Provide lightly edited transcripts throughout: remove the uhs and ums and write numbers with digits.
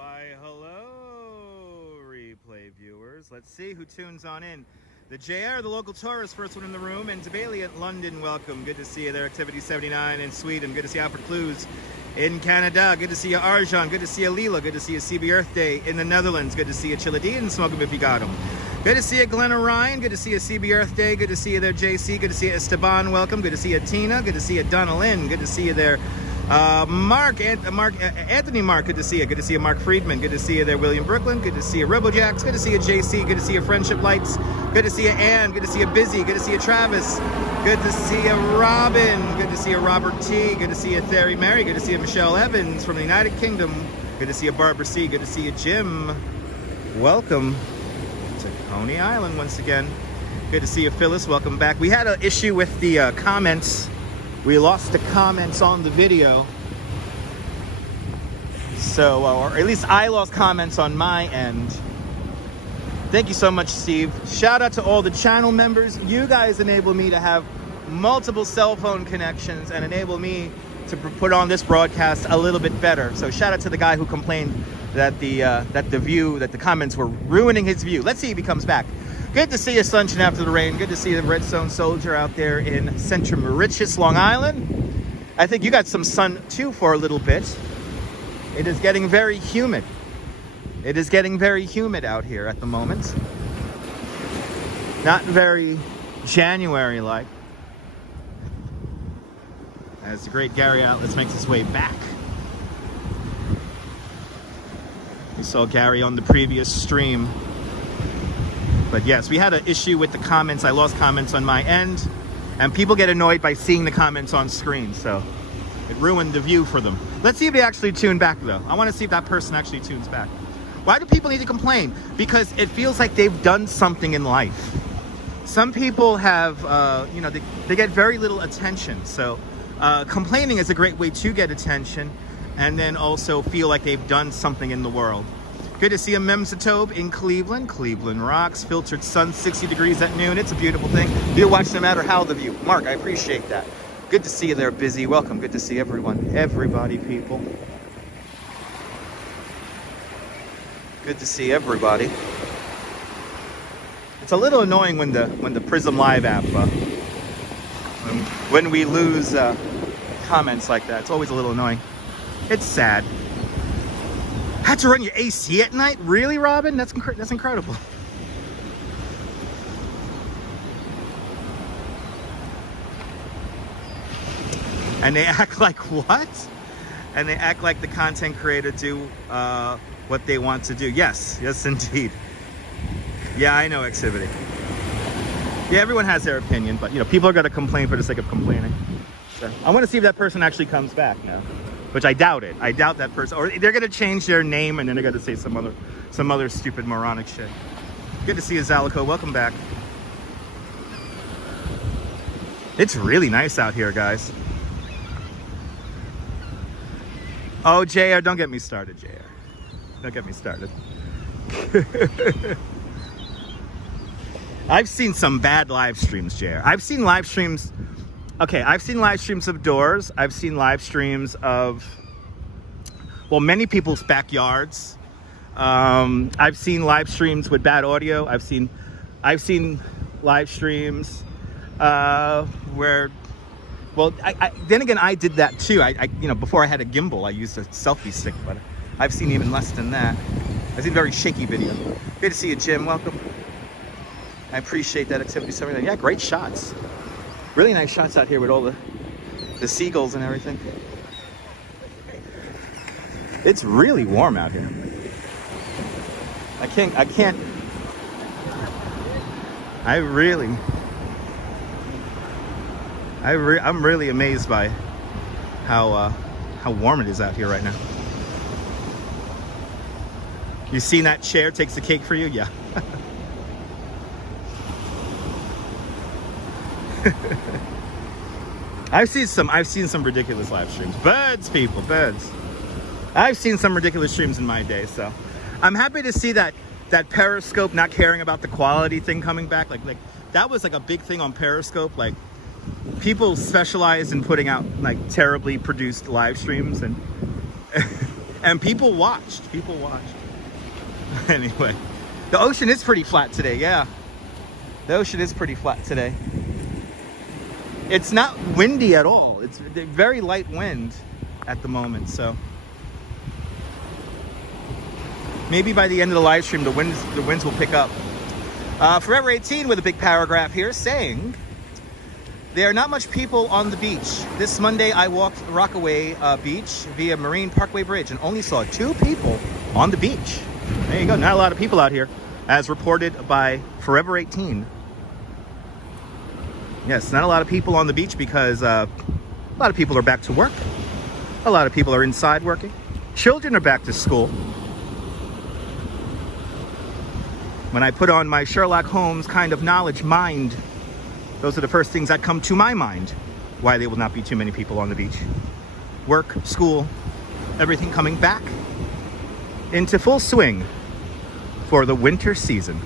Why, hello, replay viewers. Let's see who tunes on in. The JR, the local tourist, first one in the room, and Bailey at London, welcome. Good to see you there. Activity 79 in Sweden. Good to see you, Alfred Clues in Canada. Good to see you, Arjan. Good to see you, Leela. Good to see you, CB Earth Day in the Netherlands. Good to see you, Chiladi, and smoke 'em if you got 'em. Good to see you, Glenn Orion. Good to see you, CB Earth Day. Good to see you there, JC. Good to see you, Esteban. Welcome. Good to see you, Tina. Good to see you, Donna Lynn. Good to see you there. Anthony Mark, good to see you. Good to see you, Mark Friedman. Good to see you there, William Brooklyn. Good to see you, RoboJax. Good to see you, JC. Good to see you, Friendship Lights. Good to see you, Ann. Good to see you, Busy. Good to see you, Travis. Good to see you, Robin. Good to see you, Robert T. Good to see you, Theory Mary. Good to see you, Michelle Evans from the United Kingdom. Good to see you, Barbara C. Good to see you, Jim. Welcome to Coney Island once again. Good to see you, Phyllis. Welcome back. We had an issue with the comments. We lost the comments on the video. So, or at least I lost comments on my end. Thank you so much, Steve. Shout out to all the channel members. You guys enable me to have multiple cell phone connections and enable me to put on this broadcast a little bit better. So shout out to the guy who complained that the comments were ruining his view. Let's see if he comes back. Good to see you, Sunshine After the Rain. Good to see the Redstone Soldier out there in Central Mauritius, Long Island. I think you got some sun too for a little bit. It is getting very humid. It is getting very humid out here at the moment. Not very January-like. As the great Gary Atlas makes his way back. We saw Gary on the previous stream. But yes, we had an issue with the comments. I lost comments on my end. And people get annoyed by seeing the comments on screen. So it ruined the view for them. Let's see if they actually tune back, though. I want to see if that person actually tunes back. Why do people need to complain? Because it feels like they've done something in life. Some people have, you know, they get very little attention. So complaining is a great way to get attention and then also feel like they've done something in the world. Good to see a Memsatobe in Cleveland. Cleveland rocks. Filtered sun, 60 degrees at noon. It's a beautiful thing. You'll watch no matter how the view. Mark, I appreciate that. Good to see you there, Busy. Welcome. Good to see everyone. Everybody, people. Good to see everybody. It's a little annoying when the Prism Live app, when we lose comments like that. It's always a little annoying. It's sad. Had to run your AC at night? Really, Robin? That's incredible. And they act like what? And they act like the content creator do what they want to do. Yes, yes indeed. Yeah, I know, Activity. Yeah, everyone has their opinion, but you know, people are gonna complain for the sake of complaining. So I want to see if that person actually comes back now. Which I doubt it. I doubt that person. Or they're gonna change their name and then they're gonna say some other stupid moronic shit. Good to see you, Zalico. Welcome back. It's really nice out here, guys. Oh, JR, don't get me started, JR. Don't get me started. I've seen some bad live streams, JR. I've seen live streams. Okay, I've seen live streams of doors. I've seen live streams of, well, many people's backyards. I've seen live streams with bad audio. I've seen live streams where, well, then again, I did that too. You know, before I had a gimbal, I used a selfie stick, but I've seen even less than that. I've seen very shaky video. Good to see you, Jim. Welcome. I appreciate that, Activity 79. Yeah, great shots. Really nice shots out here with all the seagulls and everything. It's really warm out here. I'm really amazed by how warm it is out here right now. You seen that chair takes the cake for you? Yeah. I've seen some ridiculous live streams. Birds, people, birds. I've seen some ridiculous streams in my day, so I'm happy to see that Periscope not caring about the quality thing coming back. Like that was like a big thing on Periscope. Like people specialize in putting out like terribly produced live streams, and And people watched. Anyway, the ocean is pretty flat today. Yeah, the ocean is pretty flat today. It's not windy at all. It's very light wind at the moment. So maybe by the end of the live stream, the winds will pick up. Forever 18 with a big paragraph here saying, there are not much people on the beach. This Monday, I walked Rockaway Beach via Marine Parkway Bridge and only saw 2 people on the beach. There you go. Not a lot of people out here, as reported by Forever 18. Yes, not a lot of people on the beach because a lot of people are back to work. A lot of people are inside working. Children are back to school. When I put on my Sherlock Holmes kind of knowledge mind, those are the first things that come to my mind. Why there will not be too many people on the beach. Work, school, everything coming back into full swing for the winter season.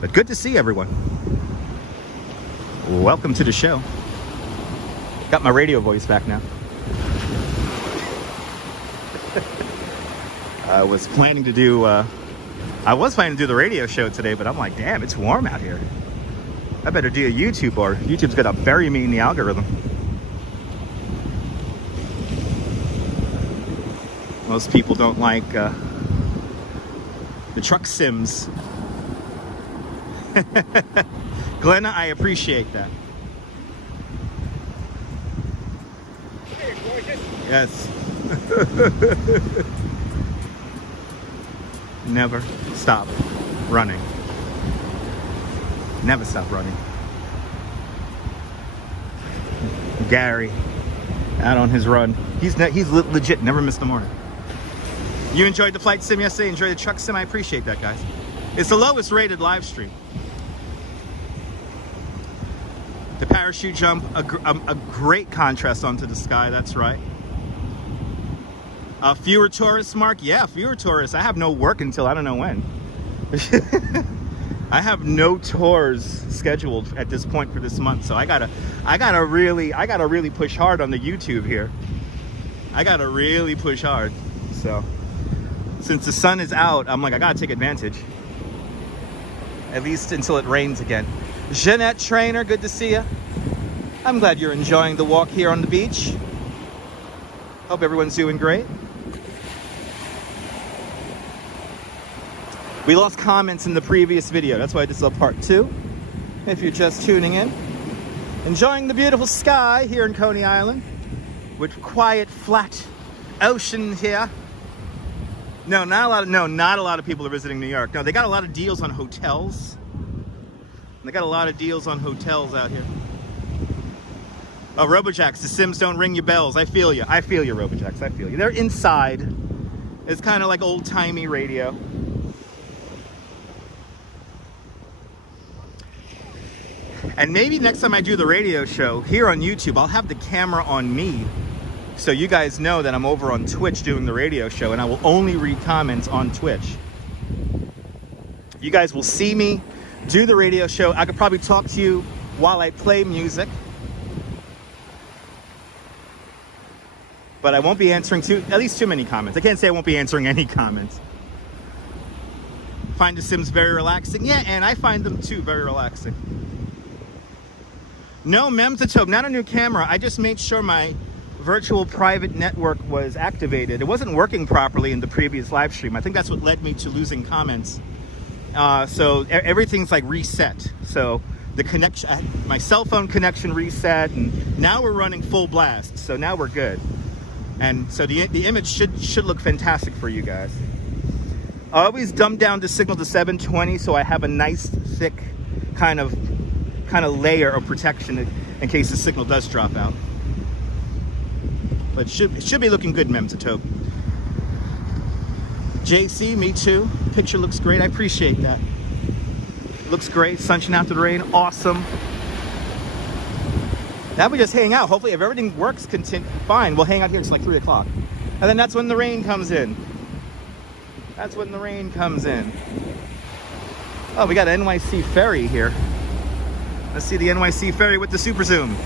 But good to see everyone. Welcome to the show. Got my radio voice back now. I was planning to do the radio show today, but I'm like, damn, it's warm out here. I better do a YouTube, or YouTube's gonna bury me in the algorithm. Most people don't like the truck sims. Glenna, I appreciate that. Yes. Never stop running. Never stop running. Gary, out on his run. He's legit, never missed a morning. You enjoyed the flight sim yesterday, enjoyed the truck sim. I appreciate that, guys. It's the lowest rated live stream. The parachute jump, a great contrast onto the sky, that's right. Fewer tourists, Mark? Yeah, fewer tourists. I have no work until I don't know when. I have no tours scheduled at this point for this month, so I gotta really push hard on the YouTube here. I gotta really push hard. So since the sun is out, I'm like, I gotta take advantage. At least until it rains again. Jeanette Trainer, good to see you. I'm glad you're enjoying the walk here on the beach. Hope everyone's doing great. We lost comments in the previous video. That's why this is a part 2. If you're just tuning in. Enjoying the beautiful sky here in Coney Island. With quiet, flat ocean here. No, not a lot of people are visiting New York. No, they got a lot of deals on hotels. They got a lot of deals on hotels out here. Oh, Robojacks, the Sims don't ring your bells. I feel you. I feel you, Robojacks. I feel you. They're inside. It's kind of like old-timey radio. And maybe next time I do the radio show here on YouTube, I'll have the camera on me, so you guys know that I'm over on Twitch doing the radio show, and I will only read comments on Twitch. You guys will see me do the radio show. I could probably talk to you while I play music, but I won't be answering at least too many comments. I can't say I won't be answering any comments. Find the Sims very relaxing. Yeah, and I find them too very relaxing. No, Memsatope, not a new camera. I just made sure my virtual private network was activated. It wasn't working properly in the previous live stream. I think that's what led me to losing comments. So everything's like reset. So the connection, my cell phone connection reset, and now we're running full blast. So now we're good. And so the image should look fantastic for you guys. I always dumb down the signal to 720 so I have a nice thick kind of layer of protection in case the signal does drop out. But it should be looking good, Memsatope. JC, me too. Picture looks great. I appreciate that. Looks great. Sunshine after the rain. Awesome. Now we just hang out. Hopefully, if everything works fine, we'll hang out here until like 3 o'clock. And then that's when the rain comes in. That's when the rain comes in. Oh, we got an NYC ferry here. Let's see the NYC ferry with the super zoom.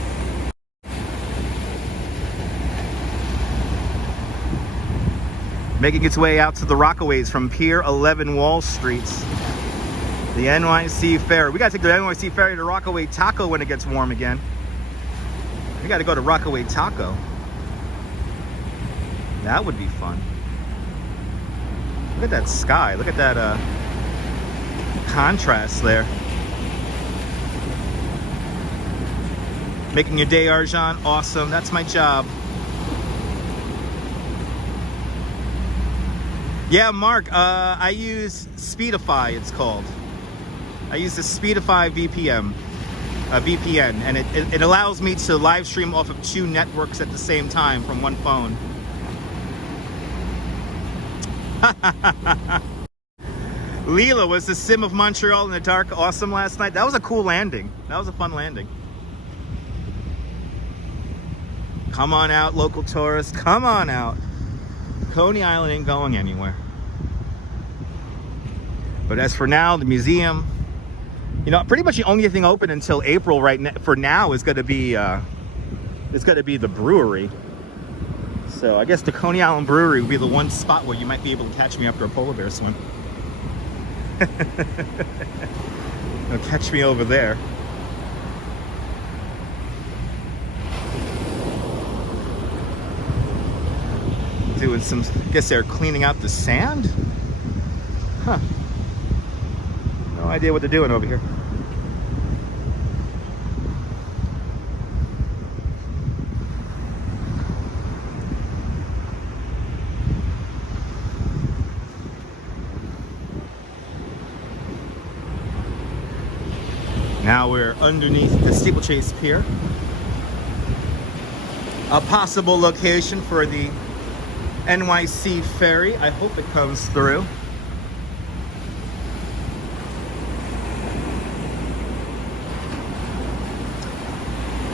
Making its way out to the Rockaways from Pier 11 Wall Streets. The NYC Ferry. We gotta take the NYC Ferry to Rockaway Taco when it gets warm again. We gotta go to Rockaway Taco. That would be fun. Look at that sky. Look at that contrast there. Making your day, Arjan. Awesome. That's my job. Yeah, Mark, I use Speedify, it's called. I use the Speedify VPN, and it allows me to live stream off of 2 networks at the same time from one phone. Leela, was the sim of Montreal in the dark awesome last night? That was a cool landing. That was a fun landing. Come on out, local tourists. Come on out. Coney Island ain't going anywhere. But as for now, the museum, you know, pretty much the only thing open until April for now is going to be the brewery. So I guess the Coney Island Brewery would be the one spot where you might be able to catch me after a polar bear swim. Now catch me over there. Doing some, I guess they're cleaning out the sand? Huh. No idea what they're doing over here. Now we're underneath the Steeplechase Pier. A possible location for the NYC ferry. I hope it comes through.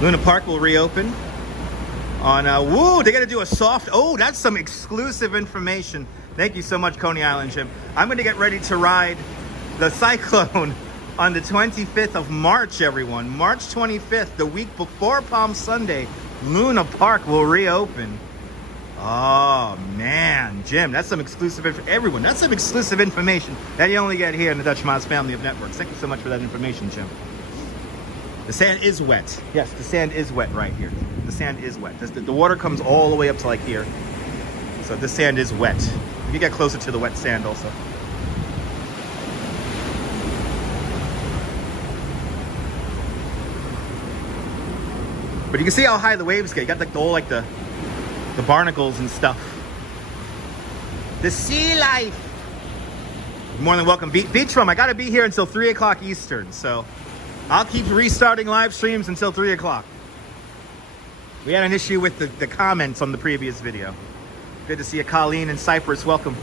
Luna Park will reopen on woo, they gotta do a soft, oh, that's some exclusive information. Thank you so much, Coney Island Jim. I'm gonna get ready to ride the Cyclone on the 25th of March, everyone. March 25th, the week before Palm Sunday, Luna Park will reopen. Oh man, Jim, that's some exclusive everyone. That's some exclusive information that you only get here in the Dutch Mouse family of networks. Thank you so much for that information, Jim. The sand is wet. Yes, the sand is wet right here. The sand is wet. The water comes all the way up to like here. So the sand is wet. You get closer to the wet sand also. But you can see how high the waves get. You got like the barnacles and stuff. The sea life. More than welcome. Beachroom, I gotta be here until 3 o'clock Eastern, so I'll keep restarting live streams until 3 o'clock. We had an issue with the comments on the previous video. Good to see you, Colleen and Cypress. Welcome.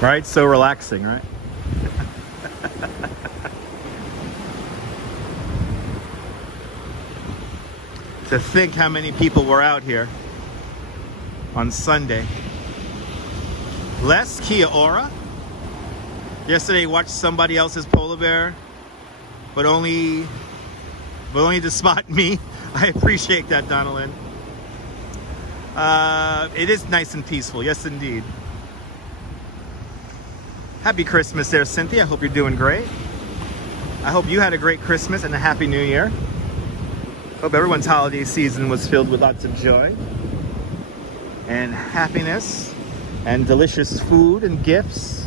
Right? So relaxing, right? To think how many people were out here on Sunday. Les, Kia Ora. Yesterday watched somebody else's polar bear, but only to spot me. I appreciate that, Donalyn. It is nice and peaceful, yes indeed. Happy Christmas there, Cynthia. I hope you're doing great. I hope you had a great Christmas and a Happy New Year. Hope everyone's holiday season was filled with lots of joy and happiness. and delicious food and gifts.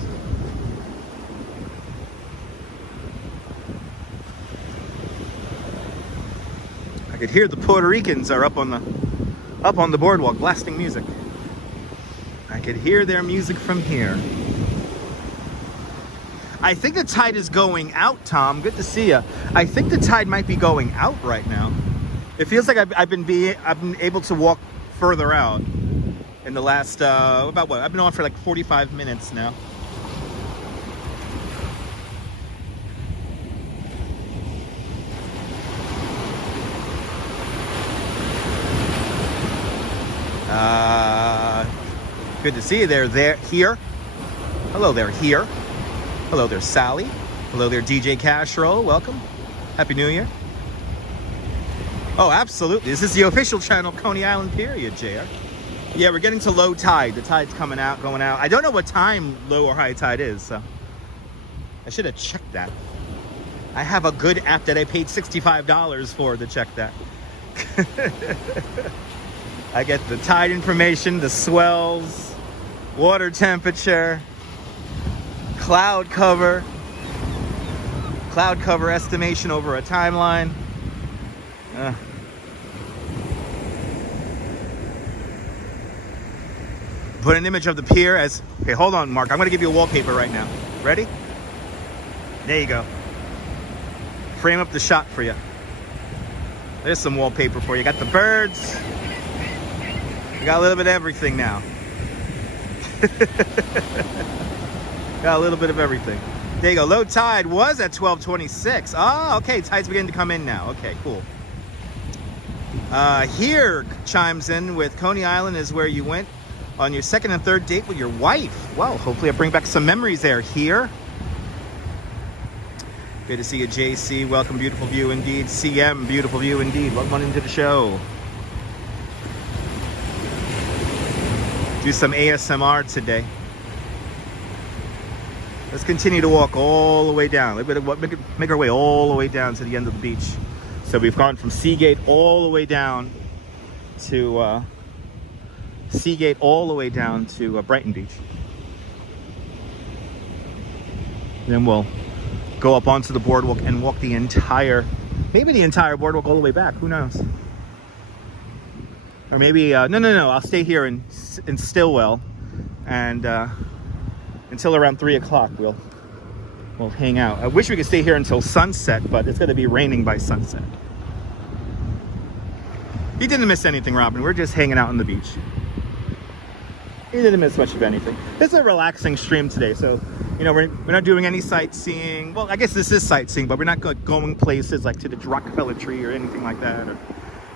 I could hear the Puerto Ricans are up on the boardwalk blasting music. I could hear their music from here. I think the tide is going out, Tom. Good to see you. I think the tide might be going out right now. It feels like I've been able to walk further out in the last about what? I've been on for like 45 minutes now. Good to see you there. Here. Hello there, here. Hello there, Sally. Hello there, DJ Cashroll. Welcome. Happy New Year. Oh, absolutely. This is the official channel of Coney Island, period, JR. Yeah, we're getting to low tide. The tide's coming out, going out. I don't know what time low or high tide is, so I should have checked that. I have a good app that I paid $65 for to check that. I get the tide information, the swells, water temperature, cloud cover estimation over a timeline. Put an image of the pier as... Okay, hold on, Mark. I'm going to give you a wallpaper right now. Ready? There you go. Frame up the shot for you. There's some wallpaper for you. Got the birds. You got a little bit of everything now. Got a little bit of everything. There you go. Low tide was at 12:26. Oh, okay. Tide's beginning to come in now. Okay, cool. Here chimes in with Coney Island is where you went on your second and third date with your wife. Well, hopefully I bring back some memories there. Here. Good to see you, JC. Welcome. Beautiful view indeed. CM. Beautiful view indeed. Welcome on into the show. Do some ASMR today. Let's continue to walk all the way down. Make our way all the way down to the end of the beach. So we've gone from Seagate all the way down to Brighton Beach. Then we'll go up onto the boardwalk and walk the entire boardwalk all the way back. Who knows? Or maybe no. I'll stay here in Stillwell, and until around 3 o'clock we'll hang out. I wish we could stay here until sunset, but it's going to be raining by sunset. You didn't miss anything, Robin. We're just hanging out on the beach. You didn't miss much of anything. This is a relaxing stream today, so you know we're not doing any sightseeing. Well, I guess this is sightseeing, but we're not going places like to the Rockefeller Tree or anything like that.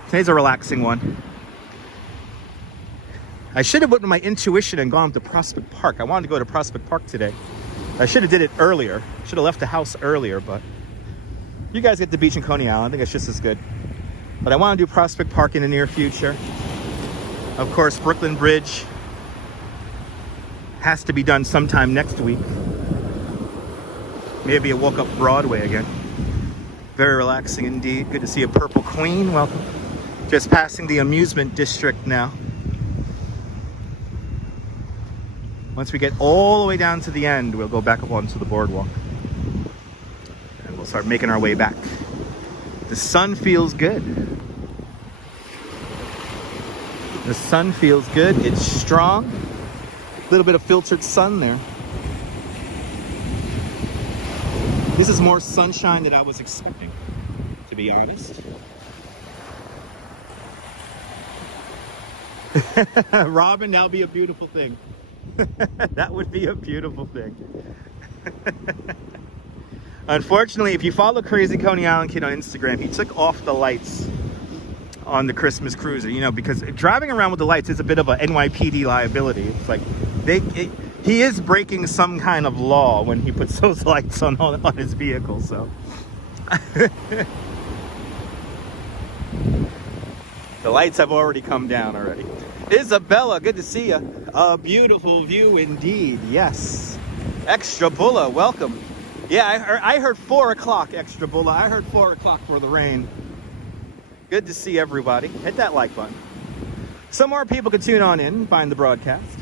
Today's a relaxing one. I should have went with my intuition and gone to Prospect Park. I wanted to go to Prospect Park today. I should have did it earlier. Should have left the house earlier, but you guys get the beach in Coney Island. I think it's just as good. But I want to do Prospect Park in the near future. Of course, Brooklyn Bridge has to be done sometime next week. Maybe a walk up Broadway again. Very relaxing indeed. Good to see a Purple Queen. Welcome. Just passing the Amusement District now. Once we get all the way down to the end, we'll go back up onto the boardwalk. And we'll start making our way back. The sun feels good. The sun feels good. It's strong. A little bit of filtered sun there. This is more sunshine than I was expecting, to be honest. Robin, that'll be a beautiful thing. That would be a beautiful thing. Unfortunately, if you follow Crazy Coney Island Kid on Instagram, he took off the lights on the Christmas cruiser, you know, because driving around with the lights is a bit of a NYPD liability. It's like he is breaking some kind of law when he puts those lights on his vehicle, so. The lights have already come down already. Isabella, good to see you. A beautiful view indeed, yes. Extra Bulla, welcome. Yeah, I heard 4 o'clock, Extra Bulla. I heard 4 o'clock for the rain. Good to see everybody. Hit that like button. Some more people can tune on in and find the broadcast.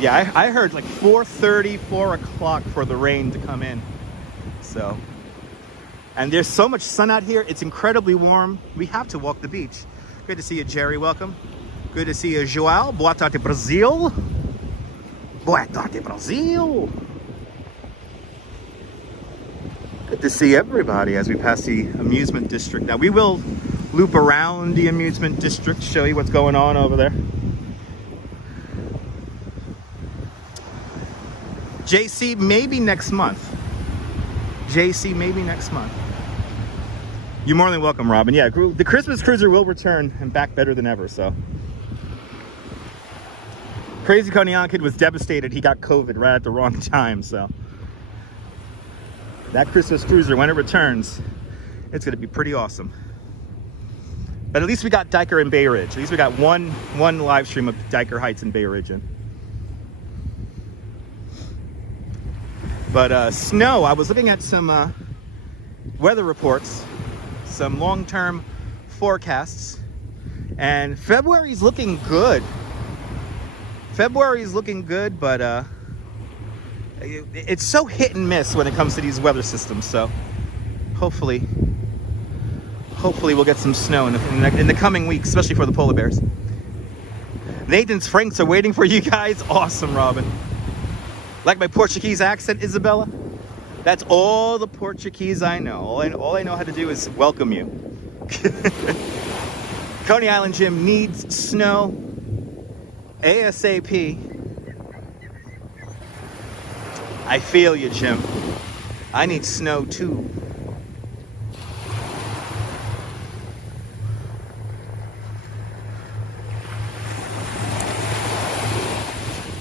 Yeah, I heard like 4:30, 4 o'clock for the rain to come in. So, and there's so much sun out here. It's incredibly warm. We have to walk the beach. Good to see you, Jerry. Welcome. Good to see you, João. Boa tarde, Brazil. Boa tarde, Brazil. Good to see everybody as we pass the amusement district. Now we will loop around the amusement district, show you what's going on over there. JC, maybe next month. JC, maybe next month. You're more than welcome, Robin. Yeah, the Christmas cruiser will return and back better than ever, so. Crazy Coney Island kid was devastated. He got COVID right at the wrong time, so. That Christmas cruiser, when it returns, it's gonna be pretty awesome. But at least we got Diker and Bay Ridge. At least we got one live stream of Diker Heights and Bay Ridge in. But snow, I was looking at some weather reports, some long-term forecasts, and February's looking good. February's looking good, but it's so hit and miss when it comes to these weather systems. So hopefully we'll get some snow in the coming weeks, especially for the polar bears. Nathan's Franks are waiting for you guys. Awesome, Robin. Like my Portuguese accent, Isabella? That's all the Portuguese I know. All I know how to do is welcome you. Coney Island Gym needs snow ASAP. I feel you, Jim. I need snow too.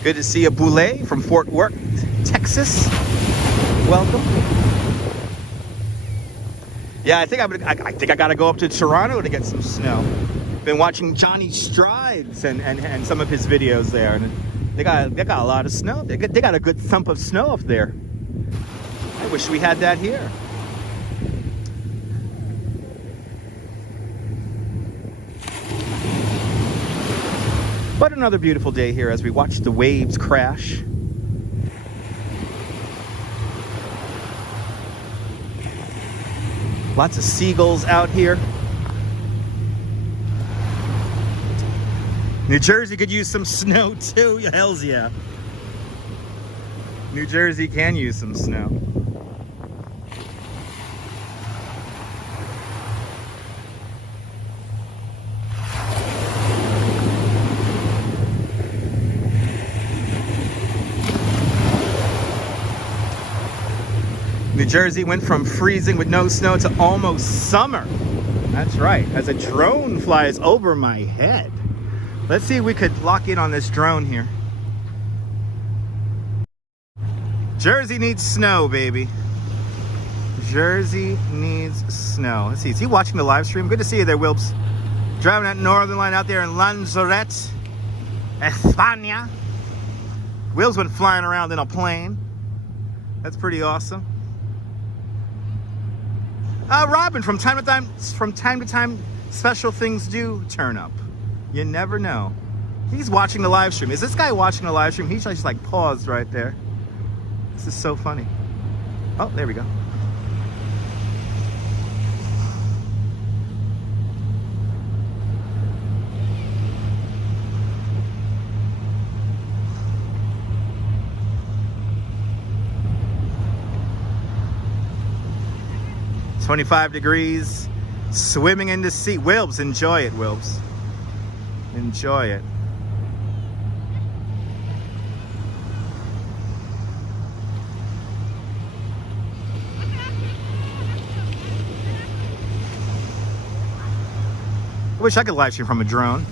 Good to see you, Boulay from Fort Worth, Texas. Welcome. Yeah, I think I gotta go up to Toronto to get some snow. Been watching Johnny Strides and some of his videos there, and they got a lot of snow. They got a good thump of snow up there. I wish we had that here. But another beautiful day here as we watch the waves crash. Lots of seagulls out here. New Jersey could use some snow too. Hells yeah. New Jersey can use some snow. New Jersey went from freezing with no snow to almost summer. That's right, as a drone flies over my head. Let's see if we could lock in on this drone here. Jersey needs snow, baby. Jersey needs snow. Let's see, is he watching the live stream? Good to see you there, Wilbs. Driving that Northern Line out there in Lanzarote, España. Wilbs went flying around in a plane. That's pretty awesome. Robin, from time to time, special things do turn up. You never know. He's watching the live stream. Is this guy watching the live stream? He's just like paused right there. This is so funny. Oh, there we go. It's 25 degrees, swimming in the sea. Wilbs, enjoy it, Wilbs. Enjoy it. I wish I could live stream from a drone.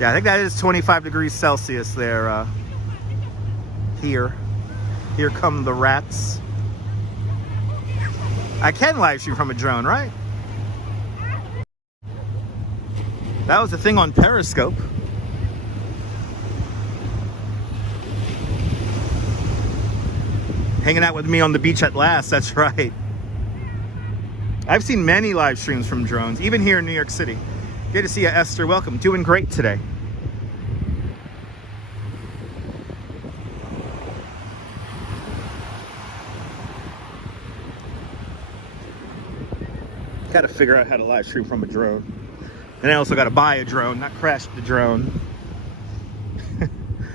Yeah, I think that is 25 degrees Celsius there. Here come the rats. I can live stream from a drone, right? That was the thing on Periscope. Hanging out with me on the beach at last, that's right. I've seen many live streams from drones, even here in New York City. Good to see you, Esther. Welcome. Doing great today. Got to figure out how to live stream from a drone. And I also got to buy a drone, not crash the drone.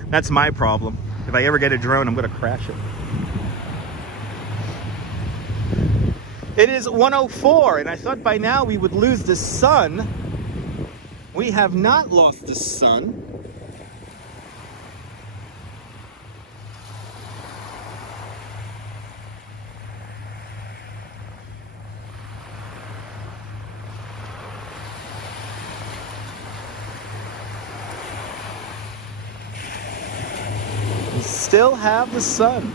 That's my problem. If I ever get a drone, I'm going to crash it. It is 1:04, and I thought by now we would lose the sun. We have not lost the sun. We still have the sun.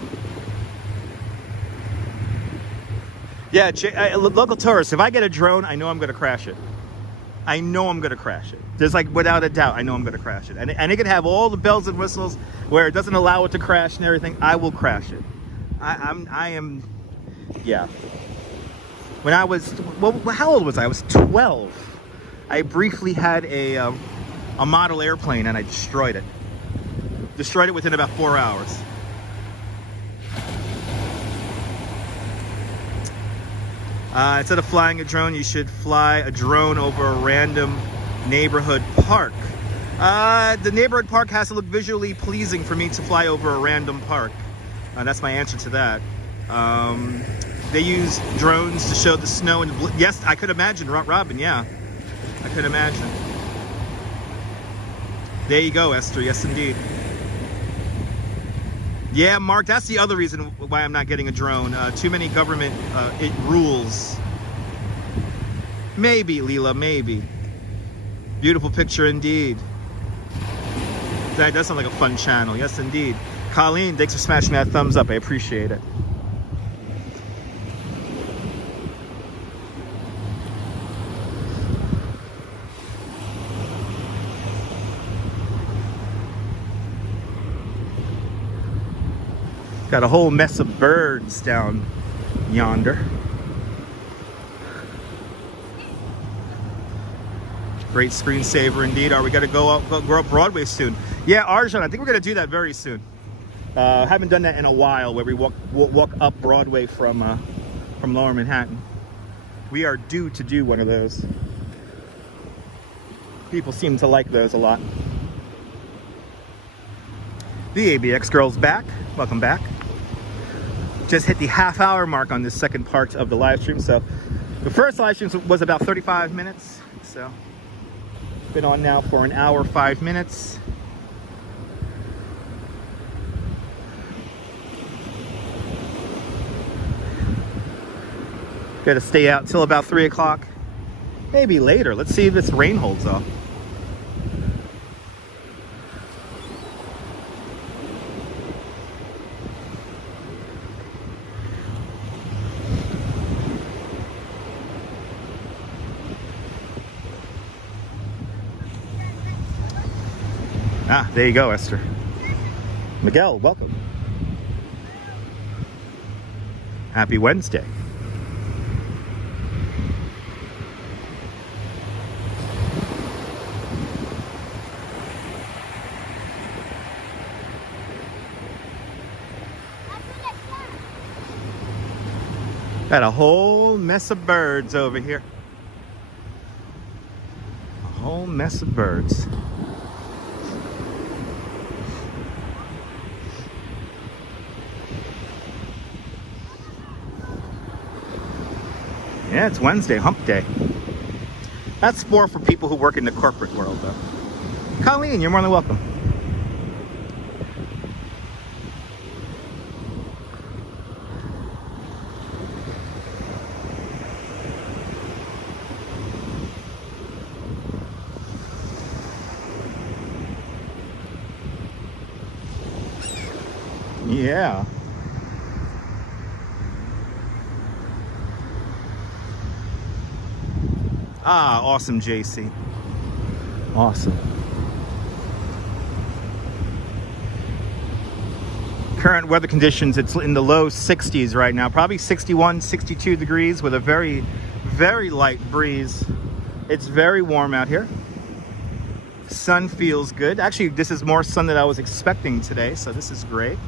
Yeah, local tourists, if I get a drone, I know I'm going to crash it. I know I'm going to crash it. There's like, without a doubt, I know I'm going to crash it. And it can have all the bells and whistles where it doesn't allow it to crash and everything. I will crash it. I am, yeah. When I was, well, how old was I? I was 12. I briefly had a model airplane and I destroyed it. Destroyed it within about 4 hours. Instead of flying a drone, you should fly a drone over a random neighborhood park. The neighborhood park has to look visually pleasing for me to fly over a random park. That's my answer to that. They use drones to show the snow and yes, I could imagine, Robin, yeah. I could imagine. There you go, Esther, yes indeed. Yeah, Mark, that's the other reason why I'm not getting a drone. Too many government rules. Maybe, Leela, maybe. Beautiful picture indeed. That does sound like a fun channel. Yes, indeed. Colleen, thanks for smashing that thumbs up. I appreciate it. Got a whole mess of birds down yonder. Great screensaver indeed. Are we going to go up Broadway soon? Yeah, Arjun, I think we're going to do that very soon. Haven't done that in a while, where we walk up Broadway from Lower Manhattan. We are due to do one of those. People seem to like those a lot. The ABX girl's back. Welcome back. Just hit the half-hour mark on this second part of the live stream. So the first live stream was about 35 minutes. So been on now for an hour, 5 minutes. Got to stay out till about 3 o'clock. Maybe later. Let's see if this rain holds off. Ah, there you go, Esther. Miguel, welcome. Happy Wednesday. Got a whole mess of birds over here. A whole mess of birds. Yeah, it's Wednesday, hump day. That's more for people who work in the corporate world, though. Colleen, you're more than welcome. Yeah. Ah, awesome, JC. Awesome. Current weather conditions, it's in the low 60s right now, probably 61, 62 degrees with a very, very light breeze. It's very warm out here. Sun feels good. Actually, this is more sun than I was expecting today, so this is great.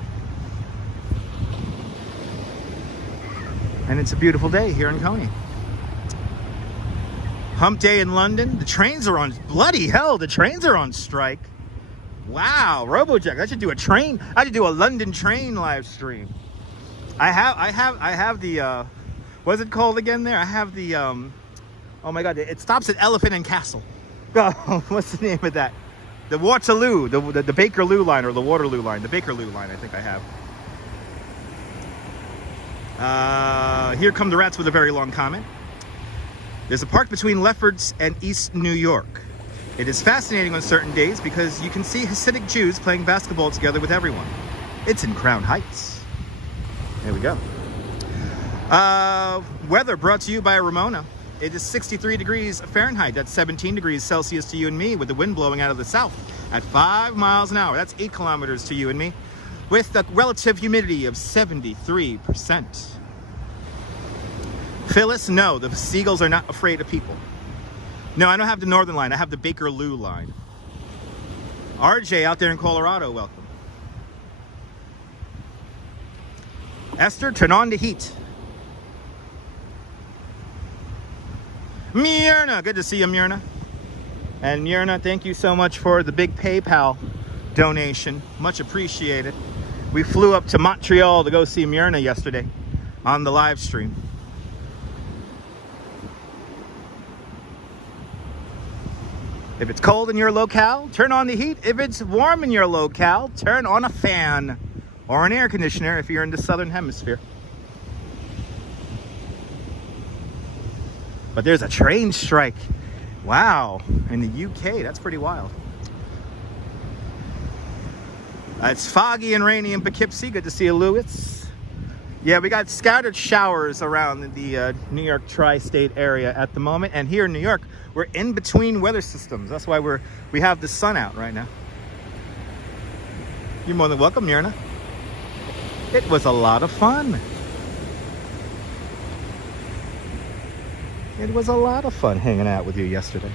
And it's a beautiful day here in Coney. Hump day in London. The trains are on, bloody hell, the trains are on strike. Wow, Robojack, I should do a train. I should do a London train live stream. I have the what's it called again there? I have the oh my god, it stops at Elephant and Castle. Oh, what's the name of that? The Waterloo, the Bakerloo line, or the Waterloo line. The Bakerloo line, I think I have. Here come the rats with a very long comment. There's a park between Lefferts and East New York. It is fascinating on certain days because you can see Hasidic Jews playing basketball together with everyone. It's in Crown Heights. There we go. Weather brought to you by Ramona. It is 63 degrees Fahrenheit. That's 17 degrees Celsius to you and me, with the wind blowing out of the south at 5 miles an hour. That's 8 kilometers to you and me, with a relative humidity of 73%. Phyllis, no, the seagulls are not afraid of people. No, I don't have the northern line. I have the Bakerloo line. RJ out there in Colorado, welcome. Esther, turn on the heat. Myrna, good to see you, Myrna. And Myrna, thank you so much for the big PayPal donation. Much appreciated. We flew up to Montreal to go see Myrna yesterday on the live stream. If it's cold in your locale, turn on the heat. If it's warm in your locale, turn on a fan or an air conditioner if you're in the southern hemisphere. But there's a train strike. Wow, in the UK, that's pretty wild. It's foggy and rainy in Poughkeepsie. Good to see you, Lewis. Yeah, we got scattered showers around the New York tri-state area at the moment. And here in New York, we're in between weather systems. That's why we have the sun out right now. You're more than welcome, Myrna. It was a lot of fun. It was a lot of fun hanging out with you yesterday.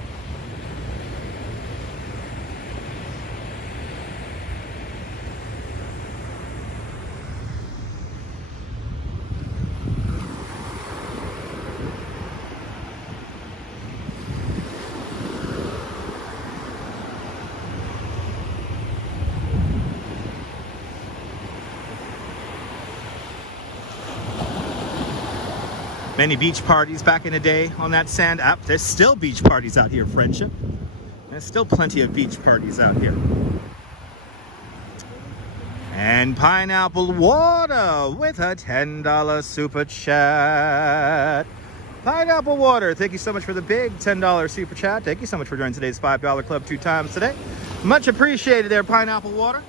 Many beach parties back in the day on that sand app. There's still beach parties out here, Friendship. There's still plenty of beach parties out here. And Pineapple Water with a $10 super chat. Pineapple Water, thank you so much for the big $10 super chat. Thank you so much for joining today's $5 club 2 times today. Much appreciated there, Pineapple Water.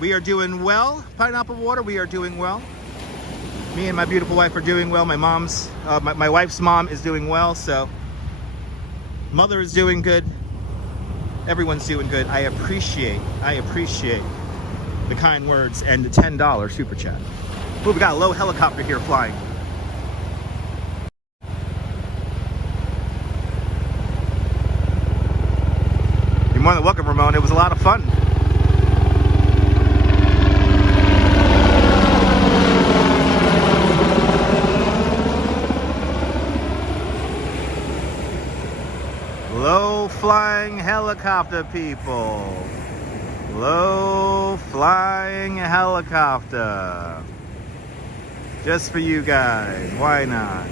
We are doing well, Pineapple Water, we are doing well. Me and my beautiful wife are doing well. My wife's mom is doing well, so mother is doing good. Everyone's doing good. I appreciate the kind words and the $10 super chat. Ooh, we got a low helicopter here flying. You're more than welcome, Ramon. It was a lot of fun. Low flying helicopter, people. Low flying helicopter. Just for you guys. Why not?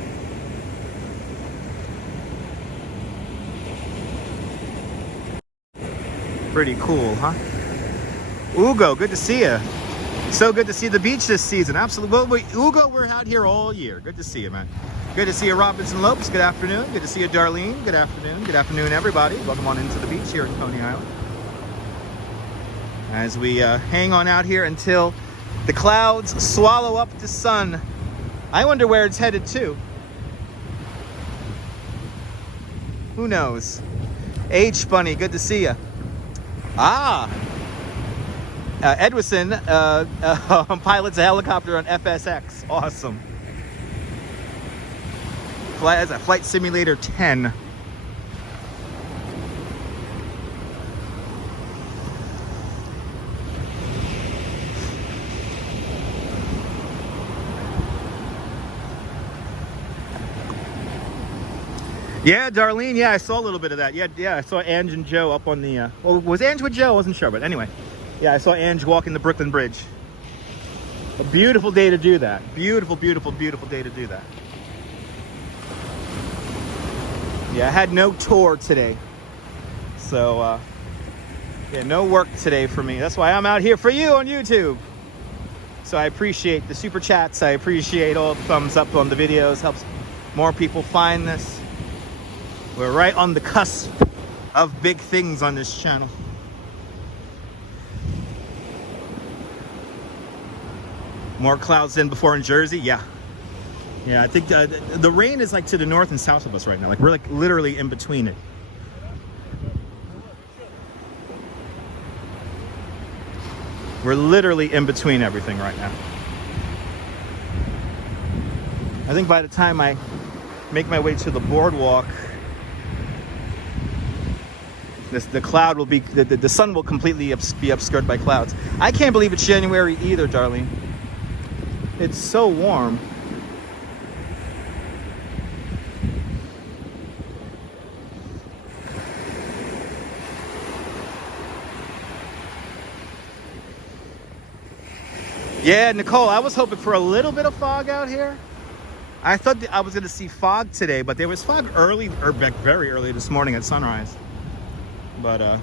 Pretty cool, huh? Ugo, good to see you. So good to see the beach this season. Absolutely. Well, Ugo, we're out here all year. Good to see you, man. Good to see you, Robinson Lopes. Good afternoon. Good to see you, Darlene. Good afternoon. Good afternoon, everybody. Welcome on into the beach here in Coney Island. As we hang on out here until the clouds swallow up the sun. I wonder where it's headed to. Who knows? H Bunny, good to see you. Ah, Edwison pilots a helicopter on FSX. Awesome. As a Flight Simulator 10. Yeah, Darlene. Yeah, I saw a little bit of that. Yeah, I saw Ange and Joe up on the. Well, was Ange with Joe? I wasn't sure, but anyway. Yeah, I saw Ange walking the Brooklyn Bridge. A beautiful day to do that. Beautiful, beautiful, beautiful day to do that. Yeah, I had no tour today. So, yeah, no work today for me. That's why I'm out here for you on YouTube. So I appreciate the super chats. I appreciate all the thumbs up on the videos. Helps more people find this. We're right on the cusp of big things on this channel. More clouds than before in Jersey? Yeah. Yeah, I think the rain is like to the north and south of us right now. Like we're like literally in between it. We're literally in between everything right now. I think by the time I make my way to the boardwalk, the cloud will be, the sun will completely be obscured by clouds. I can't believe it's January either, Darlene. It's so warm. Yeah, Nicole, I was hoping for a little bit of fog out here. I thought that I was going to see fog today, but there was fog early, or very early this morning at sunrise. But,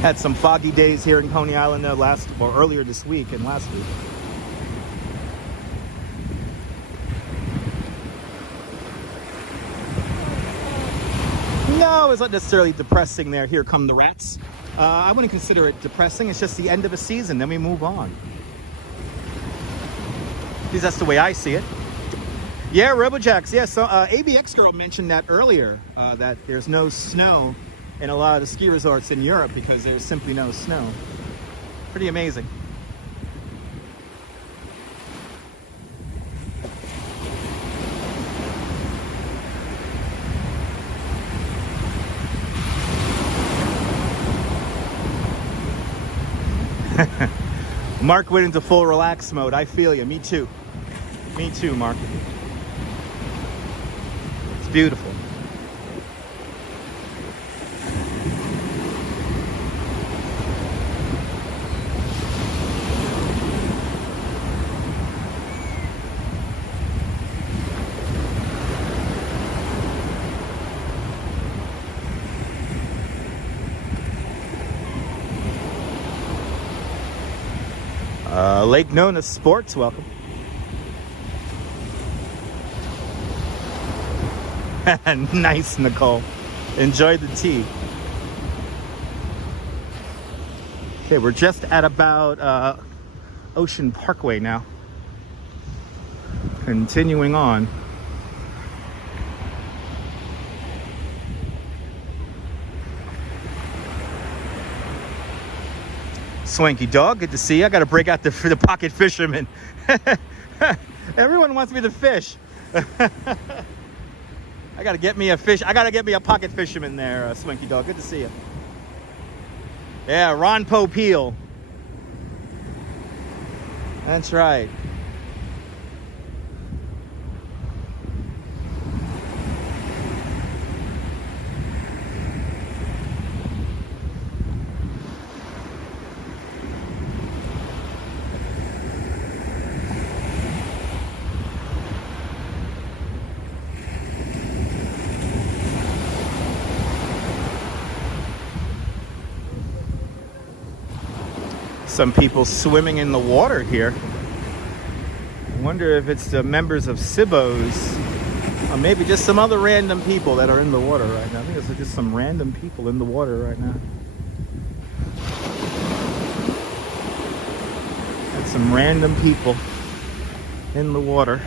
had some foggy days here in Coney Island earlier this week and last week. No, it's not necessarily depressing there. Here come the rats. I wouldn't consider it depressing. It's just the end of a season. Then we move on. Because that's the way I see it. Yeah, Robojacks. Yeah, so ABX Girl mentioned that earlier, that there's no snow in a lot of the ski resorts in Europe because there's simply no snow. Pretty amazing. Mark went into full relax mode. I feel you. Me too. Me too, Mark. It's beautiful. Lake Nona Sports, welcome. Nice, Nicole. Enjoy the tea. Okay, we're just at about Ocean Parkway now. Continuing on. Swanky dog, good to see you. I got to break out the pocket fisherman. Everyone wants me to fish. I got to get me a fish. I got to get me a pocket fisherman there, Swanky dog. Good to see you. Yeah, Ron Popeil. That's right. Some people swimming in the water here. I wonder if it's the members of Sibos, or maybe just some other random people that are in the water right now. I think it's just some random people in the water right now. some random people in the water.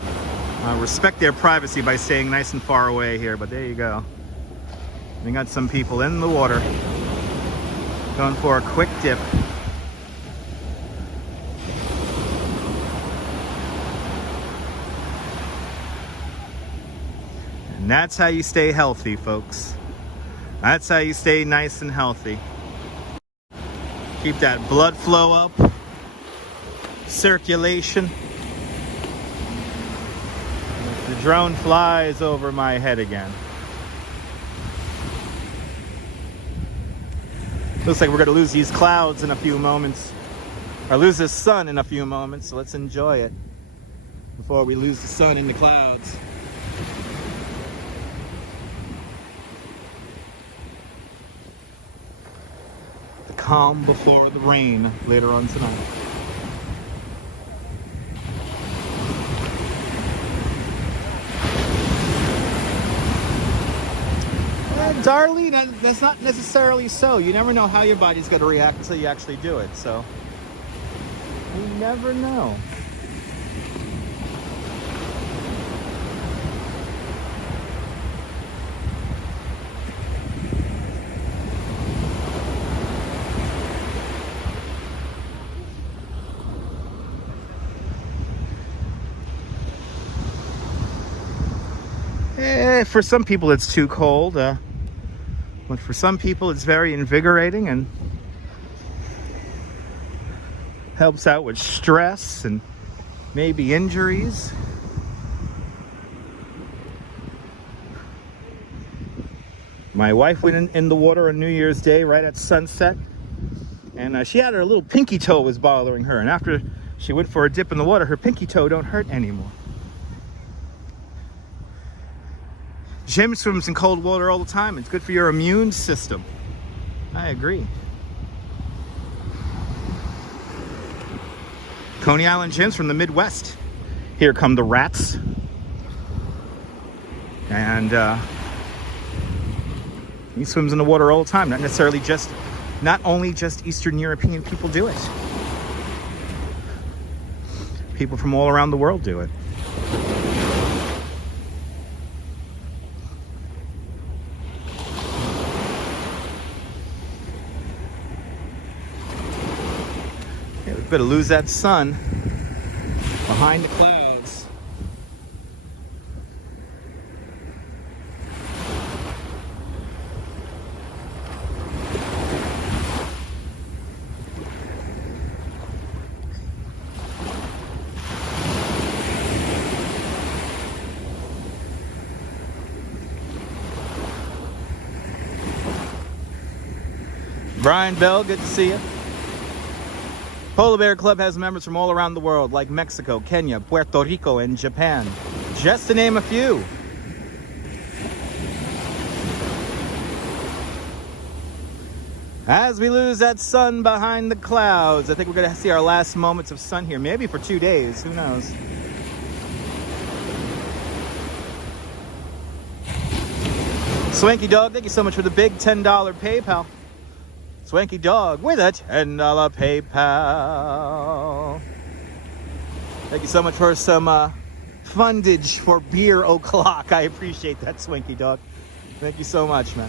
I respect their privacy by staying nice and far away here, but there you go. We got some people in the water going for a quick dip. And that's how you stay healthy, folks. That's how you stay nice and healthy. Keep that blood flow up, circulation. The drone flies over my head again. Looks like we're gonna lose these clouds in a few moments, or lose the sun in a few moments, so let's enjoy it before we lose the sun in the clouds. The calm before the rain later on tonight. Darling, that's not necessarily so. You never know how your body's going to react until you actually do it, so you never know. For some people it's too cold. But for some people, it's very invigorating and helps out with stress and maybe injuries. My wife went in the water on New Year's Day right at sunset, and she had her little pinky toe was bothering her. And after she went for a dip in the water, her pinky toe don't hurt anymore. Jim swims in cold water all the time. It's good for your immune system. I agree. Coney Island Jim's from the Midwest. Here come the rats. And he swims in the water all the time. Not only just Eastern European people do it. People from all around the world do it. Better lose that sun behind the clouds. Brian Bell, good to see you. Polar Bear Club has members from all around the world, like Mexico, Kenya, Puerto Rico, and Japan, just to name a few. As we lose that sun behind the clouds, I think we're going to see our last moments of sun here, maybe for 2 days, who knows. Swanky Dog, thank you so much for the big $10 PayPal. Swanky Dog with a $10 PayPal. Thank you so much for some fundage for beer o'clock. I appreciate that, Swanky Dog. Thank you so much, man.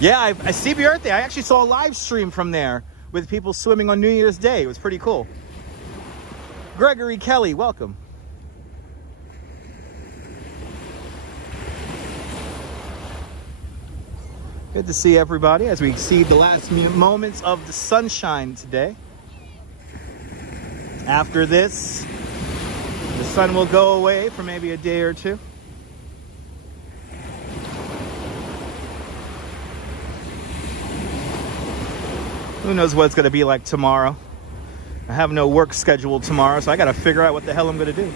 Yeah, I see the Earth Day. I actually saw a live stream from there with people swimming on New Year's Day. It was pretty cool. Gregory Kelly, welcome. Good to see everybody as we exceed the last moments of the sunshine today. After this, the sun will go away for maybe a day or two. Who knows what it's going to be like tomorrow. I have no work scheduled tomorrow, so I got to figure out what the hell I'm going to do.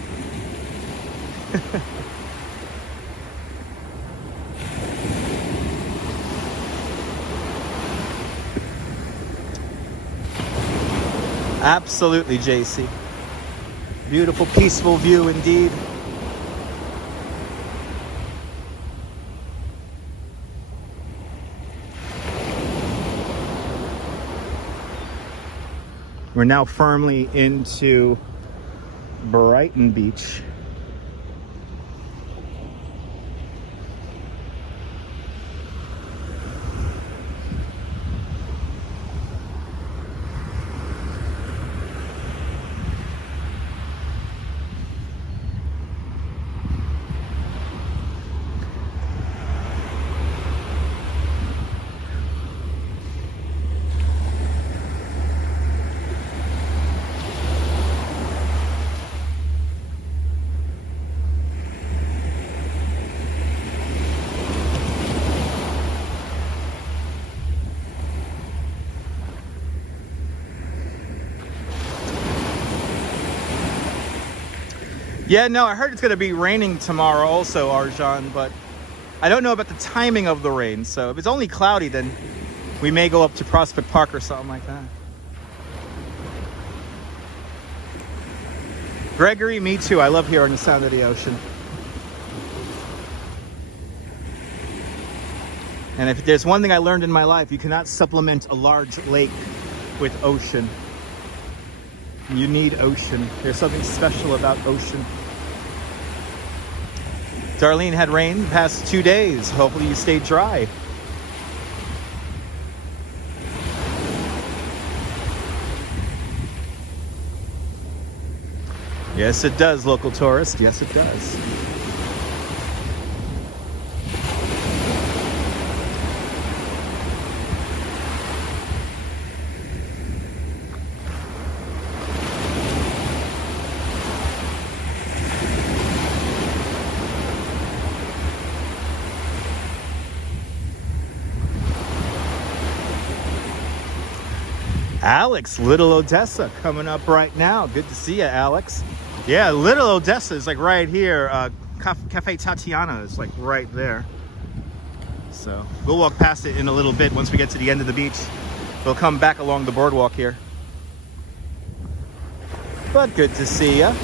Absolutely, JC. Beautiful, peaceful view indeed. We're now firmly into Brighton Beach. Yeah, no, I heard it's going to be raining tomorrow also, Arjan, but I don't know about the timing of the rain. So if it's only cloudy, then we may go up to Prospect Park or something like that. Gregory, me too. I love hearing the sound of the ocean. And if there's one thing I learned in my life, you cannot supplement a large lake with ocean. You need ocean. There's something special about ocean. Darlene, had rain the past 2 days. Hopefully you stayed dry. Yes, it does, local tourist. Yes, it does. Alex, Little Odessa coming up right now. Good to see you, Alex. Yeah, Little Odessa is like right here. Cafe Tatiana is like right there. So we'll walk past it in a little bit once we get to the end of the beach. We'll come back along the boardwalk here. But good to see you.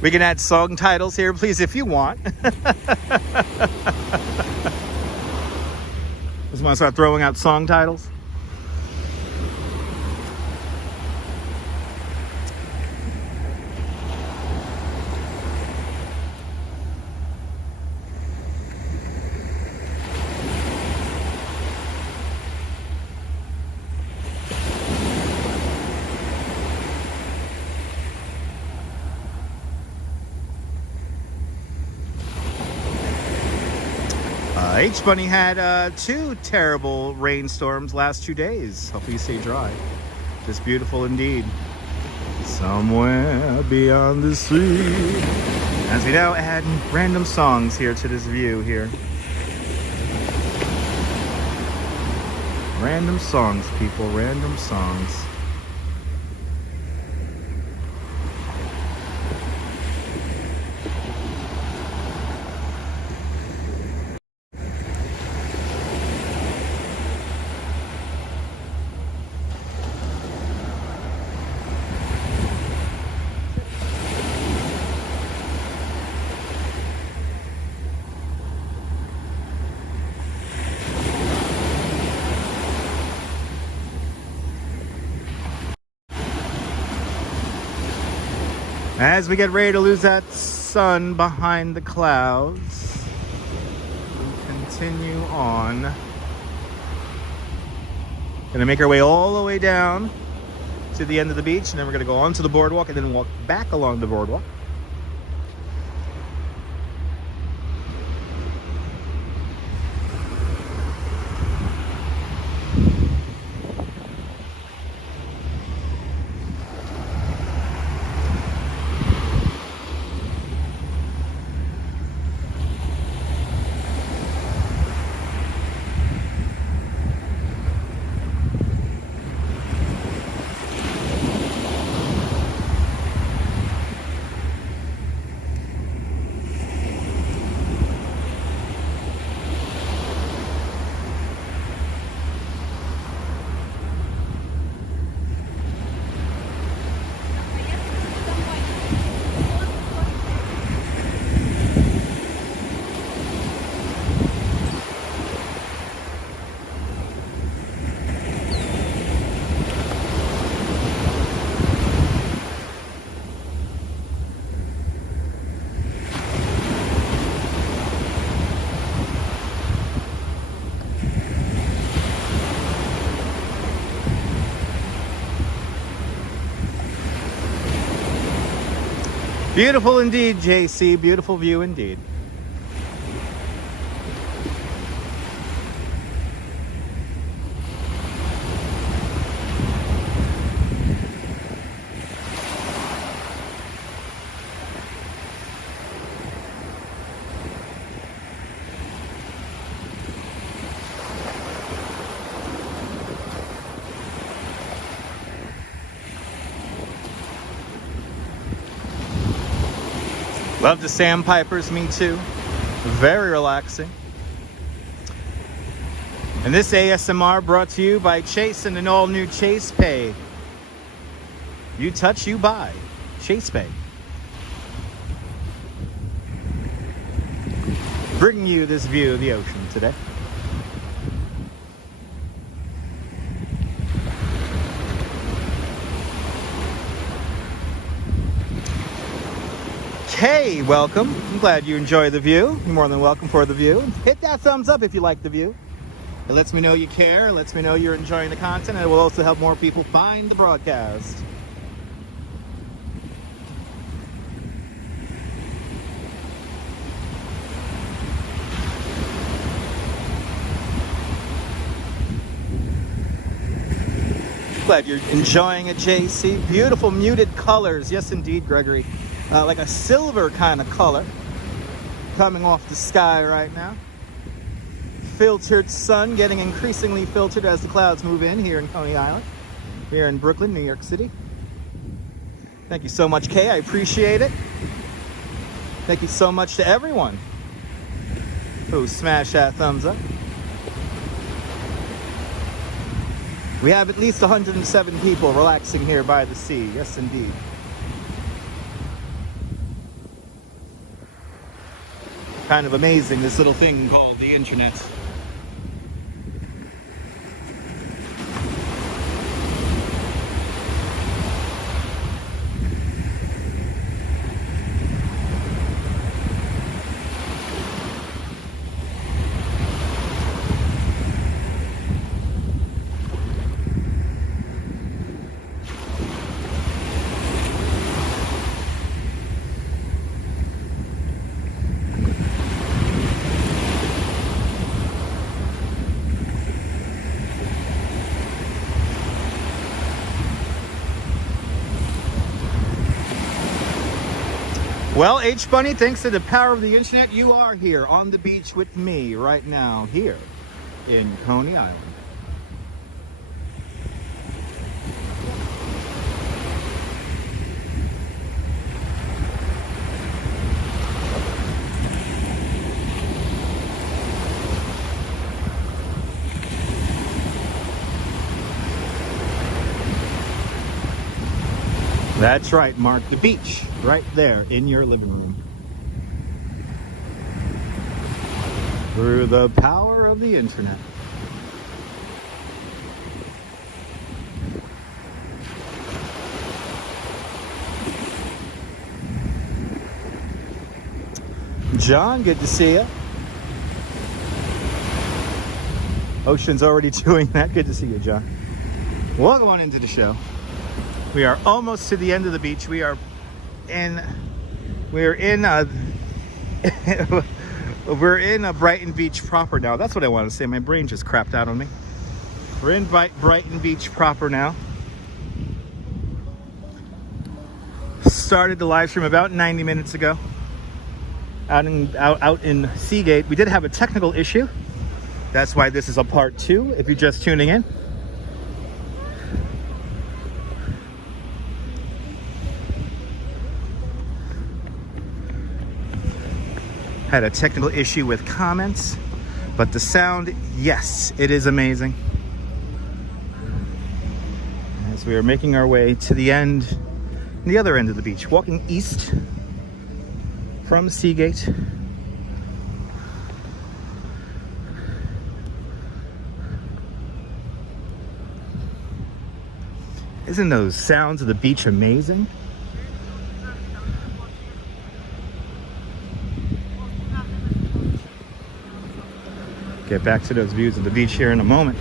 We can add song titles here, please, if you want. Just want to start throwing out song titles. H-Bunny had 2 terrible rainstorms last 2 days. Hopefully you stay dry. Just beautiful indeed. Somewhere beyond the sea. As we now add random songs here to this view here. Random songs, people. Random songs. As we get ready to lose that sun behind the clouds, we continue on. Gonna make our way all the way down to the end of the beach, and then we're gonna go onto the boardwalk and then walk back along the boardwalk. Beautiful indeed, JC. Beautiful view indeed. Love the sandpipers, me too. Very relaxing. And this ASMR brought to you by Chase and an all-new Chase Pay. You touch, you buy. Chase Pay. Bringing you this view of the ocean today. Hey, welcome. I'm glad you enjoy the view. You're more than welcome for the view. Hit that thumbs up if you like the view. It lets me know you care. It lets me know you're enjoying the content. And it will also help more people find the broadcast. Glad you're enjoying it, JC. Beautiful muted colors. Yes, indeed, Gregory. Like a silver kind of color coming off the sky right now. Filtered sun getting increasingly filtered as the clouds move in here in Coney Island, here in Brooklyn, New York City. Thank you so much, Kay. I appreciate it. Thank you so much to everyone who smashed that thumbs up. We have at least 107 people relaxing here by the sea. Yes, indeed. Kind of amazing, this little thing called the internet. Well, H Bunny, thanks to the power of the internet, you are here on the beach with me right now, here in Coney Island. That's right, Mark. The beach, right there in your living room. Through the power of the internet. John, good to see you. Ocean's already doing that. Good to see you, John. Welcome on into the show. We are almost to the end of the beach. We're in Brighton Beach proper now. That's what I want to say. My brain just crapped out on me. We're in Brighton Beach proper now. Started the live stream about 90 minutes ago. Out in Seagate. We did have a technical issue. That's why this is a part 2, if you're just tuning in. Had a technical issue with comments, but the sound, yes, it is amazing. As we are making our way to the other end of the beach, walking east from Seagate. Isn't those sounds of the beach amazing? Get back to those views of the beach here in a moment.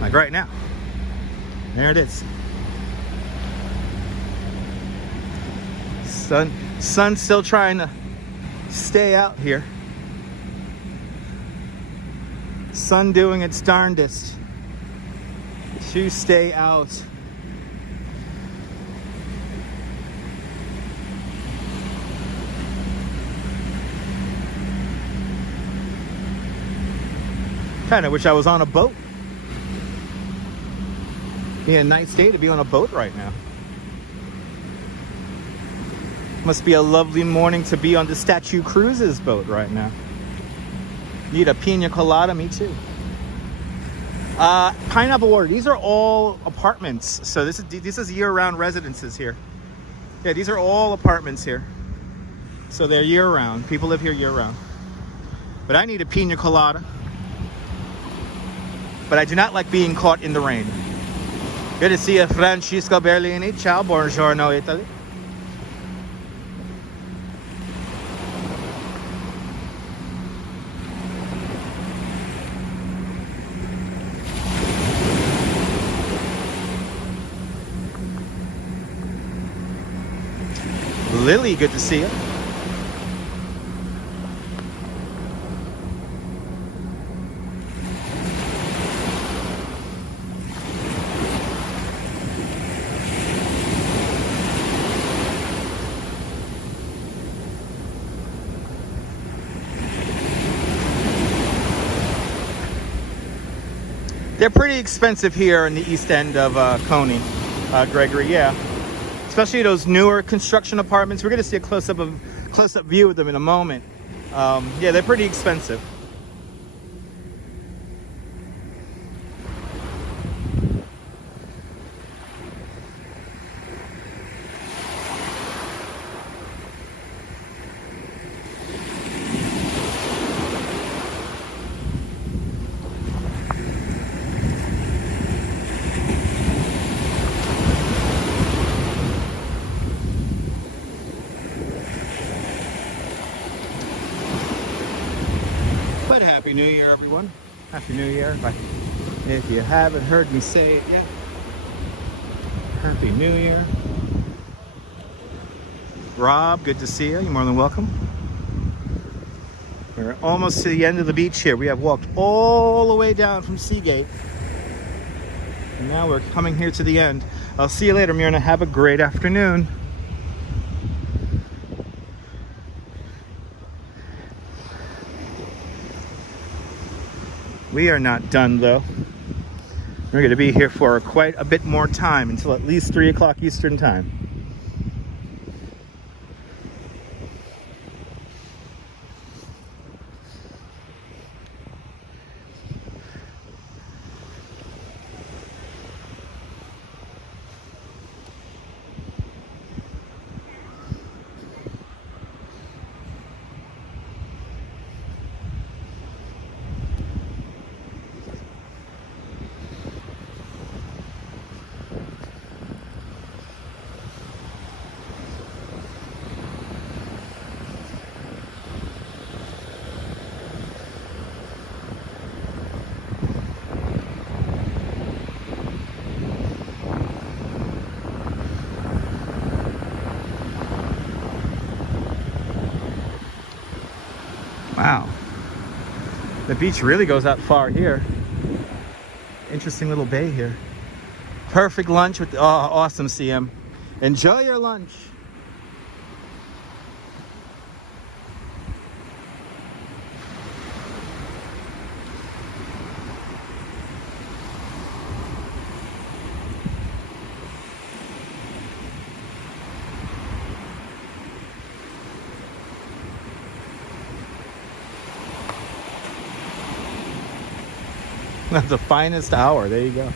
Like right now. There it is. Sun's still trying to stay out here. Sun doing its darndest to stay out. Kind of wish I was on a boat. Be a nice day to be on a boat right now. Must be a lovely morning to be on the Statue Cruises boat right now. Need a pina colada, me too. Pineapple Water. These are all apartments. So this is year-round residences here. Yeah, these are all apartments here. So they're year-round. People live here year-round. But I need a pina colada. But I do not like being caught in the rain. Good to see you, Francisco Berlini. Ciao, buongiorno, Italy. Lily, good to see you. They're pretty expensive here in the east end of Coney, Gregory, yeah. Especially those newer construction apartments. We're going to see a close-up view of them in a moment. Yeah, they're pretty expensive. But Happy New Year, everyone. Happy New Year. If you haven't heard me say it yet, Happy New Year. Rob, good to see you. You're more than welcome. We're almost to the end of the beach here. We have walked all the way down from Seagate. And now we're coming here to the end. I'll see you later, Myrna. Have a great afternoon. We are not done, though. We're going to be here for quite a bit more time, until at least 3 o'clock Eastern time. Wow, the beach really goes out far here. Interesting little bay here. Perfect lunch with, oh, awesome, CM. Enjoy your lunch. The finest hour. There you go.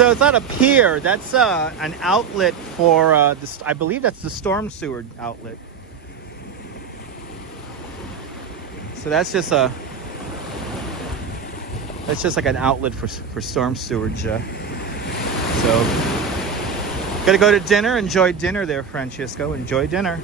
So it's not a pier. That's an outlet for, I believe that's the storm sewer outlet. So that's just like an outlet for storm sewage. So gotta go to dinner. Enjoy dinner there, Francisco. Enjoy dinner.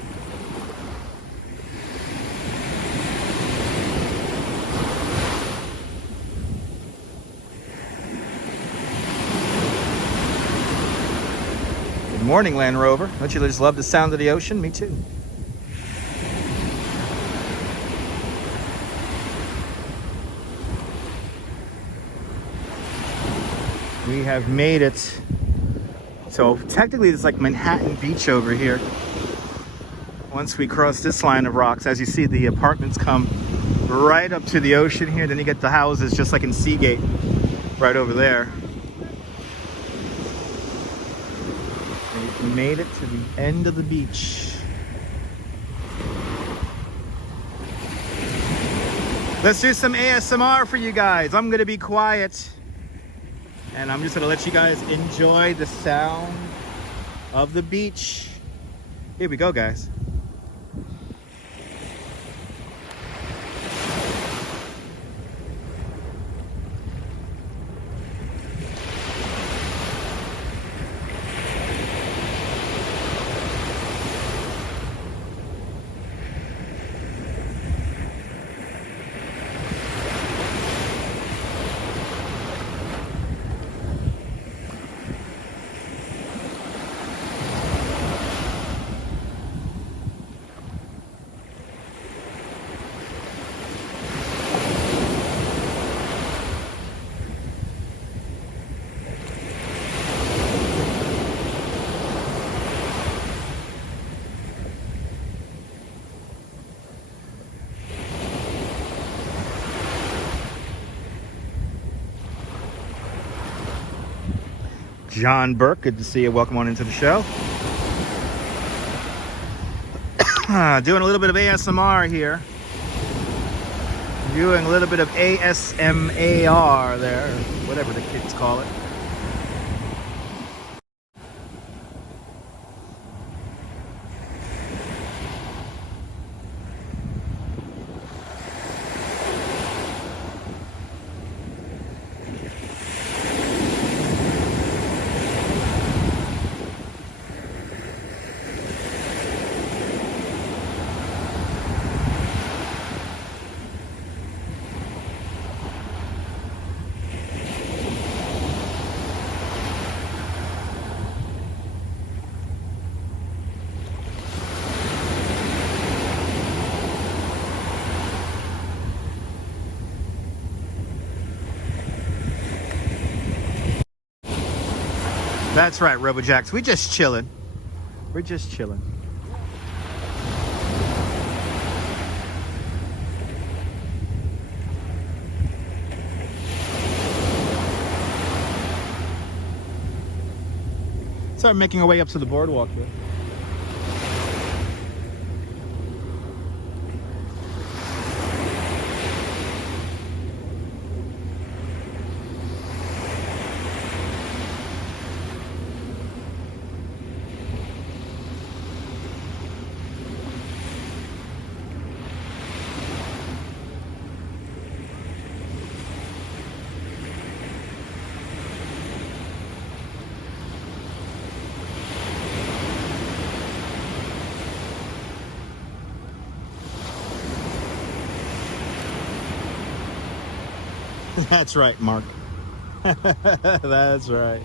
Good morning, Land Rover. Don't you just love the sound of the ocean? Me too. We have made it. So technically it's like Manhattan Beach over here. Once we cross this line of rocks, as you see, the apartments come right up to the ocean here. Then you get the houses just like in Seagate, right over there. We made it to the end of the beach. Let's do some ASMR for you guys. I'm gonna be quiet. And I'm just gonna let you guys enjoy the sound of the beach. Here we go, guys. John Burke, good to see you. Welcome on into the show. Doing a little bit of ASMR here. Doing a little bit of ASMAR there, whatever the kids call it. That's right, RoboJax. We just chilling. We're just chilling. Start making our way up to the boardwalk here. That's right, Mark. That's right.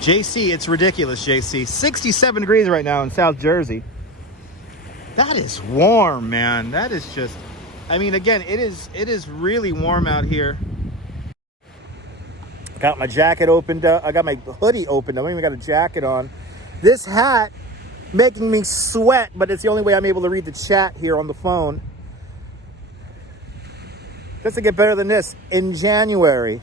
JC, it's ridiculous, JC. 67 degrees right now in South Jersey. That is warm, man. That is just, I mean, again, it is really warm out here. Got my jacket opened up. I got my hoodie opened up. I even got a jacket on. This hat making me sweat, but it's the only way I'm able to read the chat here on the phone. Doesn't get better than this in January.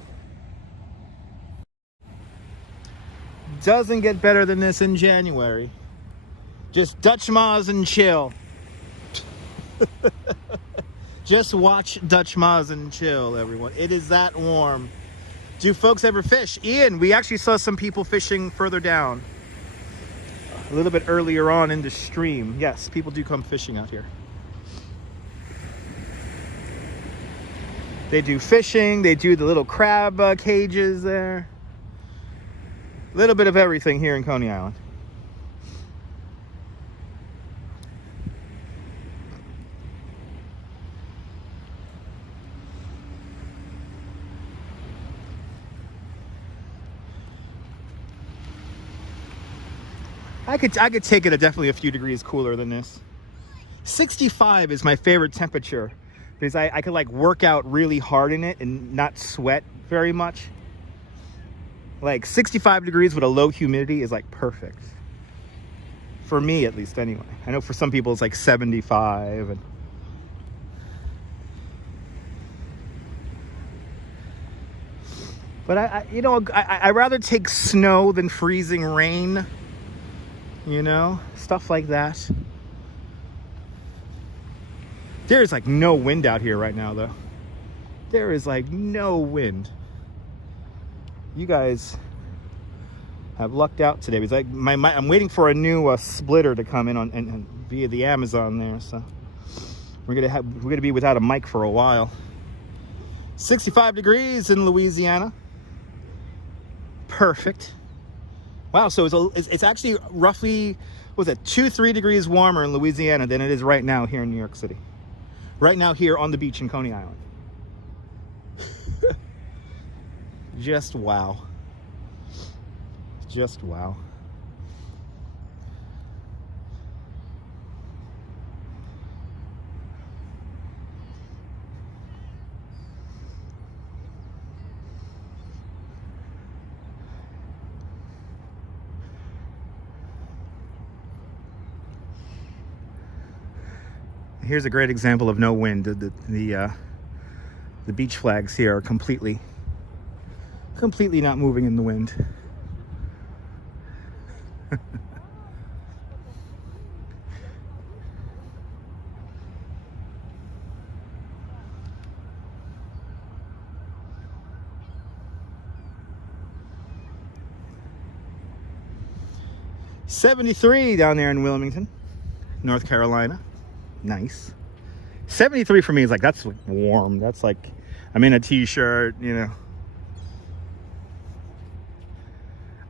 Doesn't get better than this in January. Just Dutch Maws and chill. Just watch Dutch Maws and chill, everyone. It is that warm. Do folks ever fish? Ian, we actually saw some people fishing further down. A little bit earlier on in the stream. Yes, people do come fishing out here. They do fishing. They do the little crab cages there. A little bit of everything here in Coney Island. I could take it at definitely a few degrees cooler than this. 65 is my favorite temperature because I could like work out really hard in it and not sweat very much. Like 65 degrees with a low humidity is like perfect. For me at least anyway. I know for some people it's like 75 and but I rather take snow than freezing rain. You know, stuff like that. There is like no wind out here right now, though. There is like no wind. You guys have lucked out today because I'm waiting for a new splitter to come in on and via the Amazon there. So we're gonna be without a mic for a while. 65 degrees in Louisiana. Perfect. Wow, so it's actually roughly, what was it, 2-3 degrees warmer in Louisiana than it is right now here in New York City. Right now here on the beach in Coney Island. Just wow. Just wow. Here's a great example of no wind. The beach flags here are completely not moving in the wind. $73 down there in Wilmington, North Carolina. Nice. 73 for me is like, that's like warm. That's like, I'm in a t-shirt, you know.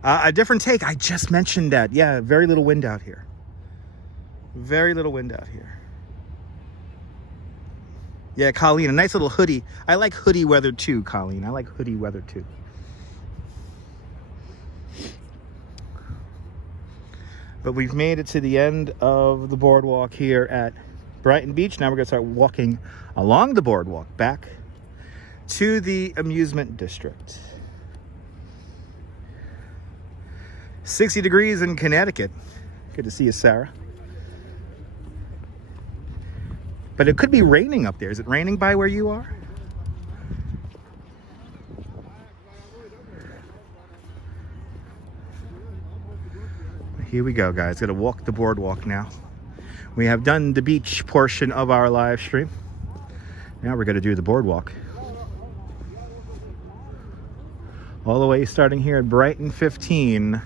A different take. I just mentioned that. Yeah, very little wind out here. Very little wind out here. Yeah, Colleen, a nice little hoodie. I like hoodie weather too, Colleen. I like hoodie weather too. But we've made it to the end of the boardwalk here at Brighton Beach. Now we're going to start walking along the boardwalk back to the amusement district. 60 degrees in Connecticut. Good to see you, Sarah. But it could be raining up there. Is it raining by where you are? Here we go, guys. Got to walk the boardwalk now. We have done the beach portion of our live stream. Now we're going to do the boardwalk. All the way starting here at Brighton 15.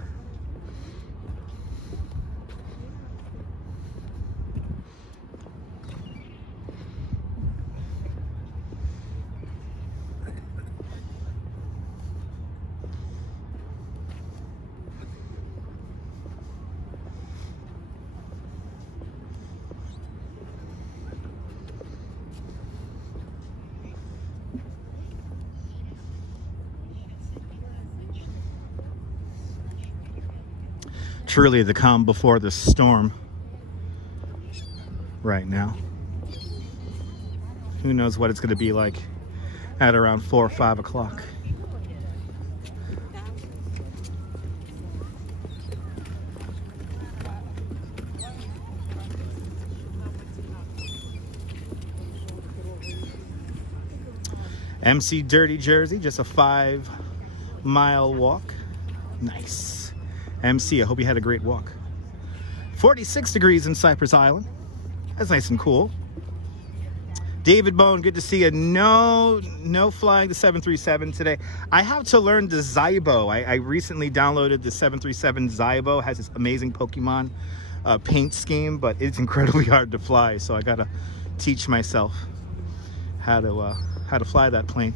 Truly the calm before the storm right now. Who knows what it's going to be like at around 4 or 5 o'clock. MC Dirty Jersey, just a 5-mile walk. Nice. MC, I hope you had a great walk. 46 degrees in Cypress Island. That's nice and cool. David Bone, good to see you. No flying the 737 today. I have to learn the Zybo. I recently downloaded the 737 Zybo. It has this amazing Pokemon paint scheme, but it's incredibly hard to fly. So I gotta teach myself how to fly that plane.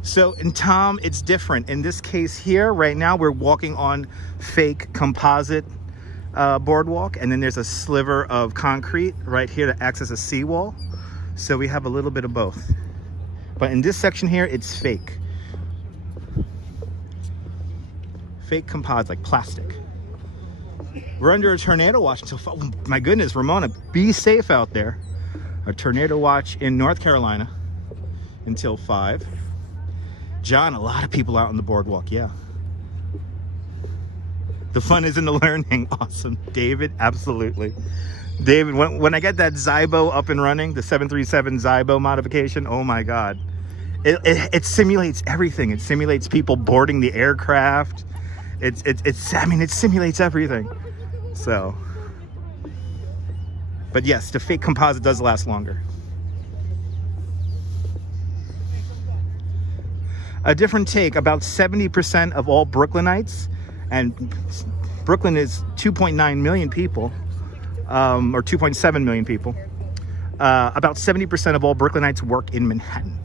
So in Tom, it's different. In this case here, right now, we're walking on fake composite boardwalk, and then there's a sliver of concrete right here that acts as a seawall. So we have a little bit of both. But in this section here, it's fake. Fake composite, like plastic. We're under a tornado watch until, oh my goodness, Ramona, be safe out there. A tornado watch in North Carolina until 5. John, a lot of people out on the boardwalk, yeah. The fun is in the learning. Awesome. David, absolutely. David, when I get that Zybo up and running, the 737 Zybo modification, oh my God. It simulates everything. It simulates people boarding the aircraft. I mean, it simulates everything. So, but yes, the fake composite does last longer. A different take, about 70% of all Brooklynites, and Brooklyn is 2.9 million people, or 2.7 million people. About 70% of all Brooklynites work in Manhattan.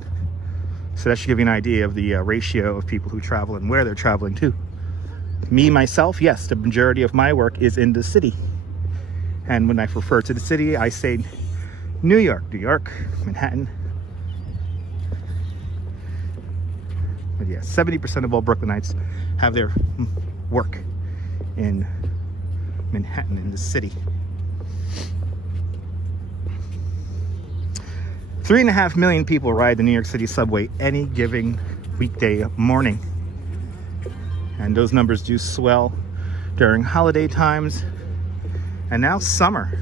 So that should give you an idea of the ratio of people who travel and where they're traveling to. Me, myself, yes, the majority of my work is in the city. And when I refer to the city, I say New York, Manhattan. But yeah, 70% of all Brooklynites have their work in Manhattan, in the city. 3.5 million people ride the New York City subway any given weekday morning. And those numbers do swell during holiday times. And now summer.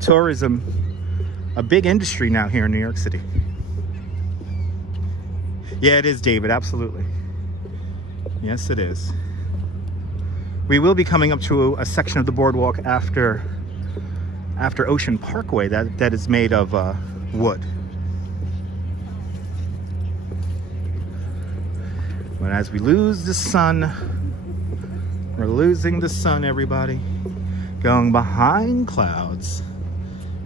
Tourism, a big industry now here in New York City. Yeah, it is, David, absolutely. Yes, it is. We will be coming up to a section of the boardwalk after Ocean Parkway that is made of wood. But as we lose the sun, we're losing the sun, everybody. Going behind clouds.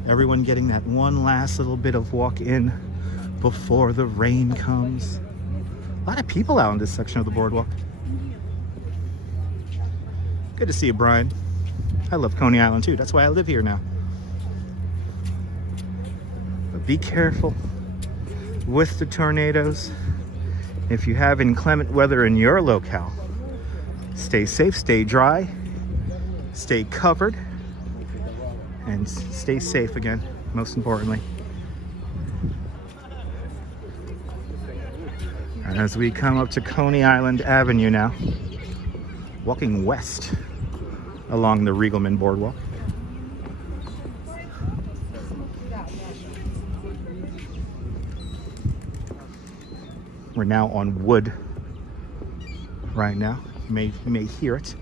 Everyone getting that one last little bit of walk in before the rain comes. A lot of people out in this section of the boardwalk. Good to see you, Brian. I love Coney Island too. That's why I live here now. But be careful with the tornadoes. If you have inclement weather in your locale, stay safe, stay dry, stay covered, and stay safe again, most importantly. As we come up to Coney Island Avenue now, walking west along the Regalman Boardwalk. We're now on wood right now. You may hear it.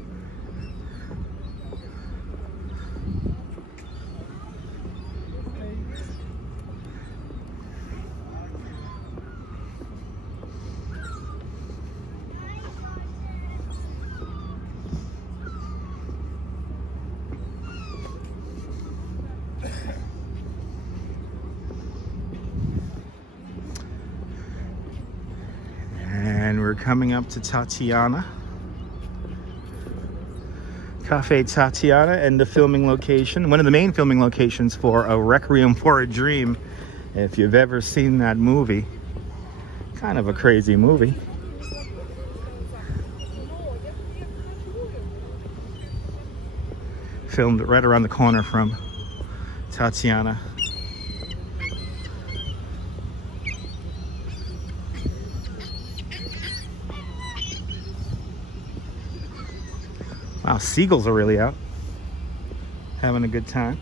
And we're coming up to Tatiana. Cafe Tatiana, and the filming location, one of the main filming locations for A Requiem for a Dream. If you've ever seen that movie, kind of a crazy movie. Filmed right around the corner from Tatiana. Wow, seagulls are really out, having a good time.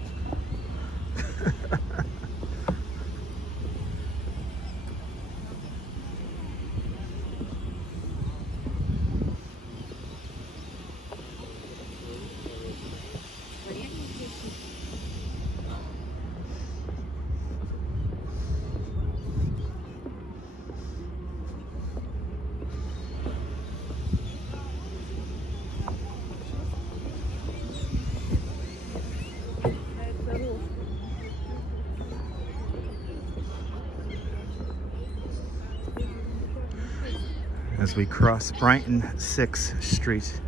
as we cross Brighton 6th Street.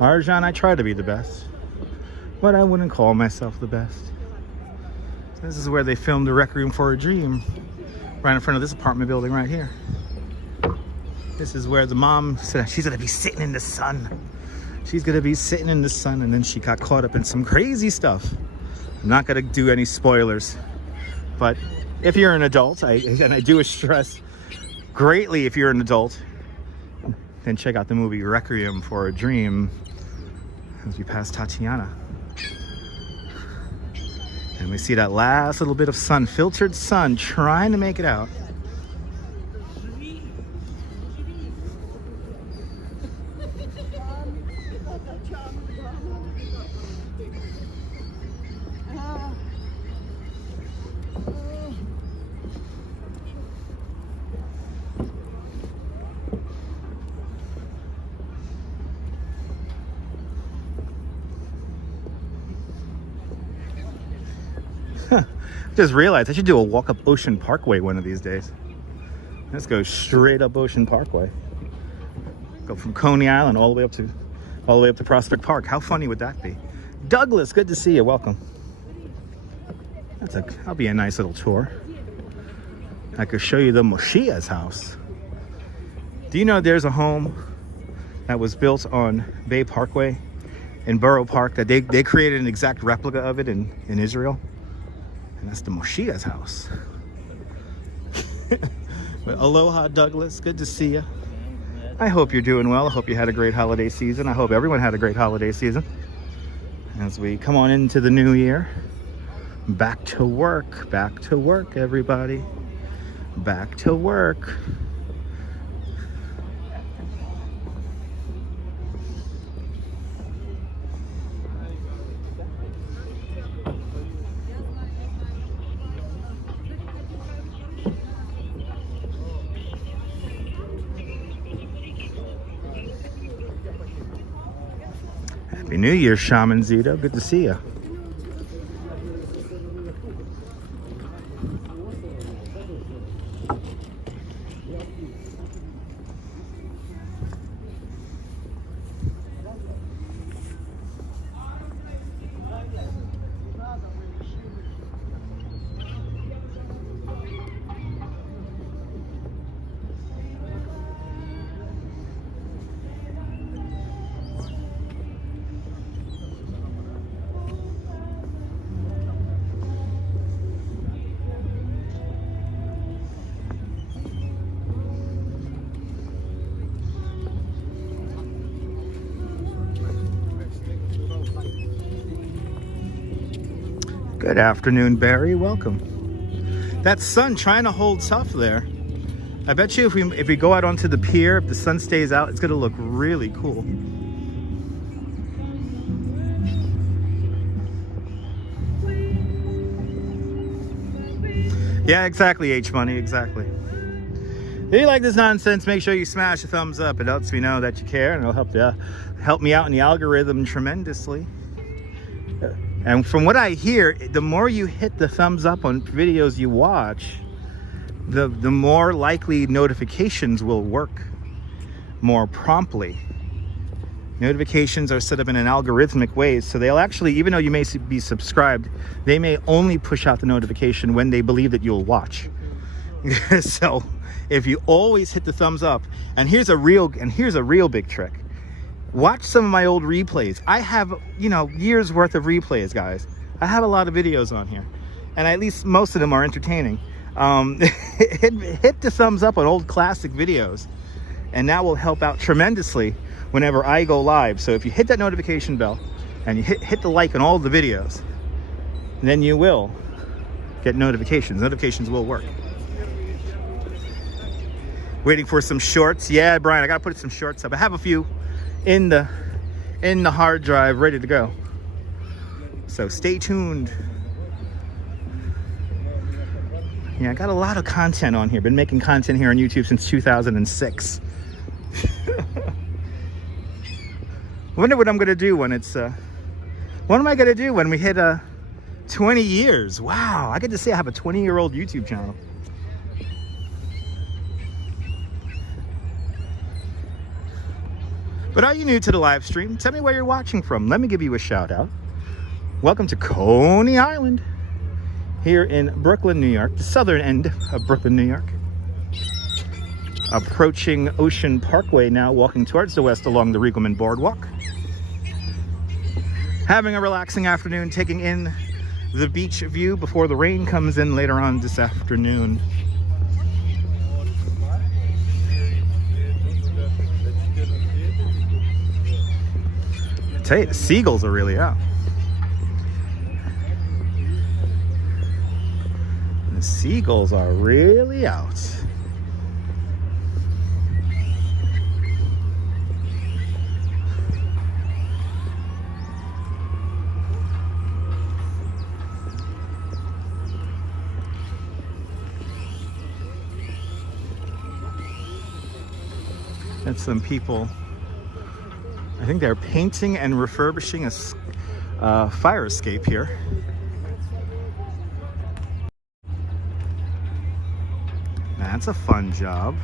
Arjan, I try to be the best, but I wouldn't call myself the best. This is where they filmed the Requiem for a Dream, right in front of this apartment building right here. This is where the mom said she's gonna be sitting in the sun. She's gonna be sitting in the sun, and then she got caught up in some crazy stuff. I'm not gonna do any spoilers, but if you're an adult, and I do stress greatly if you're an adult, then check out the movie Requiem for a Dream as we pass Tatiana. And we see that last little bit of sun, filtered sun, trying to make it out. Just realized I should do a walk up Ocean Parkway one of these days. Let's go straight up Ocean Parkway. Go from Coney Island all the way up to Prospect Park. How funny would that be? Douglas, good to see you. Welcome. That'll be a nice little tour. I could show you the Moshia's house. Do you know there's a home that was built on Bay Parkway in Borough Park that they created an exact replica of it in Israel? And that's the Moshia's house. But aloha, Douglas. Good to see you. I hope you're doing well. I hope you had a great holiday season. I hope everyone had a great holiday season. As we come on into the new year, back to work, everybody. Back to work. Happy New Year, Shaman Zito. Good to see you. Good afternoon, Barry. Welcome. That sun trying to hold tough there. I bet you if we go out onto the pier, if the sun stays out, it's gonna look really cool. Yeah, exactly, H-Money, exactly. If you like this nonsense, make sure you smash a thumbs up. It lets me know that you care, and it'll help me out in the algorithm tremendously. And from what I hear, the more you hit the thumbs up on videos you watch, the more likely notifications will work more promptly. Notifications are set up in an algorithmic way, so they'll actually, even though you may be subscribed, they may only push out the notification when they believe that you'll watch. So if you always hit the thumbs up, and here's a real big trick. Watch some of my old replays. I have, years worth of replays, guys. I have a lot of videos on here, and at least most of them are entertaining. Hit the thumbs up on old classic videos, and that will help out tremendously whenever I go live. So if you hit that notification bell and you hit the like on all the videos, then you will get notifications. Notifications will work. Waiting for some shorts. Yeah, Brian, I gotta put some shorts up. I have a few in the hard drive ready to go, so stay tuned. Yeah, I got a lot of content on here. Been making content here on YouTube since 2006. Wonder what I'm gonna do when it's what am I gonna do when we hit 20 years? Wow, I get to say I have a 20-year-old YouTube channel. But are you new to the live stream? Tell me where you're watching from. Let me give you a shout out. Welcome to Coney Island here in Brooklyn, New York, the southern end of Brooklyn, New York. Approaching Ocean Parkway now, walking towards the west along the Requiem Boardwalk. Having a relaxing afternoon, taking in the beach view before the rain comes in later on this afternoon. I tell you, the seagulls are really out. The seagulls are really out. That's some people, I think they're painting and refurbishing a fire escape here. That's a fun job.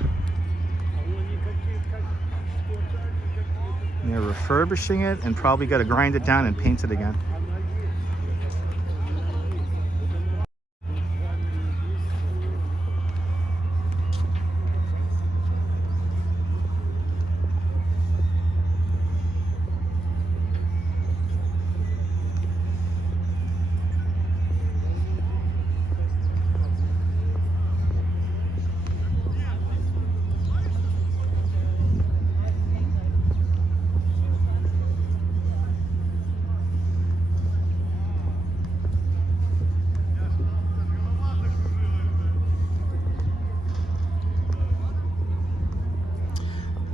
They're refurbishing it and probably got to grind it down and paint it again.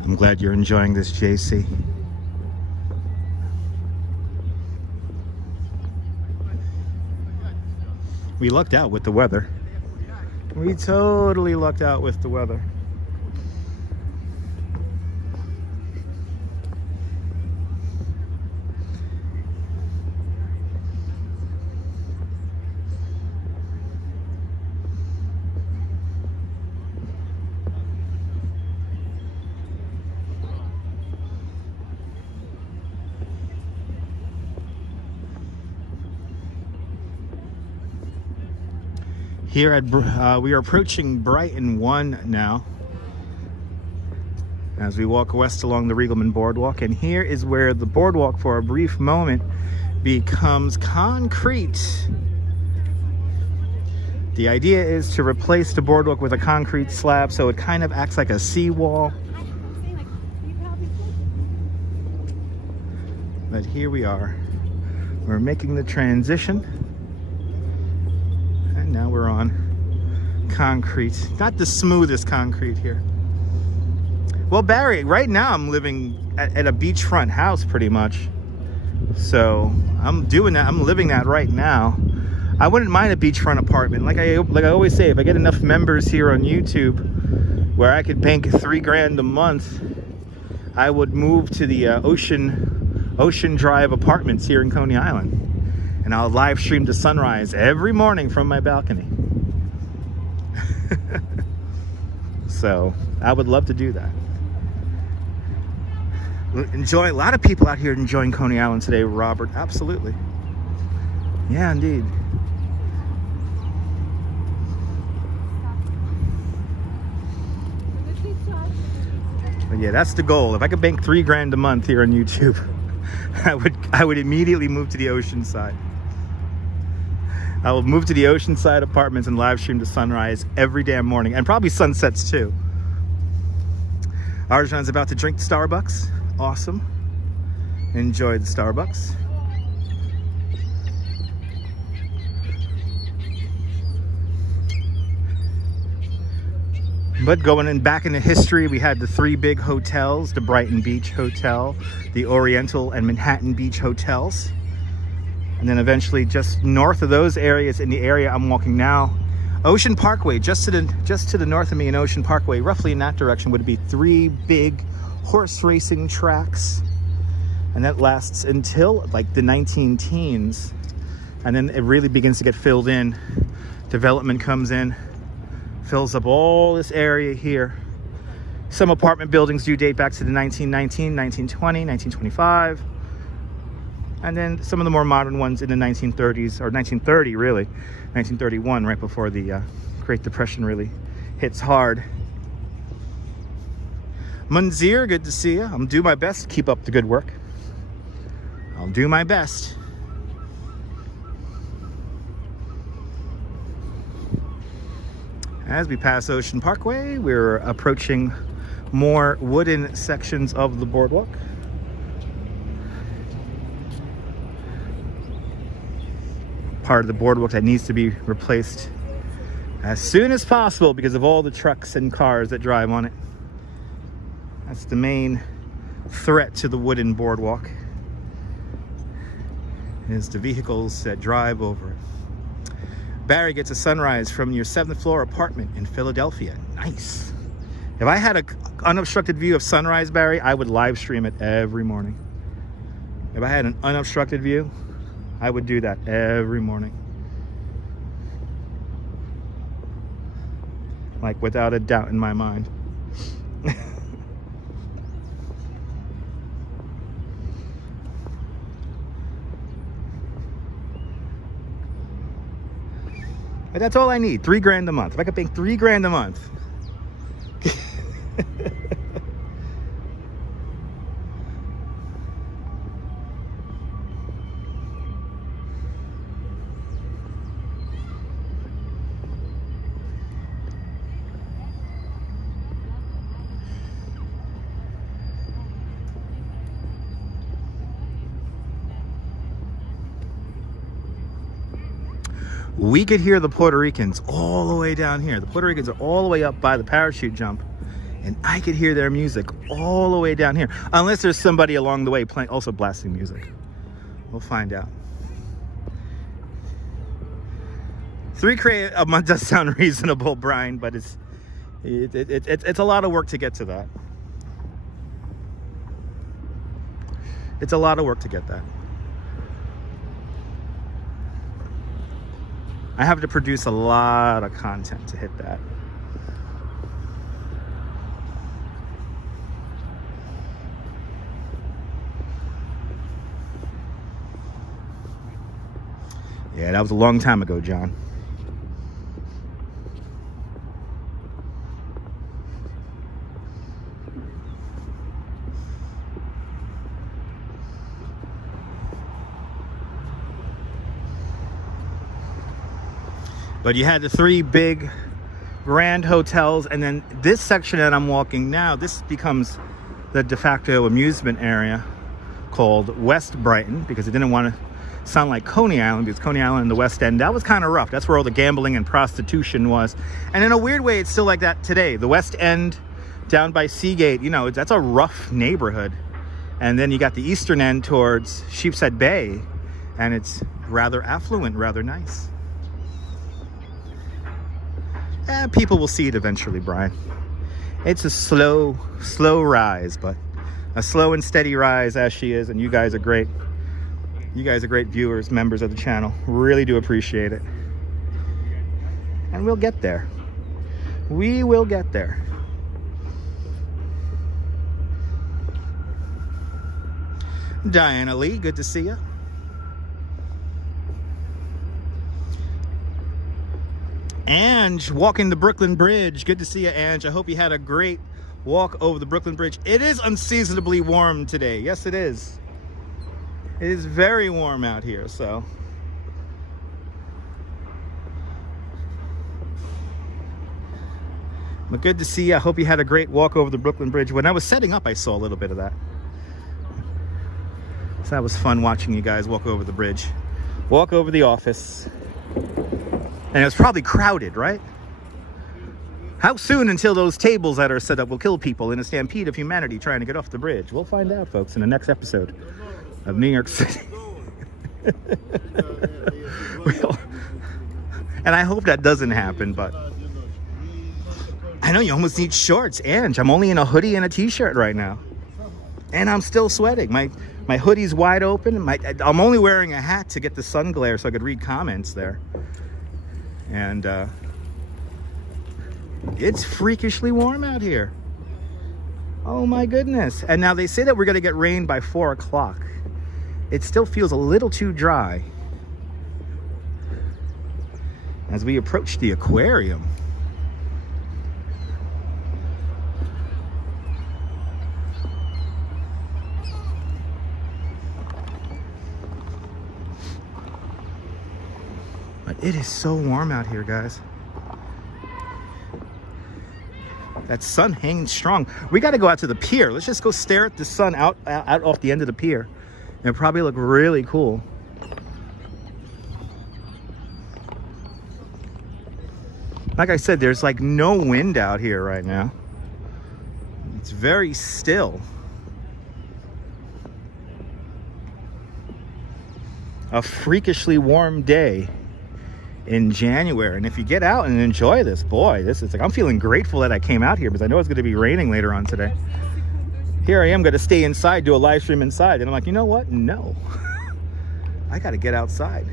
I'm glad you're enjoying this, JC. We lucked out with the weather. We totally lucked out with the weather. Here at we are approaching Brighton 1 now as we walk west along the Requiem Boardwalk, and here is where the boardwalk for a brief moment becomes concrete. The idea is to replace the boardwalk with a concrete slab so it kind of acts like a seawall. But here we are. We're making the transition. Now we're on concrete. Not the smoothest concrete here. Well, Barry, right now I'm living at a beachfront house pretty much. So I'm doing that. I'm living that right now. I wouldn't mind a beachfront apartment. Like I always say, if I get enough members here on YouTube where I could bank $3 grand a month, I would move to the Ocean Drive apartments here in Coney Island. And I'll live stream the sunrise every morning from my balcony. So I would love to do that. Enjoy, a lot of people out here enjoying Coney Island today, Robert. Absolutely. Yeah, indeed. But yeah, that's the goal. If I could bank $3 grand a month here on YouTube, I would immediately move to the ocean side. I will move to the Oceanside apartments and live stream the sunrise every damn morning, and probably sunsets too. Arjan's about to drink the Starbucks. Awesome. Enjoy the Starbucks. But going in back into history, we had the 3 big hotels: the Brighton Beach Hotel, the Oriental and Manhattan Beach Hotels. And then eventually just north of those areas, in the area I'm walking now, Ocean Parkway, just to the north of me in Ocean Parkway, roughly in that direction, would be 3 big horse racing tracks. And that lasts until like the 19-teens. And then it really begins to get filled in. Development comes in, fills up all this area here. Some apartment buildings do date back to the 1919, 1920, 1925. And then some of the more modern ones in the 1930s, or 1930 really, 1931, right before the Great Depression really hits hard. Munzir, good to see you. I'll do my best to keep up the good work. I'll do my best. As we pass Ocean Parkway, we're approaching more wooden sections of the boardwalk. Part of the boardwalk that needs to be replaced as soon as possible because of all the trucks and cars that drive on it. That's the main threat to the wooden boardwalk, is the vehicles that drive over it. Barry gets a sunrise from your 7th floor apartment in Philadelphia. Nice. If I had an unobstructed view of sunrise, Barry, I would live stream it every morning. If I had an unobstructed view, I would do that every morning. Like, without a doubt in my mind. But that's all I need, $3 grand a month. If I could make $3 grand a month. We could hear the Puerto Ricans all the way down here. The Puerto Ricans are all the way up by the parachute jump, and I could hear their music all the way down here. Unless there's somebody along the way playing, also blasting music. We'll find out. $3 a month does sound reasonable, Brian, but it's a lot of work to get to that. It's a lot of work to get that. I have to produce a lot of content to hit that. Yeah, that was a long time ago, John. But you had the 3 big grand hotels, and then this section that I'm walking now, this becomes the de facto amusement area called West Brighton, because it didn't want to sound like Coney Island, because Coney Island in the West End, that was kind of rough. That's where all the gambling and prostitution was. And in a weird way, it's still like that today. The West End down by Seagate, you know, that's a rough neighborhood. And then you got the eastern end towards Sheepshead Bay, and it's rather affluent, rather nice. People will see it eventually, Brian. It's a slow rise, but a slow and steady rise as she is, and you guys are great. You guys are great viewers, members of the channel. Really do appreciate it. And we'll get there. We will get there. Diana Lee, good to see you. Ange, walking the Brooklyn Bridge. Good to see you, Ange. I hope you had a great walk over the Brooklyn Bridge. It is unseasonably warm today. Yes, it is. It is very warm out here, so. But good to see you. I hope you had a great walk over the Brooklyn Bridge. When I was setting up, I saw a little bit of that. So that was fun watching you guys walk over the bridge. Walk over the office. And it was probably crowded, right? How soon until those tables that are set up will kill people in a stampede of humanity trying to get off the bridge? We'll find out, folks, in the next episode of New York City. And I hope that doesn't happen, but I know you almost need shorts. Ange, I'm only in a hoodie and a t-shirt right now. And I'm still sweating. My hoodie's wide open. I'm only wearing a hat to get the sun glare so I could read comments there. And it's freakishly warm out here. Oh my goodness. And now they say that we're going to get rain by 4 o'clock. It still feels a little too dry as we approach the aquarium. But it is so warm out here, guys. That sun hangs strong. We got to go out to the pier. Let's just go stare at the sun out off the end of the pier. It'll probably look really cool. Like I said, there's like no wind out here right now. It's very still. A freakishly warm day in January. And if you get out and enjoy this, boy, this is like, I'm feeling grateful that I came out here because I know it's going to be raining later on today. Here I am going to stay inside, do a live stream inside. And I'm like, you know what? No. I got to get outside.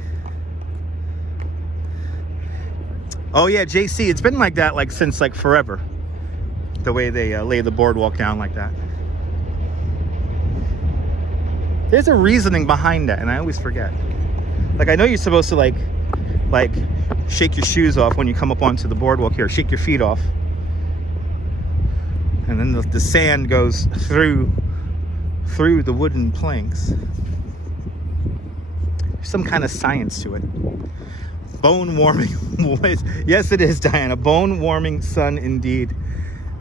Oh yeah, JC, it's been like that since forever. The way they lay the boardwalk down like that. There's a reasoning behind that, and I always forget. Like, I know you're supposed to like shake your shoes off when you come up onto the boardwalk here. Shake your feet off. And then the sand goes through the wooden planks. There's some kind of science to it. Bone warming. Yes, it is, Diana. Bone warming sun indeed.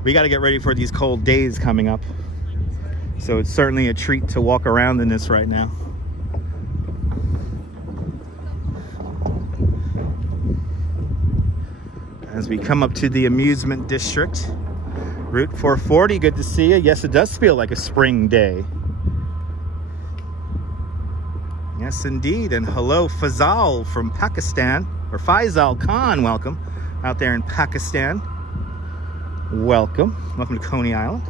We got to get ready for these cold days coming up. So it's certainly a treat to walk around in this right now. As we come up to the amusement district, Route 440, good to see you. Yes, it does feel like a spring day. Yes, indeed. And hello, Faisal from Pakistan, or Faisal Khan, welcome out there in Pakistan. Welcome. Welcome to Coney Island.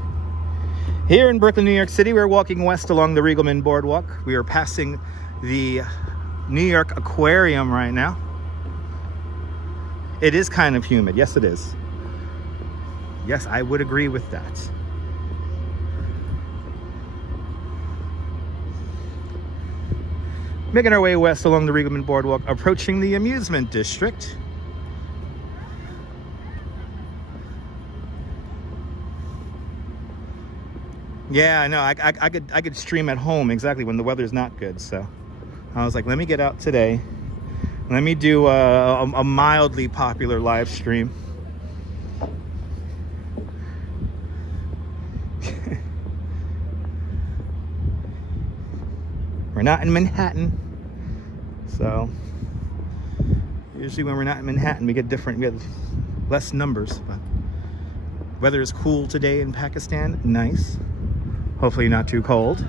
Here in Brooklyn, New York City, we're walking west along the Requiem Boardwalk. We are passing the New York Aquarium right now. It is kind of humid. Yes, it is. Yes, I would agree with that. Making our way west along the Requiem Boardwalk, approaching the amusement district. Yeah, I know. I could stream at home exactly when the weather's not good. So I was like, let me get out today. Let me do a mildly popular live stream. We're not in Manhattan, so usually when we're not in Manhattan, we have less numbers. But weather is cool today in Pakistan. Nice. Hopefully not too cold.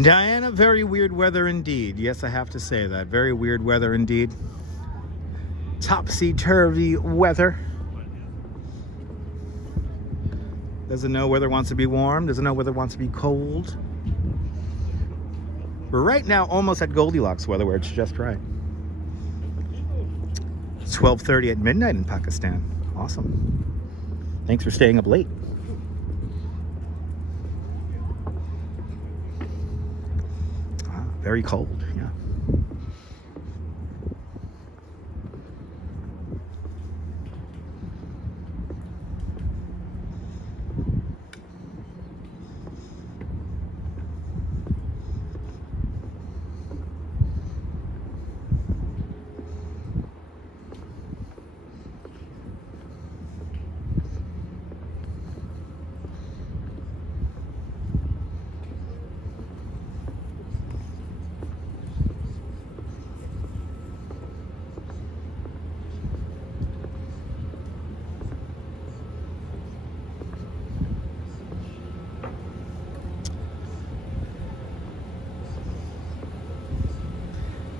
Diana, very weird weather indeed. Yes, I have to say that. Very weird weather indeed. Topsy-turvy weather. Doesn't know whether it wants to be warm. Doesn't know whether it wants to be cold. We're right now almost at Goldilocks weather where it's just right. It's 12:30 at midnight in Pakistan. Awesome. Thanks for staying up late. Very cold, yeah.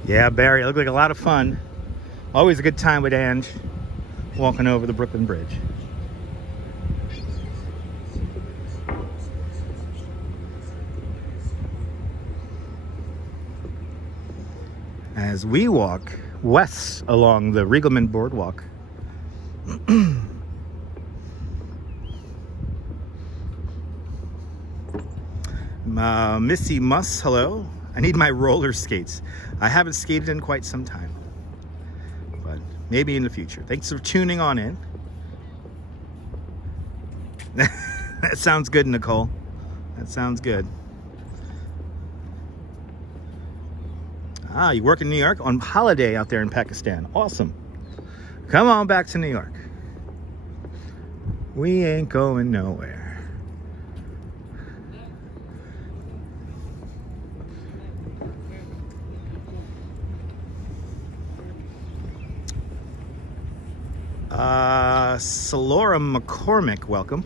Yeah, Barry, it looked like a lot of fun. Always a good time with Ange walking over the Brooklyn Bridge. as we walk west along the Requiem Boardwalk. Missy Muss, hello. I need my roller skates. I haven't skated in quite some time, but maybe in the future. Thanks for tuning on in. That sounds good, Nicole. That sounds good. Ah, you work in New York on holiday out there in Pakistan. Awesome. Come on back to New York. We ain't going nowhere. Salora McCormick, welcome.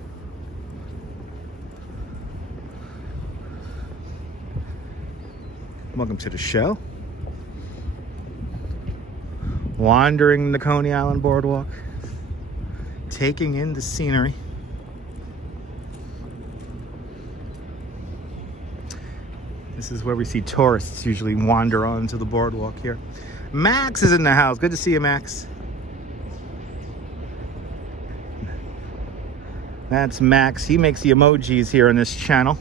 Welcome to the show. Wandering the Coney Island Boardwalk, taking in the scenery. This is where we see tourists usually wander onto the boardwalk here. Max is in the house. Good to see you, Max. That's Max. He makes the emojis here on this channel.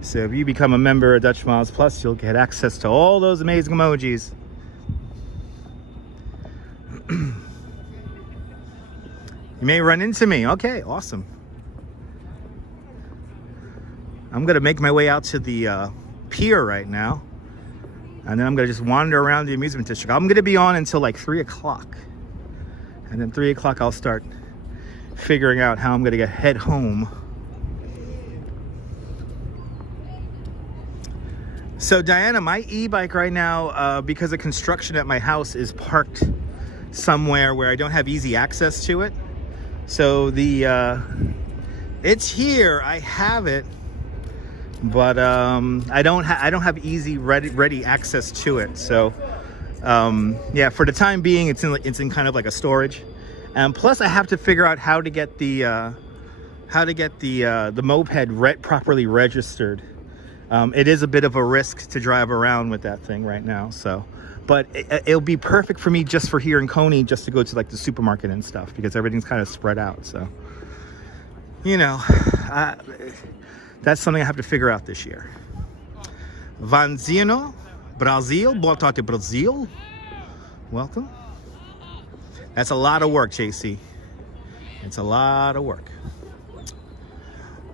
So if you become a member of Dutch Miles Plus, you'll get access to all those amazing emojis. You may run into me. Okay, awesome. I'm gonna make my way out to the pier right now, and then I'm gonna just wander around the amusement district. I'm gonna be on until like 3 o'clock, and then 3 o'clock I'll start figuring out how I'm gonna head home. So Diana, my e-bike right now, because of construction at my house, is parked somewhere where I don't have easy access to it. So the it's here, I have it, but I don't have easy ready access to it. So yeah, for the time being, it's in kind of like a storage. And plus, I have to figure out how to get the moped properly registered. It is a bit of a risk to drive around with that thing right now. So, but it'll be perfect for me just for here in Coney, just to go to like the supermarket and stuff, because everything's kind of spread out. So, you know, that's something I have to figure out this year. Vanzino, Brazil, boa tarde, Brazil. Welcome. That's a lot of work, JC. It's a lot of work.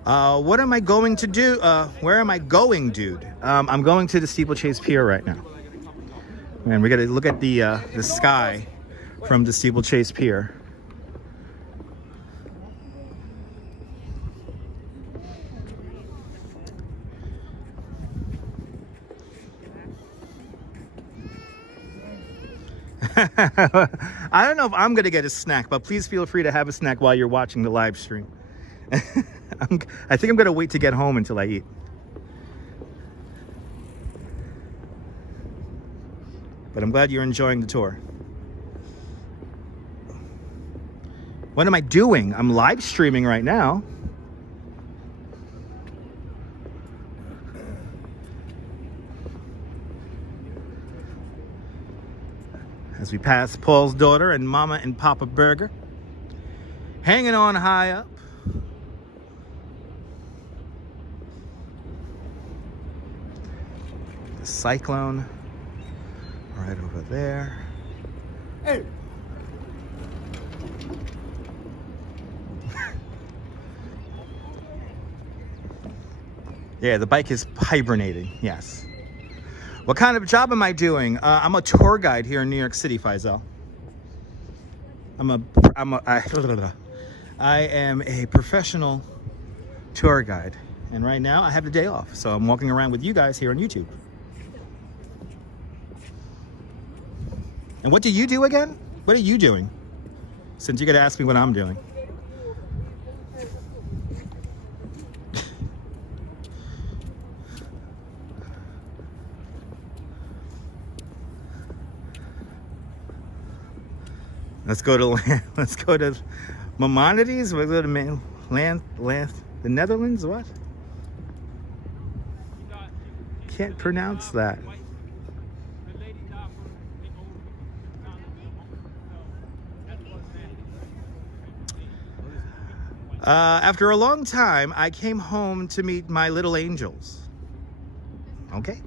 What am I going to do? Where am I going, dude? I'm going to the Steeplechase Pier right now. And we got to look at the sky from the Steeplechase Pier. I don't know if I'm gonna get a snack, but please feel free to have a snack while you're watching the live stream. I think I'm gonna wait to get home until I eat. But I'm glad you're enjoying the tour. What am I doing? I'm live streaming right now. As we pass Paul's daughter and Mama and Papa Burger, hanging on high up. The cyclone right over there. Hey. Yeah, the bike is hibernating, yes. What kind of job am I doing? I'm a tour guide here in New York City, Faisal. I am a professional tour guide. And right now I have the day off. So I'm walking around with you guys here on YouTube. And what do you do again? What are you doing? Since you gotta ask me what I'm doing. Let's go to Maimonides. We'll go to the Netherlands. What? Can't pronounce that. After a long time, I came home to meet my little angels. Okay.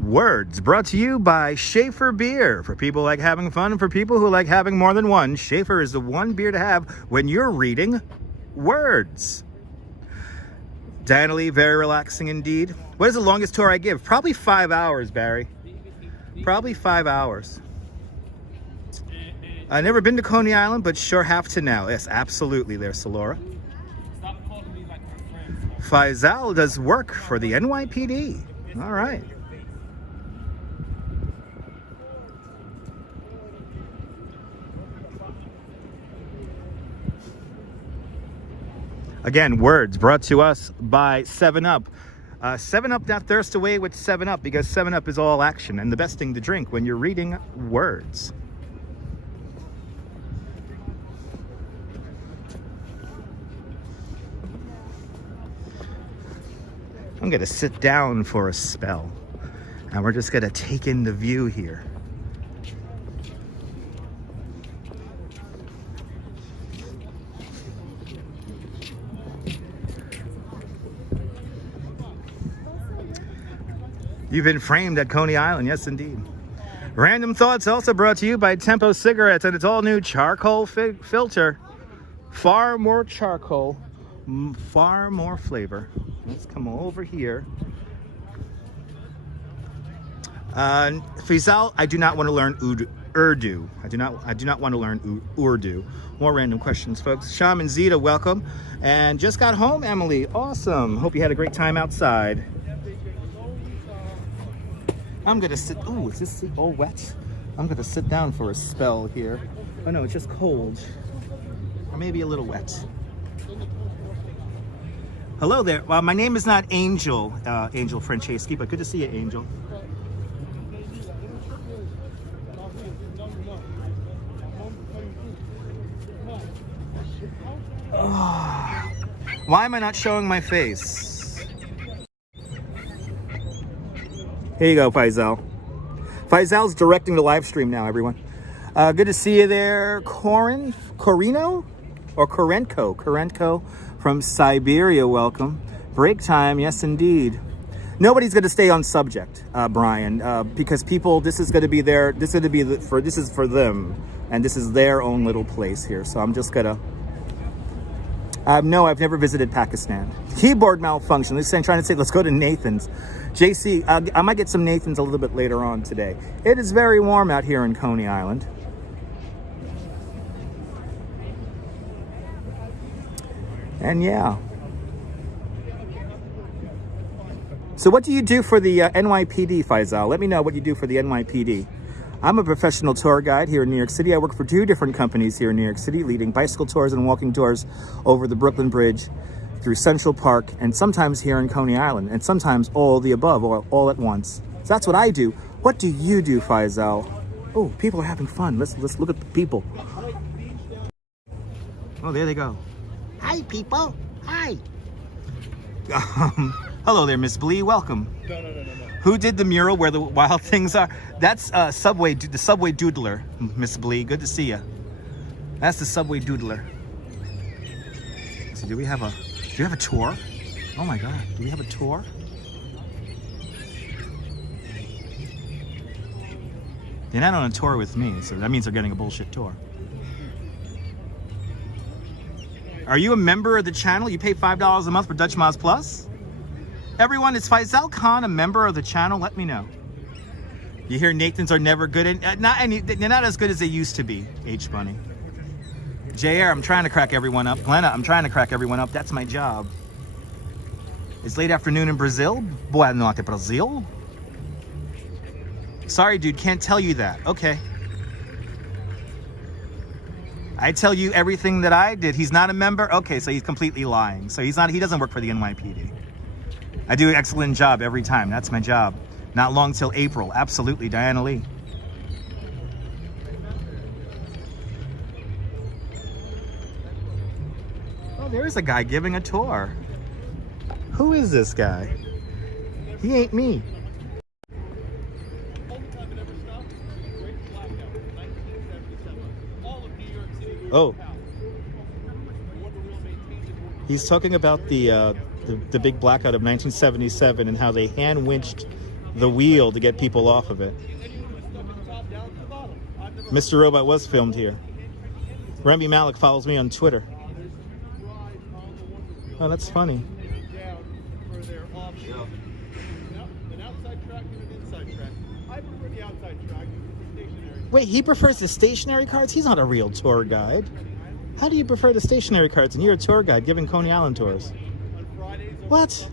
Words brought to you by Schaefer Beer. For people who like having fun, for people who like having more than one, Schaefer is the one beer to have when you're reading words. Diana Lee, very relaxing indeed. What is the longest tour I give? Probably 5 hours, Barry. Probably 5 hours. I've never been to Coney Island, but sure have to now. Yes, absolutely there, Solora. Faisal does work for the NYPD. All right. Again, words brought to us by 7-Up. 7-Up that thirst away with 7-Up, because 7-Up is all action and the best thing to drink when you're reading words. I'm gonna sit down for a spell and we're just gonna take in the view here. You've been framed at Coney Island, yes indeed. Random Thoughts also brought to you by Tempo Cigarettes and its all new charcoal filter. Far more charcoal, far more flavor. Let's come over here. Faisal, I do not want to learn Urdu. I do not want to learn Urdu. More random questions, folks. Shaman Zita, welcome. And just got home, Emily. Awesome. Hope you had a great time outside. I'm gonna sit. Oh, is this seat all wet? I'm gonna sit down for a spell here. Oh no, it's just cold, or maybe a little wet. Hello there. Well, my name is not Angel, Angel Franceschi, but good to see you, Angel. Oh, why am I not showing my face? Here you go, Faisal. Faisal's directing the live stream now, everyone. Good to see you there, Korenko from Siberia, welcome. Break time, yes indeed. Nobody's going to stay on subject, Brian, because people, this is going to be their, this is for them, and this is their own little place here. So I'm just gonna. No, I've never visited Pakistan. Keyboard malfunction. I'm trying to say, let's go to Nathan's. JC, I might get some Nathan's a little bit later on today. It is very warm out here in Coney Island. And yeah. So what do you do for the NYPD, Faisal? Let me know what you do for the NYPD. I'm a professional tour guide here in New York City. I work for 2 different companies here in New York City, leading bicycle tours and walking tours over the Brooklyn Bridge, through Central Park, and sometimes here in Coney Island, and sometimes all the above, or all at once. So that's what I do. What do you do, Faisal? Oh, people are having fun. Let's look at the people. Oh, there they go. Hi, people. Hi. Hello there, Miss Blee. Welcome. No. Who did the mural where the wild things are? That's the Subway Doodler, Miss Blee. Good to see you. That's the Subway Doodler. So do we have a tour? Oh my God, do we have a tour? They're not on a tour with me, so that means they're getting a bullshit tour. Are you a member of the channel? You pay $5 a month for Dutch Moz Plus? Everyone, is Faisal Khan a member of the channel? Let me know. You hear Nathan's are never good, and they're not as good as they used to be, H Bunny. JR, I'm trying to crack everyone up. Glenna, I'm trying to crack everyone up. That's my job. It's late afternoon in Brazil. Boa noite, Brazil. Sorry, dude, can't tell you that. Okay. I tell you everything that I did. He's not a member? Okay, so he's completely lying. So he doesn't work for the NYPD. I do an excellent job every time. That's my job. Not long till April. Absolutely, Diana Lee. Oh, there's a guy giving a tour. Who is this guy? He ain't me. Oh. He's talking about the big blackout of 1977 and how they hand winched the wheel to get people off of it. Mr. Robot was filmed here. Remy Malik follows me on Twitter. Oh, that's funny. Wait, he prefers the stationary cards? He's not a real tour guide. How do you prefer the stationary cards and you're a tour guide giving Coney Island tours? What?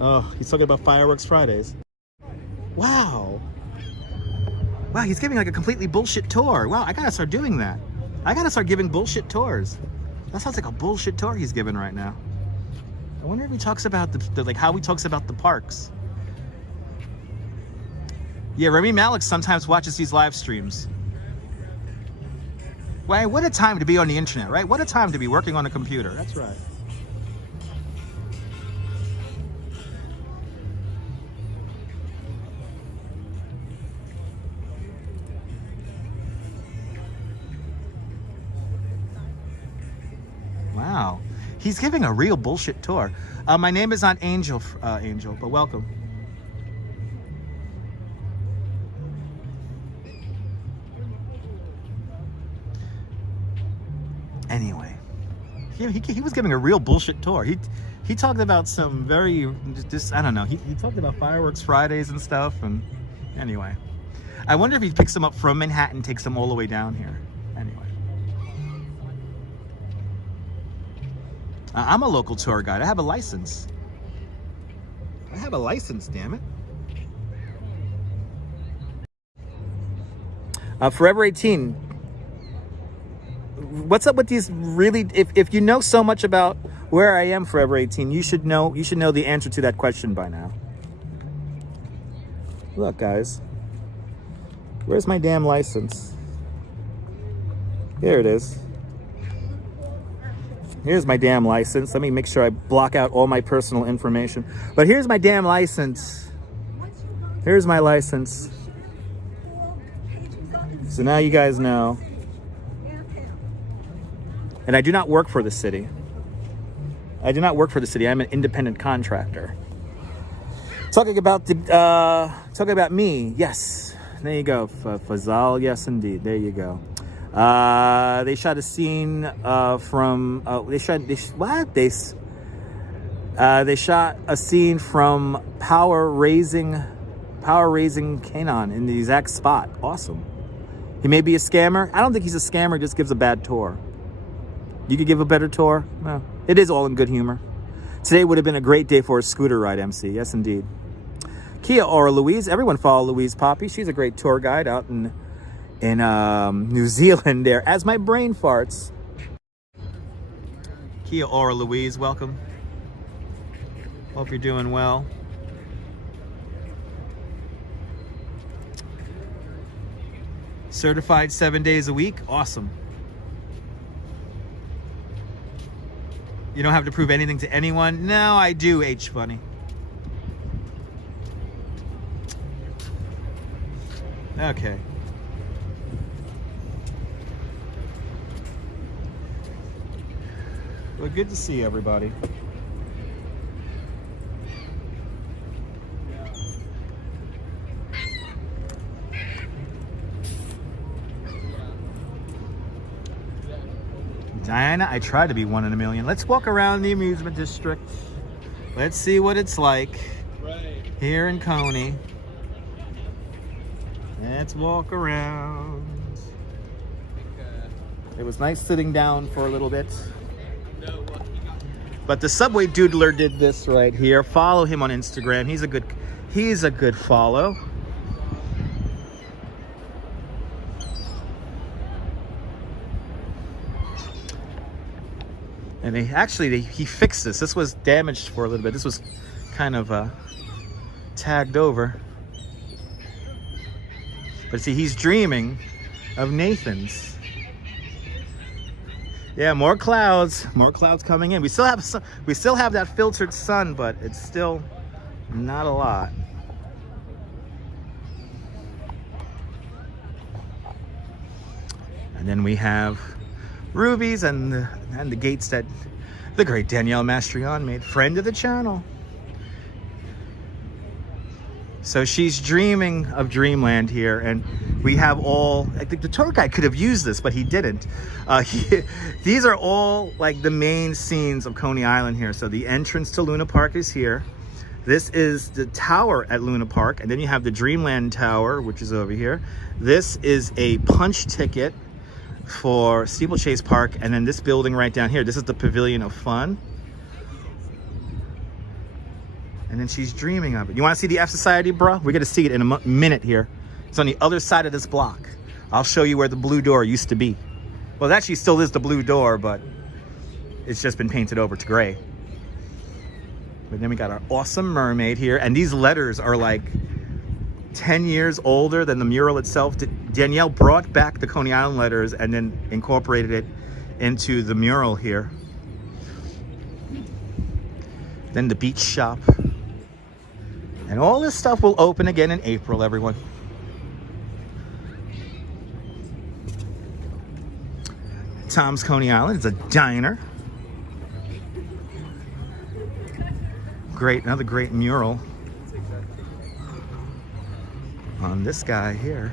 Oh, he's talking about Fireworks Fridays. Wow. Wow, he's giving like a completely bullshit tour. Wow, I gotta start doing that. I gotta start giving bullshit tours. That sounds like a bullshit tour he's giving right now. I wonder if he talks about like how he talks about the parks. Yeah, Remy Malik sometimes watches these live streams. Why, what a time to be on the internet, right? What a time to be working on a computer. That's right. Wow. He's giving a real bullshit tour. My name is not Angel, but welcome. Anyway, he was giving a real bullshit tour. He talked about some very, just I don't know. He talked about Fireworks Fridays and stuff. And anyway, I wonder if he picks them up from Manhattan, and takes them all the way down here. Anyway, I'm a local tour guide. I have a license. I have a license, damn it. Forever 18. What's up with these really, if you know so much about where I am, Forever 18, you should know the answer to that question by now. Look, guys. Where's my damn license? Here it is. Here's my damn license. Let me make sure I block out all my personal information. But here's my damn license. Here's my license. So now you guys know. And I do not work for the city. I do not work for the city. I'm an independent contractor. Talking about me. Yes. There you go. Fazal. Yes, indeed. There you go. They shot a scene from. They shot a scene from Power Raising Canaan in the exact spot. Awesome. He may be a scammer. I don't think he's a scammer. He just gives a bad tour. You could give a better tour? No. It is all in good humor. Today would have been a great day for a scooter ride, MC. Yes, indeed. Kia ora Louise. Everyone follow Louise Poppy. She's a great tour guide out in New Zealand there. As my brain farts. Kia ora Louise. Welcome. Hope you're doing well. Certified 7 days a week. Awesome. You don't have to prove anything to anyone? No, I do, H-Bunny. Okay. Well, good to see everybody. Diana, I try to be 1 in a million. Let's walk around the amusement district. Let's see what it's like here in Coney. Let's walk around. It was nice sitting down for a little bit. But the Subway Doodler did this right here. Follow him on Instagram. He's a good follow. And he fixed this. This was damaged for a little bit. This was kind of tagged over. But see, he's dreaming of Nathan's. Yeah, more clouds coming in. We still have that filtered sun, but it's still not a lot. And then we have rubies and the gates that the great Danielle Mastrion made, friend of the channel. So she's dreaming of dreamland here, and we have all, I think the tour guide could have used this, but he didn't. These are all like the main scenes of Coney Island here. So the entrance to Luna Park is here. This is the tower at Luna Park, and then you have the Dreamland Tower, which is over here. This is a punch ticket for Steeplechase Park, and then this building right down here, this is the Pavilion of Fun. And then she's dreaming of it. You want to see the F Society, bro? We're going to see it in a minute here. It's on the other side of this block. I'll show you where the blue door used to be. Well, it actually still is the blue door, but it's just been painted over to gray. But then we got our awesome mermaid here. And these letters are like 10 years older than the mural itself. Danielle brought back the Coney Island letters and then incorporated it into the mural here. Then the beach shop. And all this stuff will open again in April, everyone. Tom's Coney Island is a diner. Great, another great mural on this guy here.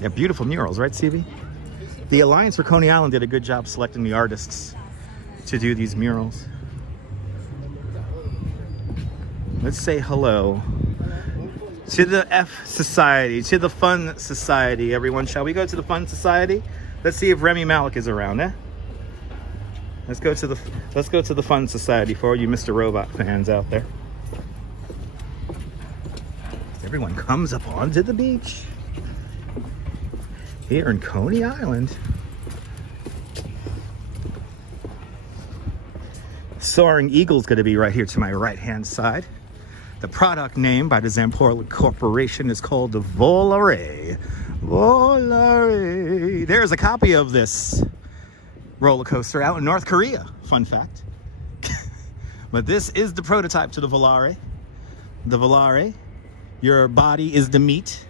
Yeah, beautiful murals, right, CB? The Alliance for Coney Island did a good job selecting the artists to do these murals. Let's say hello to the F Society, to the Fun Society, everyone. Shall we go to the Fun Society? Let's see if Remy Malik is around, eh? Let's go to the Fun Society for all you Mr. Robot fans out there. Everyone comes up onto the beach here in Coney Island. Soaring Eagle's going to be right here to my right-hand side. The product name by the Zamporla Corporation is called the Volare. Volare. There's a copy of this roller coaster out in North Korea. Fun fact. But this is the prototype to the Volare. The Volare. Your body is the meat,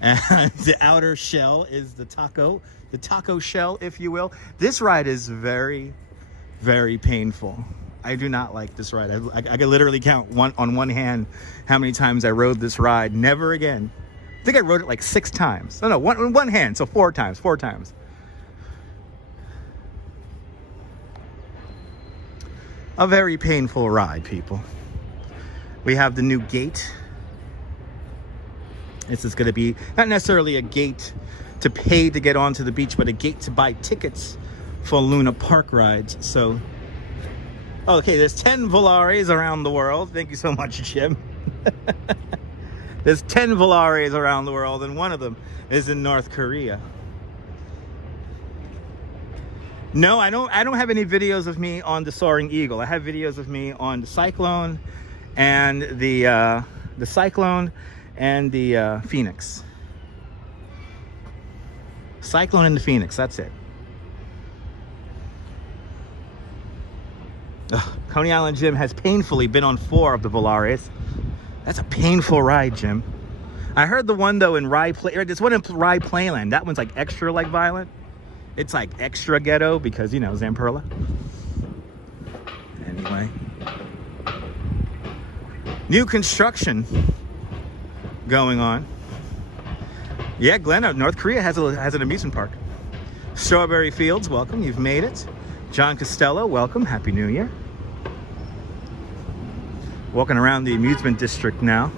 and the outer shell is the taco shell, if you will. This ride is very, very painful. I do not like this ride. I could literally count on one hand how many times I rode this ride. Never again. I think I rode it like 6 times. No, one hand, so 4 times. A very painful ride, people. We have the new gate. This is going to be not necessarily a gate to pay to get onto the beach, but a gate to buy tickets for Luna Park rides. So, okay, there's 10 Volares around the world. Thank you so much, Jim. There's 10 Volares around the world, and one of them is in North Korea. No, I don't have any videos of me on the Soaring Eagle. I have videos of me on the Cyclone and the Cyclone and the Phoenix. Cyclone and the Phoenix, that's it. Ugh, Coney Island Jim has painfully been on 4 of the Volares. That's a painful ride, Jim. I heard the one though in there's one in Rye Playland. That one's like extra like violent. It's like extra ghetto because, you know, Zamperla. Anyway. New construction going on. Yeah, Glenn, North Korea has an amusement park. Strawberry Fields, welcome. You've made it. John Costello, welcome. Happy New Year. Walking around the amusement district now.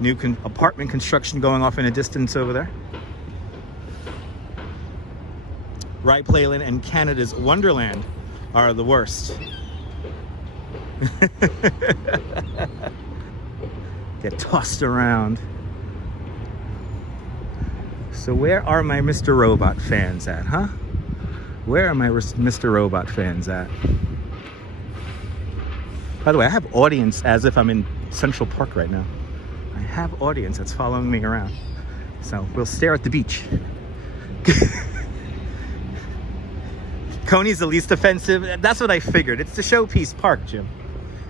New apartment construction going off in a distance over there. Rye Playland and Canada's Wonderland are the worst. Get tossed around. So where are my Mr. Robot fans at, huh? Where are my Mr. Robot fans at? By the way, I have audience as if I'm in Central Park right now. I have audience that's following me around. So we'll stare at the beach. Coney's the least offensive. That's what I figured. It's the showpiece park, Jim.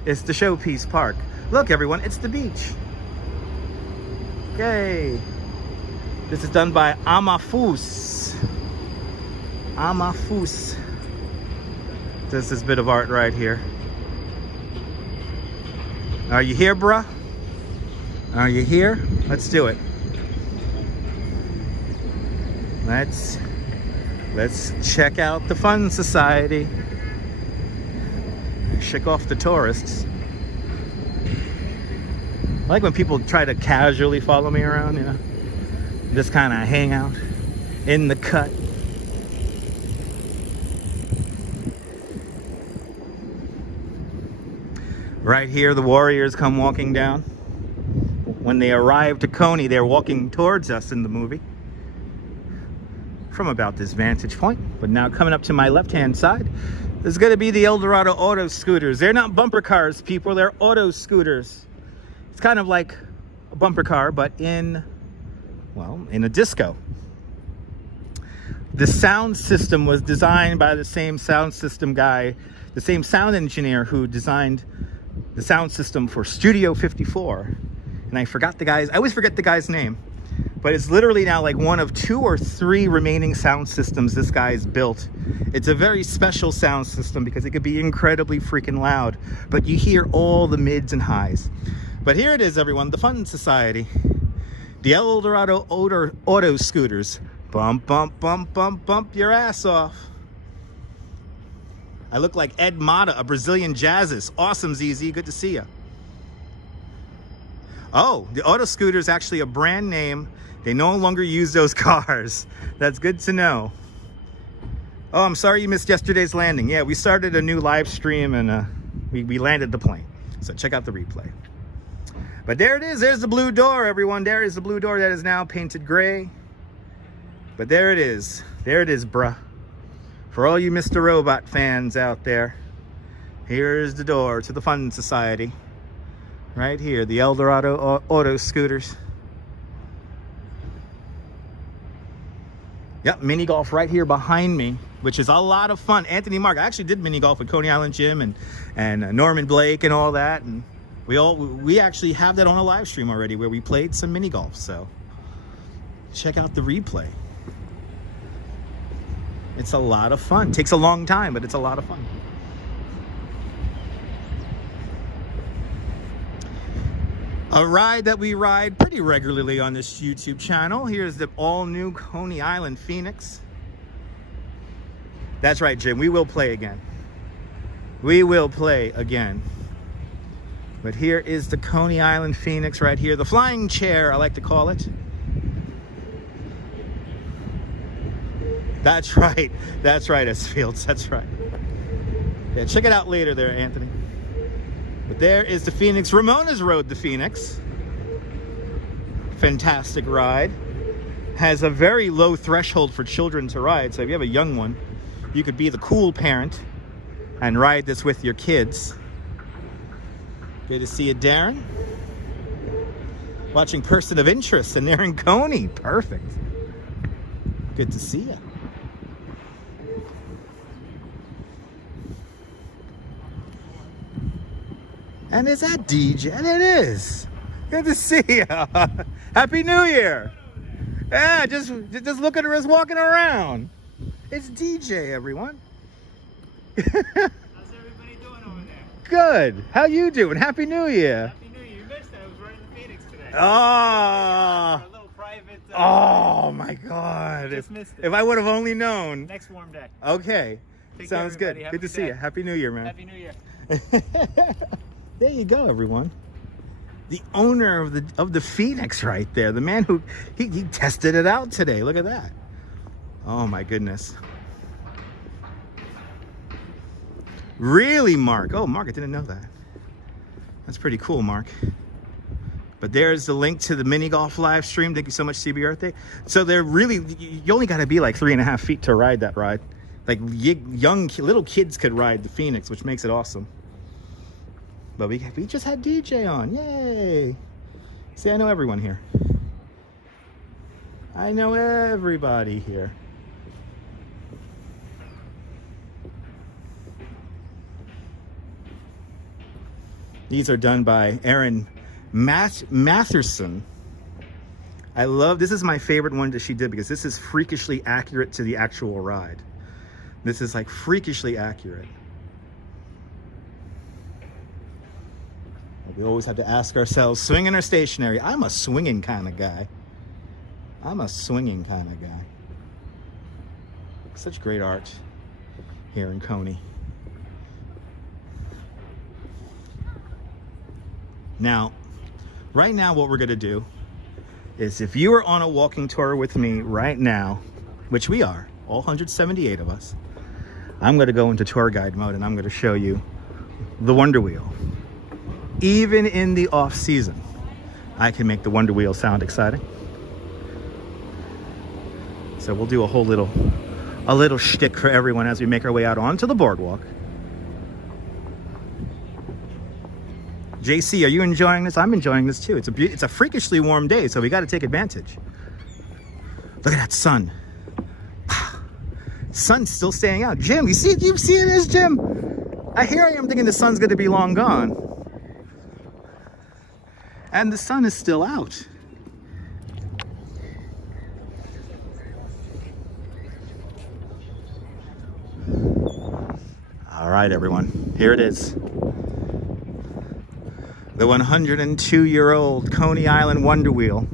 It's the showpiece park. Look, everyone, it's the beach. Okay. This is done by Amafus. Amafus. This is a bit of art right here. Are you here, bruh? Are you here? Let's do it. Let's check out the Fun Society. Shake off the tourists. I like when people try to casually follow me around, you know. Just kind of hang out in the cut. Right here, the warriors come walking down. When they arrive to Coney, they're walking towards us in the movie from about this vantage point. But now coming up to my left-hand side, there's going to be the Eldorado auto scooters. They're not bumper cars, people. They're auto scooters. It's kind of like a bumper car, but in a disco. The sound system was designed by the same sound system guy, the same sound engineer who designed the sound system for Studio 54. And I always forget the guy's name, but it's literally now like one of 2 or 3 remaining sound systems this guy's built. It's a very special sound system because it could be incredibly freaking loud, but you hear all the mids and highs. But here it is, everyone, the Fun Society. The Eldorado auto scooters. Bump, bump, bump, bump, bump your ass off. I look like Ed Mata, a Brazilian jazzist. Awesome, ZZ. Good to see you. Oh, the auto scooter is actually a brand name. They no longer use those cars. That's good to know. Oh, I'm sorry you missed yesterday's landing. Yeah, we started a new live stream and we landed the plane. So check out the replay. But there it is. There's the blue door, everyone. There is the blue door that is now painted gray. But there it is. There it is, bruh. For all you Mr. Robot fans out there, here's the door to the Fun Society. Right here, the Eldorado auto scooters. Yep, mini golf right here behind me, which is a lot of fun. Anthony Mark, I actually did mini golf with Coney Island Jim and Norman Blake and all that. And we actually have that on a live stream already where we played some mini golf. So check out the replay. It's a lot of fun. Takes a long time, but it's a lot of fun. A ride that we ride pretty regularly on this YouTube channel. Here's the all-new Coney Island Phoenix. That's right, Jim. We will play again. We will play again. But here is the Coney Island Phoenix right here. The flying chair, I like to call it. That's right. That's right, S. Fields. That's right. Yeah, check it out later there, Anthony. But there is the Phoenix. Ramona's rode the Phoenix. Fantastic ride. Has a very low threshold for children to ride. So if you have a young one, you could be the cool parent and ride this with your kids. Good to see you, Darren. Watching Person of Interest, and they're in Coney. Perfect. Good to see you. And is that DJ? And it is. Good to see you. Happy New Year. Yeah, just look at her as walking around. It's DJ, everyone. How's everybody doing over there? Good. How you doing? Happy New Year. Happy New Year. You missed it. I was riding the Phoenix today. Oh. A little private. Oh my God. Just missed it. If I would have only known. Next warm day. Okay. Take Sounds care, good. everybody. Good to see you. Happy New Year, man. Happy New Year. There you go, everyone. The owner of the Phoenix right there. The man who he tested it out today. Look at that. Oh my goodness. Really, Mark? Oh, Mark, I didn't know that. That's pretty cool, Mark. But there's the link to the mini golf live stream. Thank you so much, CB Earth Day. So they're really, you only got to be like 3.5 feet to ride that ride. Like young little kids could ride the Phoenix, which makes it awesome. But we just had DJ on. Yay. See, I know everyone here. I know everybody here. These are done by Aaron Matherson. I love, this is my favorite one that she did because this is freakishly accurate to the actual ride. This is like freakishly accurate. We always have to ask ourselves, swinging or stationary? I'm a swinging kind of guy. I'm a swinging kind of guy. Such great art here in Coney. Now, right now what we're gonna do is, if you are on a walking tour with me right now, which we are, all 178 of us, I'm gonna go into tour guide mode and I'm gonna show you the Wonder Wheel. Even in the off season, I can make the Wonder Wheel sound exciting. So we'll do a little shtick for everyone as we make our way out onto the boardwalk. JC, are you enjoying this? I'm enjoying this too. It's a freakishly warm day, so we got to take advantage. Look at that sun. Sun's still staying out. Jim, you see this, Jim? I am thinking the sun's going to be long gone. And the sun is still out. All right, everyone, here it is. The 102-year-old Coney Island Wonder Wheel.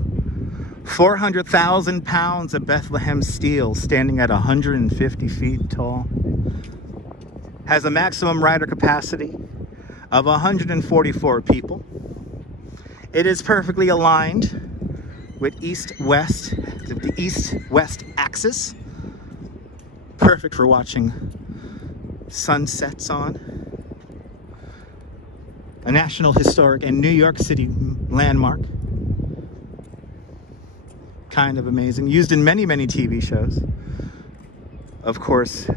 400,000 pounds of Bethlehem steel, standing at 150 feet tall. Has a maximum rider capacity of 144 people. It is perfectly aligned with the east-west axis. Perfect for watching sunsets on. A National Historic and New York City landmark. Kind of amazing. Used in many, many TV shows. Of course,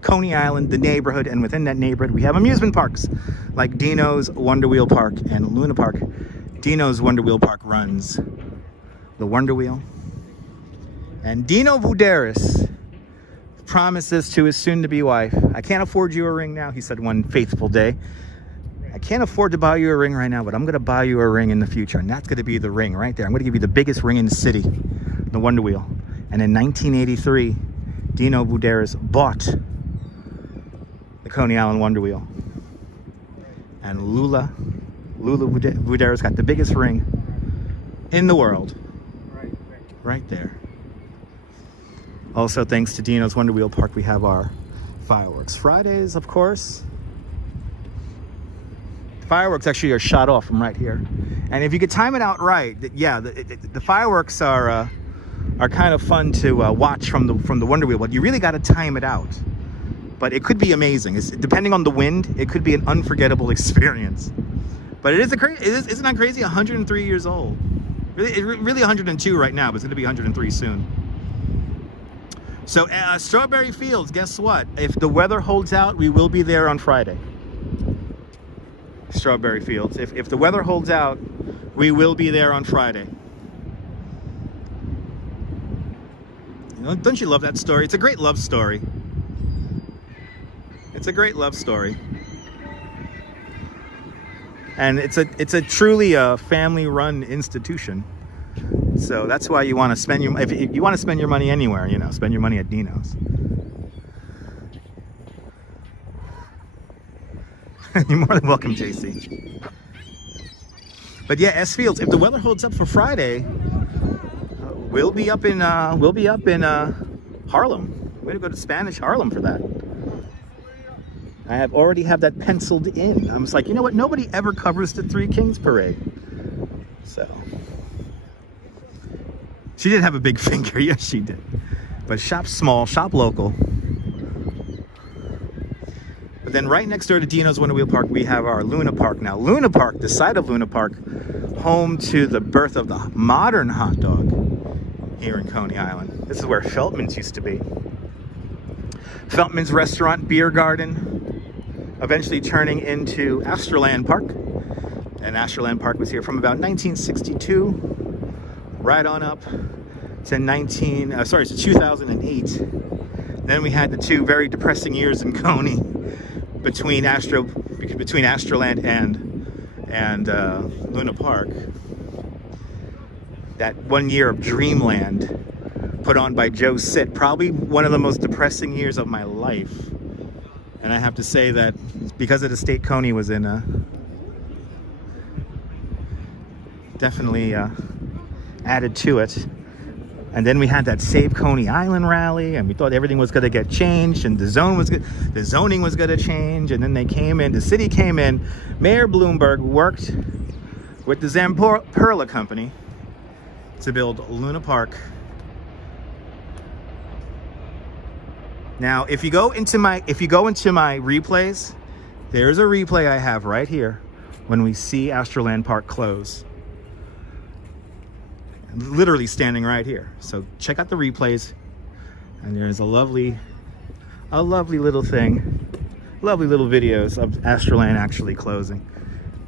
Coney Island, the neighborhood, and within that neighborhood we have amusement parks like Dino's Wonder Wheel Park and Luna Park. Dino's Wonder Wheel Park runs the Wonder Wheel. And Dino Buderis promises to his soon-to-be wife, "I can't afford you a ring now," he said one faithful day. "I can't afford to buy you a ring right now, but I'm going to buy you a ring in the future." And that's going to be the ring right there. I'm going to give you the biggest ring in the city, the Wonder Wheel. And in 1983, Dino Buderis bought the Coney Island Wonder Wheel. And Lula Buderis got the biggest ring in the world. Right there. Also, thanks to Dino's Wonder Wheel Park, we have our fireworks Fridays, of course. Fireworks actually are shot off from right here, and if you could time it out right, yeah, the fireworks are kind of fun to watch from the Wonder Wheel, but you really got to time it out. But it could be amazing. Depending on the wind, it could be an unforgettable experience. But isn't that crazy? 103 years old. Really 102 right now, but it's going to be 103 soon. So Strawberry Fields, guess what? If the weather holds out, we will be there on Friday. Strawberry Fields. If the weather holds out, we will be there on Friday. You know, don't you love that story? It's a great love story. It's a great love story. And it's a truly family-run institution. So that's why you want to spend your, if you want to spend your money anywhere, you know, spend your money at Dino's. You're more than welcome, JC. But yeah, S Fields, if the weather holds up for Friday, we'll be up in Harlem. We're gonna go to Spanish Harlem for that. I already have that penciled in. I was like, you know what? Nobody ever covers the Three Kings Parade. So she did have a big finger. Yes, she did. But shop small, shop local. But then right next door to Dino's Wonder Wheel Park, we have our Luna Park. Now, Luna Park, the site of Luna Park, home to the birth of the modern hot dog here in Coney Island. This is where Feltman's used to be. Feltman's Restaurant, Beer Garden, eventually turning into Astroland Park. And Astroland Park was here from about 1962 right on up to 2008. Then we had the two very depressing years in Coney between Astroland and Luna Park. that 1 year of Dreamland put on by Joe Sitt. Probably one of the most depressing years of my life. And I have to say that because of the state Coney was in, definitely added to it. And then we had that Save Coney Island rally, and we thought everything was going to get changed, and the zoning was going to change. And then they came in, the city came in. Mayor Bloomberg worked with the Zamperla company to build Luna Park. Now, if you go into my replays, there's a replay I have right here when we see Astroland Park close. I'm literally standing right here. So check out the replays, and there's a lovely little thing, lovely little videos of Astroland actually closing.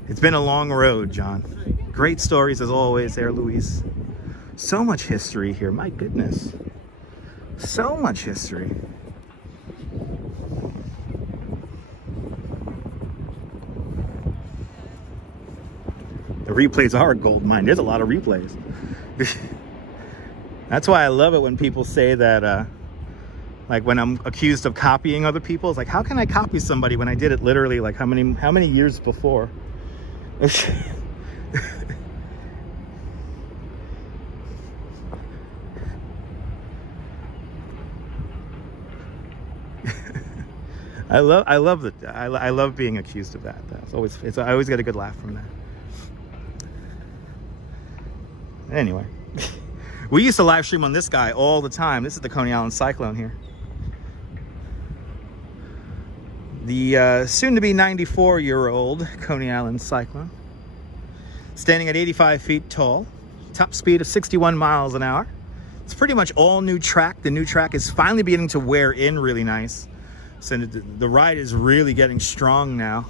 It's been a long road, John. Great stories as always there, Luis. So much history here, my goodness. So much history. The replays are a gold mine. There's a lot of replays. That's why I love it when people say that, like when I'm accused of copying other people, it's like, how can I copy somebody when I did it literally like how many years before? I love being accused of that. I always get a good laugh from that. Anyway, we used to live stream on this guy all the time. This is the Coney Island Cyclone here. The soon-to-be 94-year-old Coney Island Cyclone. Standing at 85 feet tall. Top speed of 61 miles an hour. It's pretty much all new track. The new track is finally beginning to wear in really nice. So the ride is really getting strong now.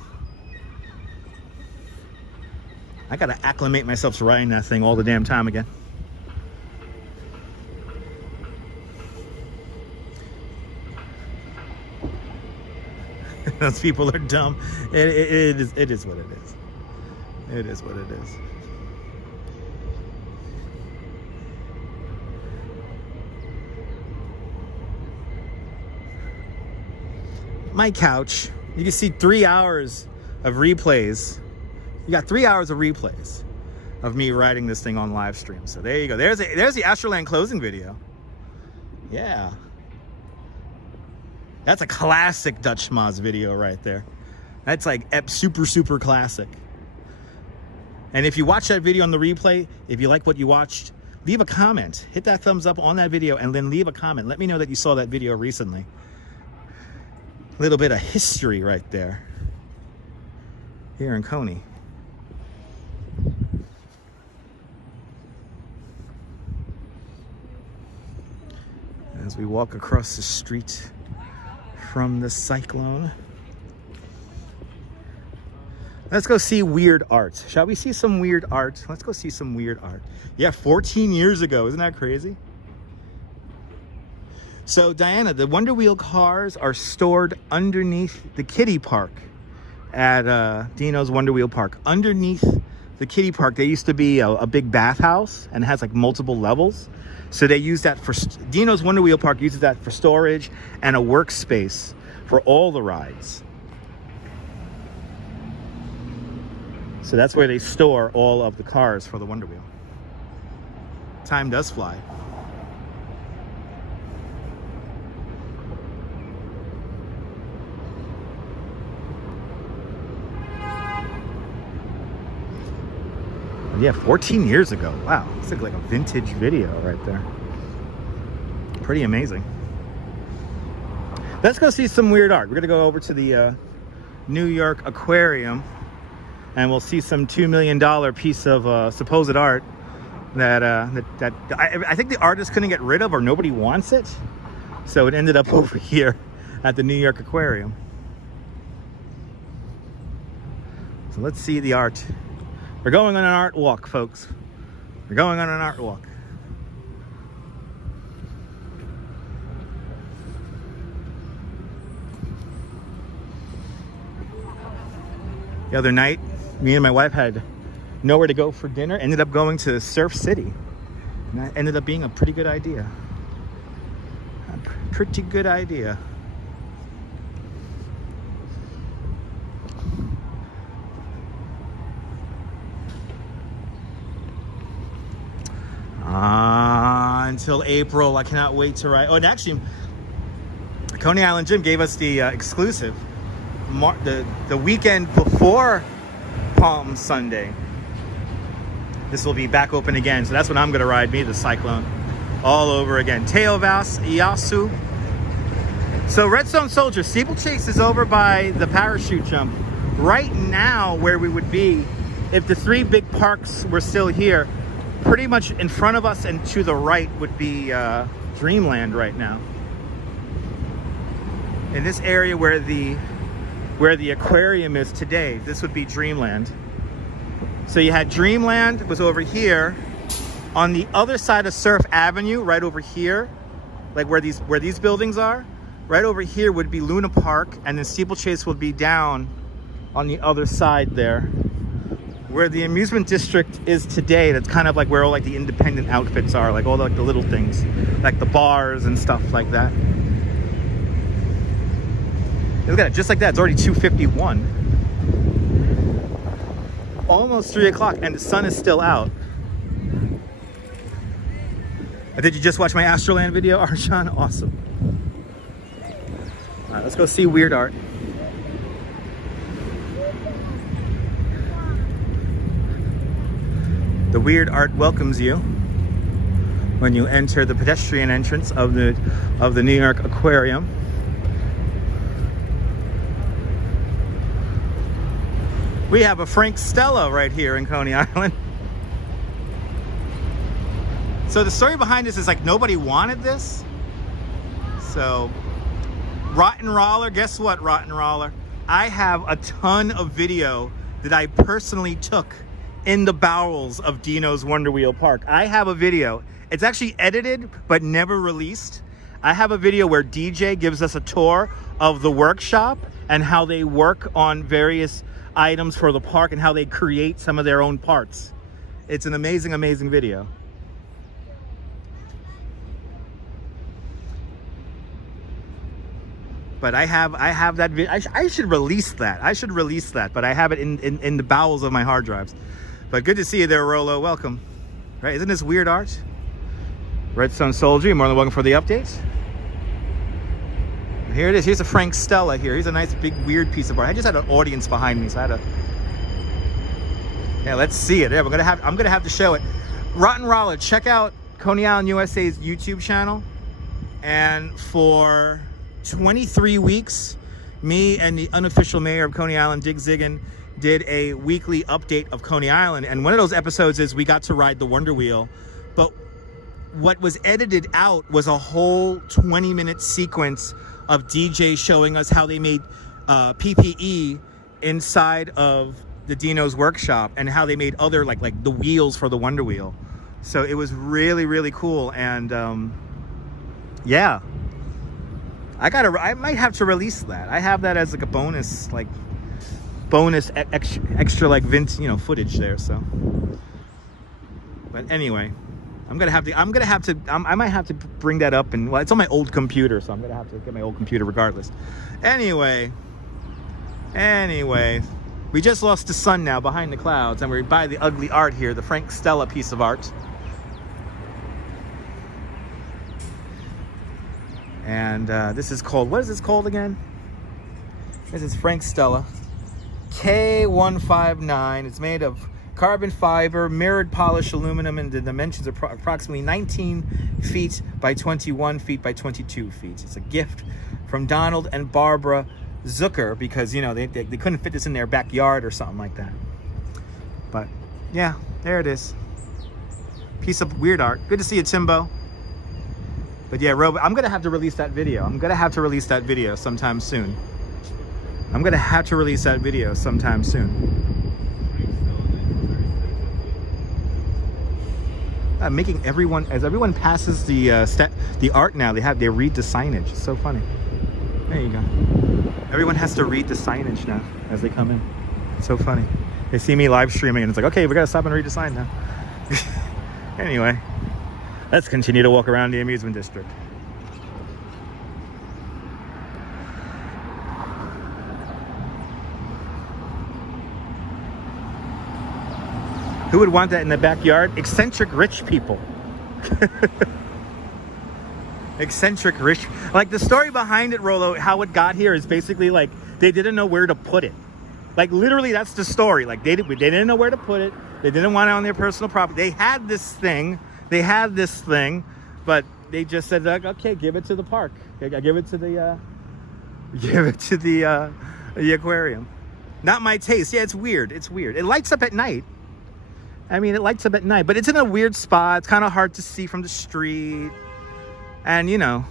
I gotta acclimate myself to riding that thing all the damn time again. Those people are dumb. It is what it is. It is what it is. My couch, you can see 3 hours of replays. You got 3 hours of replays of me riding this thing on live stream. So there you go. There's the Astroland closing video. Yeah. That's a classic Dutch Schmoz video right there. That's like super classic. And if you watch that video on the replay, if you like what you watched, leave a comment. Hit that thumbs up on that video and then leave a comment. Let me know that you saw that video recently. A little bit of history right there. Here in Coney. As we walk across the street from the cyclone. Let's go see weird art. Shall we see some weird art? Let's go see some weird art. Yeah, 14 years ago. Isn't that crazy? So, Diana, the Wonder Wheel cars are stored underneath the kiddie park at Dino's Wonder Wheel Park. Underneath the kiddie park, there used to be a big bathhouse, and it has like multiple levels. So they use that for, Dino's Wonder Wheel Park uses that for storage and a workspace for all the rides. So that's where they store all of the cars for the Wonder Wheel. Time does fly. Yeah, 14 years ago. Wow, it's like a vintage video right there. Pretty amazing. Let's go see some weird art. We're gonna go over to the New York Aquarium, and we'll see some $2 million piece of supposed art that I think the artist couldn't get rid of, or nobody wants it, so it ended up over here at the New York Aquarium. So let's see the art. We're going on an art walk, folks. We're going on an art walk. The other night, me and my wife had nowhere to go for dinner. Ended up going to Surf City. And that ended up being a pretty good idea. A pretty good idea. Until April, I cannot wait to ride. Oh, and actually, Coney Island Gym gave us the exclusive. The weekend before Palm Sunday, this will be back open again. So that's when I'm going to ride me, the Cyclone, all over again. Teovas, Iasu. So Redstone Soldier, steeplechase is over by the parachute jump. Right now, where we would be, if the three big parks were still here, pretty much in front of us and to the right would be Dreamland right now. In this area where the aquarium is today, this would be Dreamland. So you had Dreamland was over here. On the other side of Surf Avenue, right over here, like where these buildings are, right over here would be Luna Park, and then Steeplechase would be down on the other side there. Where the amusement district is today, that's kind of like where all like the independent outfits are, like all the little things, like the bars and stuff like that. Look at it, just like that, it's already 2:51. Almost 3 o'clock and the sun is still out. Did you just watch my Astroland video, Arshan? Awesome. All right, let's go see weird art. The weird art welcomes you when you enter the pedestrian entrance of the New York Aquarium. We have a Frank Stella right here in Coney Island. So the story behind this is like nobody wanted this. So Rotten Roller, guess what, Rotten Roller? I have a ton of video that I personally took in the bowels of Dino's Wonder Wheel Park. I have a video. It's actually edited but never released. I have a video where DJ gives us a tour of the workshop and how they work on various items for the park and how they create some of their own parts. It's an amazing, amazing video. But I have that video. I should release that. But I have it in the bowels of my hard drives. But good to see you there, Rolo. Welcome. Right? Isn't this weird art? Redstone Soldier, you're more than welcome for the updates. Here it is. Here's a Frank Stella here. Here's a nice big weird piece of art. I just had an audience behind me, so I had to. Yeah, let's see it. Yeah, I'm gonna have to show it. Rotten Roller, check out Coney Island USA's YouTube channel. And for 23 weeks, me and the unofficial mayor of Coney Island, Dig Ziggin, did a weekly update of Coney Island. And one of those episodes is we got to ride the Wonder Wheel. But what was edited out was a whole 20-minute sequence of DJ showing us how they made PPE inside of the Dino's workshop and how they made other like the wheels for the Wonder Wheel. So it was really, really cool. And yeah, I might have to release that. I have that as like a bonus extra like footage there. So, but anyway, I might have to bring that up, and well, it's on my old computer, so I'm gonna have to get my old computer regardless. Anyway, we just lost the sun now behind the clouds, and we're by the ugly art here, the Frank Stella piece of art. And this is called, what is this called again? This is Frank Stella K159. It's made of carbon fiber, mirrored polished aluminum, and the dimensions are approximately 19 feet by 21 feet by 22 feet. It's a gift from Donald and Barbara Zucker because, they couldn't fit this in their backyard or something like that. But yeah, there it is. Piece of weird art. Good to see you, Timbo. But yeah, I'm gonna have to release that video. Sometime soon. Making everyone, as everyone passes the art now, they read the signage. It's so funny. There you go. Everyone has to read the signage now as they come in. It's so funny. They see me live streaming and it's like, okay, we gotta stop and read the sign now. Anyway, Let's continue to walk around the amusement district. Who would want that in the backyard? Eccentric rich people. Eccentric rich. Like, the story behind it, Rolo, how it got here is basically like they didn't know where to put it. Like, literally, that's the story. Like, they didn't know where to put it. They didn't want it on their personal property. They had this thing, but they just said, like, okay, give it to the park. Okay, give it to the aquarium. Not my taste. Yeah, it's weird. It's weird. It lights up at night. I mean, it lights up at night, but it's in a weird spot. It's kind of hard to see from the street. And, you know,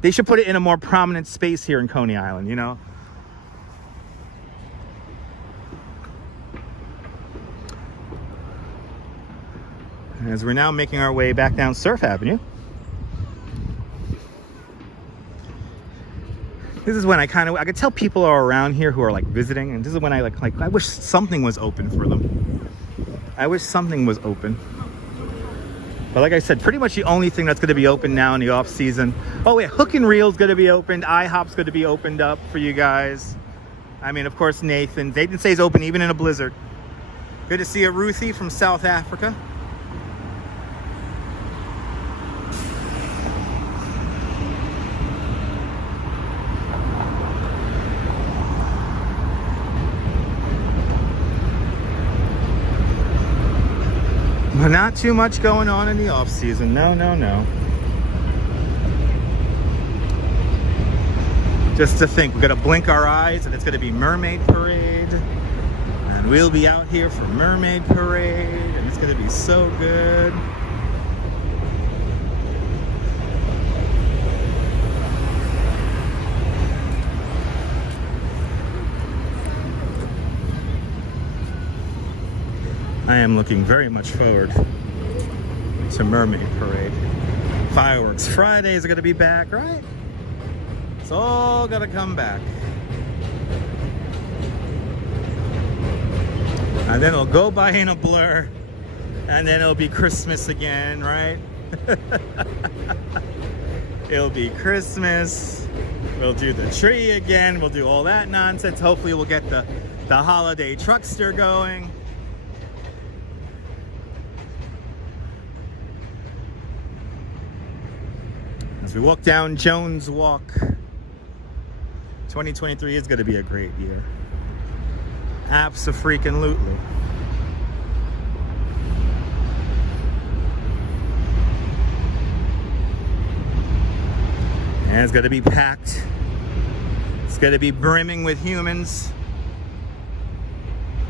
they should put it in a more prominent space here in Coney Island, you know? As we're now making our way back down Surf Avenue. This is when I could tell people are around here who are like visiting, and this is when I I wish something was open for them. I wish something was open. But like I said, pretty much the only thing that's going to be open now in the off season. Oh wait, Hook and Reel's going to be opened. IHOP's going to be opened up for you guys. I mean, of course, Nathan stays open even in a blizzard. Good to see a Ruthie from South Africa. But not too much going on in the off season. No, no, no. Just to think, we're gonna blink our eyes and it's gonna be Mermaid Parade. And we'll be out here for Mermaid Parade and it's gonna be so good. I am looking very much forward to Mermaid Parade. Fireworks Fridays are gonna be back, right? It's all gonna come back. And then it'll go by in a blur, and then it'll be Christmas again, right? It'll be Christmas. We'll do the tree again. We'll do all that nonsense. Hopefully we'll get the holiday truckster going. As we walk down Jones Walk, 2023 is going to be a great year. Abso-freaking-lutely. And it's going to be packed. It's going to be brimming with humans.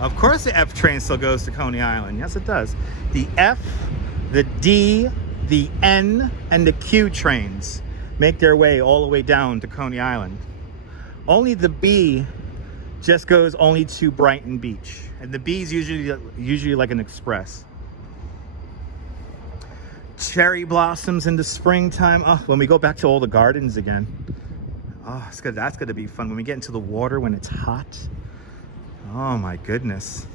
Of course the F train still goes to Coney Island. Yes, it does. The F, the D, the N, and the Q trains make their way all the way down to Coney Island. Only the B just goes only to Brighton Beach. And the B is usually like an express. Cherry blossoms in the springtime. Oh, when we go back to all the gardens again. Oh, it's good. That's going to be fun. When we get into the water when it's hot. Oh my goodness.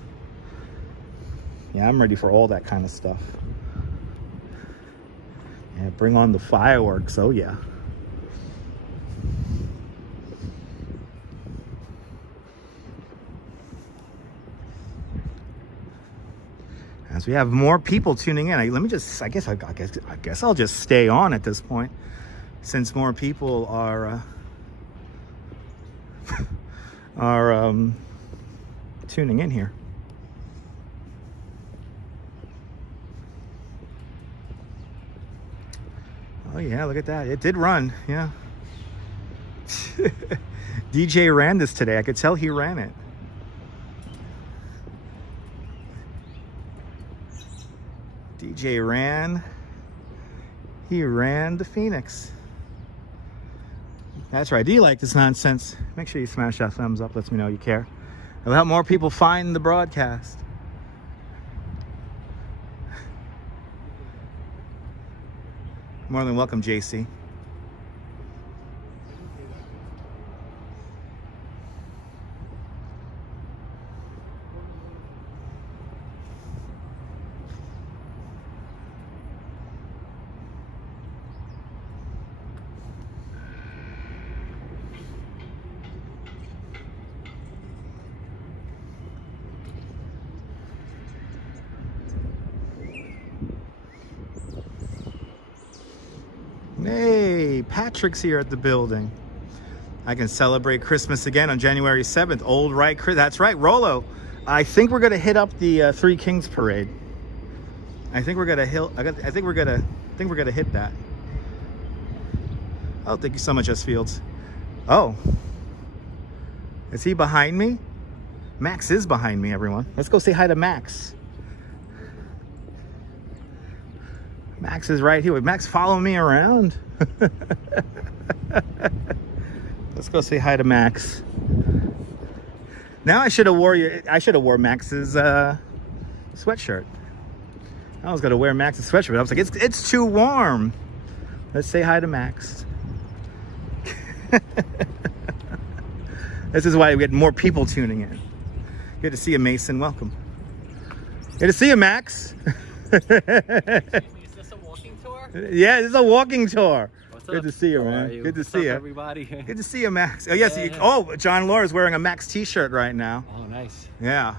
Yeah, I'm ready for all that kind of stuff. Yeah, bring on the fireworks. Oh yeah. As we have more people tuning in, I guess I'll just stay on at this point, since more people are tuning in here. Oh yeah, look at that. It did run, yeah. DJ ran this today. I could tell he ran it. DJ ran. He ran the Phoenix. That's right. Do you like this nonsense? Make sure you smash that thumbs up. Lets me know you care. It'll help more people find the broadcast. More than welcome, JC. Hey, Patrick's here at the building. I can celebrate Christmas again on January 7th. Old right, that's right, Rolo. I think we're gonna hit up the Three Kings Parade. I think we're gonna hit that. Oh, thank you so much, S. Fields. Oh, is he behind me? Max is behind me, everyone. Let's go say hi to Max. Max is right here. Max, follow me around. Let's go say hi to Max. Now I should have wore Max's sweatshirt. I was gonna wear Max's sweatshirt. I was like, it's too warm. Let's say hi to Max. This is why we get more people tuning in. Good to see you, Mason. Welcome. Good to see you, Max. Yeah, this is a walking tour. What's up? Good to see you, man. You? Good to What's see up, you. everybody. Good to see you, Max. Oh, yes. Yeah. Oh, John Laura's wearing a Max t-shirt right now. Oh, nice. Yeah.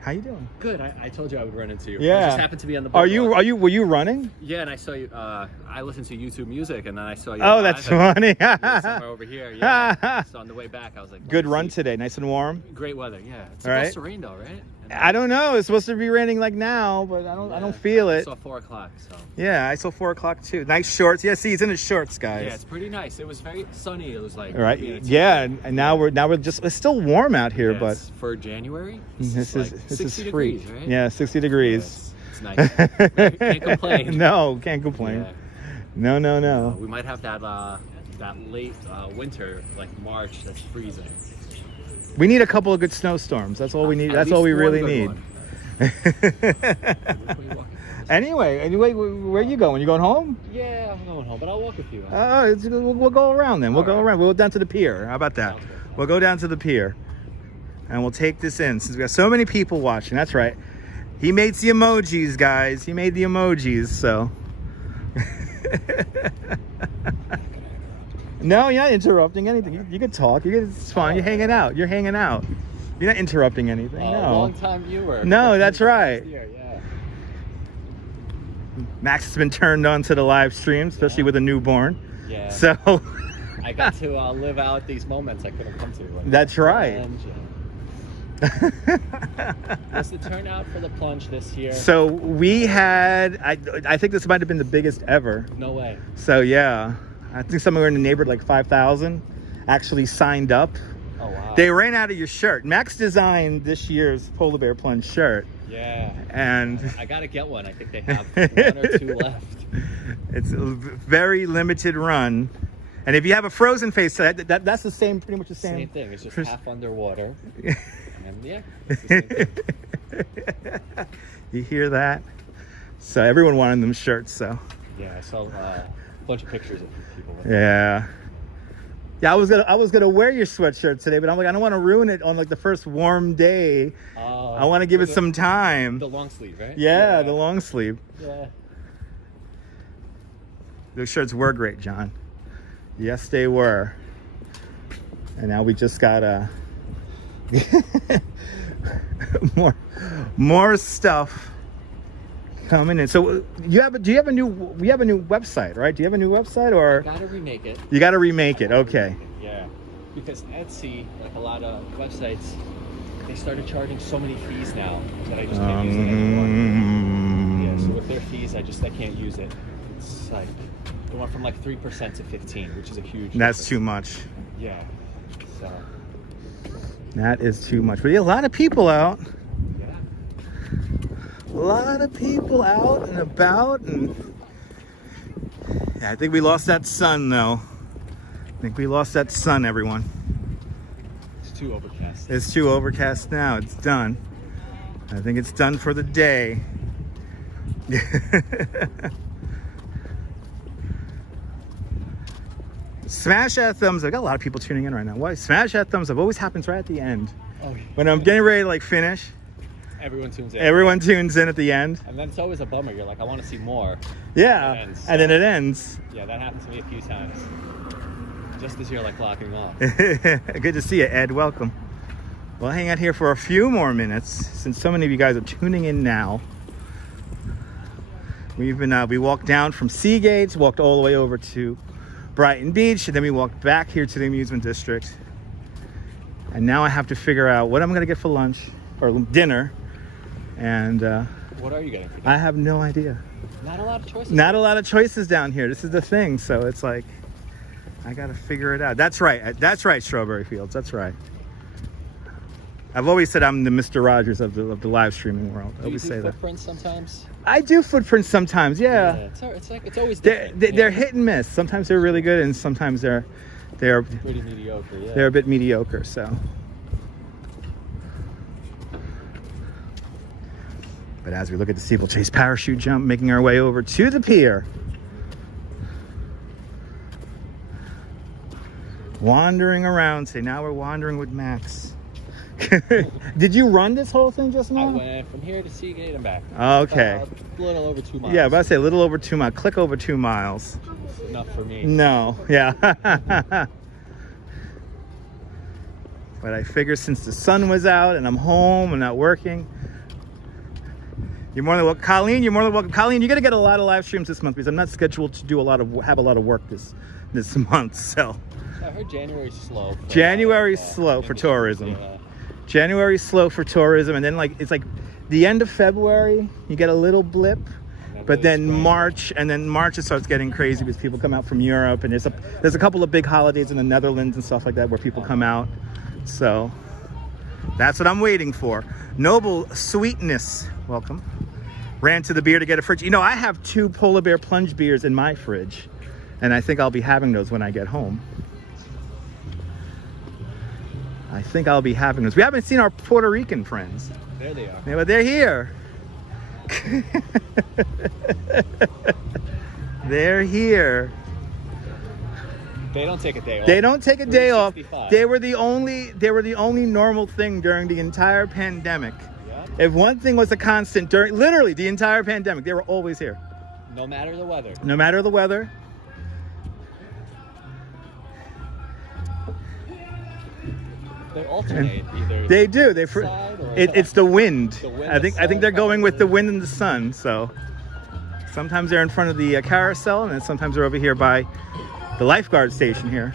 How you doing? Good. I told you I would run into you. Yeah. I just happened to be on the boardwalk. Were you running? Yeah, and I saw you. I listened to YouTube Music, and then I saw you. Oh, that's funny. You were somewhere over here. Yeah. So on the way back, I was like, Good run today. Nice and warm. Great weather. Yeah. It's All right. supposed to rain though, right? I don't know. It's supposed to be raining like now, but I don't feel I it. saw 4 o'clock. So. Yeah, I saw 4 o'clock too. Nice shorts. Yeah, see, he's in his shorts, guys. Yeah, it's pretty nice. It was very sunny. It was like. All right. Yeah, and now we're just. It's still warm out here, but for January. this is 60 free. degrees, right? Yeah, 60 degrees. It's nice. Can't complain. No, can't complain. Yeah. No. We might have that late winter, like March, that's freezing. We need a couple of good snowstorms. That's all we need. That's all we really need. Anyway, where are you going? You going home? Yeah, I'm going home, but I'll walk with you. We'll go around then. We'll go right. around. We'll go down to the pier. How about that? We'll go down to the pier, and we'll take this in since we have so many people watching. That's right. He made the emojis, guys. He made the emojis. So. No, you're not interrupting anything. You can talk. It's fine. You're hanging out. You're not interrupting anything. No. Long time viewer. No, that's right. Yeah. Max has been turned on to the live stream, especially with a newborn. Yeah. So. I got to live out these moments I couldn't come to. Like That's right. What's the turnout for the plunge this year? So we had, I think this might have been the biggest ever. No way. So yeah, I think somewhere in the neighborhood like 5,000 actually signed up. Oh wow. They ran out of your shirt. Max designed this year's polar bear plunge shirt. Yeah. And I gotta get one. I think they have 1 or 2 left. It's a very limited run. And if you have a frozen face, that's the same, pretty much the same. Same thing. It's just half underwater. And yeah, it's the same thing. You hear that? So everyone wanted them shirts. So yeah, I saw a bunch of pictures of people. Yeah, I was gonna wear your sweatshirt today, but I'm like, I don't want to ruin it on like the first warm day. I want to give it some time. The long sleeve, right? Yeah, the long sleeve. Yeah. Those shirts were great, John. Yes, they were. And now we just got more stuff coming in. So we have a new website, right? Do you have a new website, or I gotta remake it? You got to remake it. Okay. Yeah, because Etsy, like a lot of websites, they started charging so many fees now that I just can't use it anymore. Yeah, so with their fees, I can't use it. It's like it went from like 3% to 15%, which is a huge. That's too much. Yeah. So. That is too much. But yeah, a lot of people out. Yeah. A lot of people out and about, and yeah, I think we lost that sun though. I think we lost that sun, everyone. It's too overcast. It's too overcast now. It's done. I think it's done for the day. Smash that thumbs up. I got a lot of people tuning in right now. Why? Smash that thumbs up. Always happens right at the end. Oh, yeah. When I'm getting ready to like finish. Everyone tunes in. Everyone tunes in at the end. And then it's always a bummer. You're like, I want to see more. Yeah. And then it ends. Yeah, that happened to me a few times. Just as you're like locking off. Good to see you, Ed. Welcome. We'll hang out here for a few more minutes since so many of you guys are tuning in now. We walked down from Seagates, walked all the way over to Brighton Beach, and then we walked back here to the amusement district. And now I have to figure out what I'm gonna get for lunch or dinner. And what are you getting for dinner? I have no idea. Not a lot of choices. Not a lot of choices down here. This is the thing. So it's like, I gotta figure it out. That's right. That's right, Strawberry Fields. That's right. I've always said I'm the Mr. Rogers of the live streaming world. I always say that. Footprints sometimes? I do footprints sometimes, yeah. It's always different. They're hit and miss. Sometimes they're really good, and sometimes they're pretty mediocre. Yeah. They're a bit mediocre. So, but as we look at the steeplechase parachute jump, making our way over to the pier, wandering around. Say now we're wandering with Max. Did you run this whole thing just now? I went from here to Seagate and back. Okay. A little over 2 miles. Yeah, but I say a little over 2 miles. Click over 2 miles. Enough for me. No, yeah. But I figure since the sun was out and I'm home and not working, you're more than welcome. Colleen, you're more than welcome. Colleen, you're gonna get a lot of live streams this month because I'm not scheduled to do have a lot of work this month. So I heard January's slow. January's slow for tourism. Yeah. January's slow for tourism, and then it's like the end of February, you get a little blip, but then March, and then March it starts getting crazy because people come out from Europe, and there's a couple of big holidays in the Netherlands and stuff like that where people come out. So that's what I'm waiting for. Noble Sweetness, welcome. Ran to the beer to get a fridge. You know, I have 2 polar bear plunge beers in my fridge, and I think I'll be having those when I get home. I think I'll be having those. We haven't seen our Puerto Rican friends. There they are. Yeah, but they're here. They're here. They don't take a day off. They don't take a day off. 365. They were the only normal thing during the entire pandemic. Yeah. If one thing was a constant during literally the entire pandemic, they were always here. No matter the weather. No matter the weather. They alternate either. They do. It's the wind. I think they're going with the wind and the sun. So sometimes they're in front of the carousel, and then sometimes they're over here by the lifeguard station here.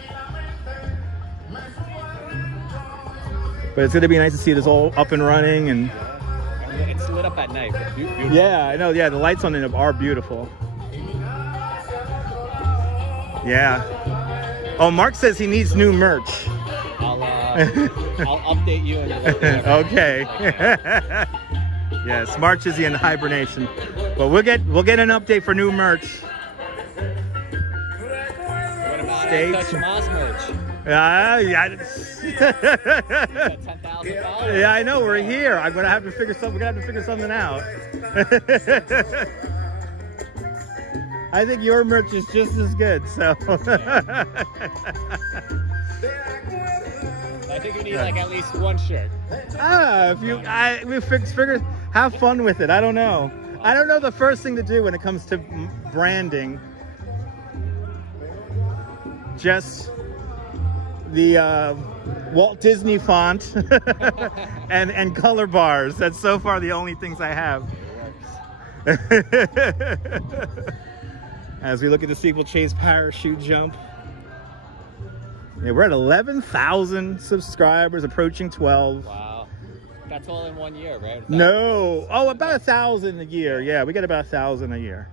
But it's gonna be nice to see this all up and running, and it's lit up at night. Beautiful. yeah, I know. Yeah, the lights on it are beautiful. Yeah. Oh, Mark says he needs new merch. I'll update you. Okay. Yes, March is in hibernation, but we'll get an update for new merch. What about Stay Touch Moss merch? Yeah. $10,000. Yeah, I know. We're here. We're gonna have to figure something out. I think your merch is just as good. So. I think you need like at least 1 shirt. We figure, have fun with it. I don't know. I don't know the first thing to do when it comes to branding. Just the Walt Disney font and color bars. That's so far the only things I have. As we look at the steeplechase parachute jump. Yeah, we're at 11,000 subscribers, approaching 12. Wow. That's all in 1 year, right? No. Oh, about 1,000 a year. Yeah, we get about 1,000 a year.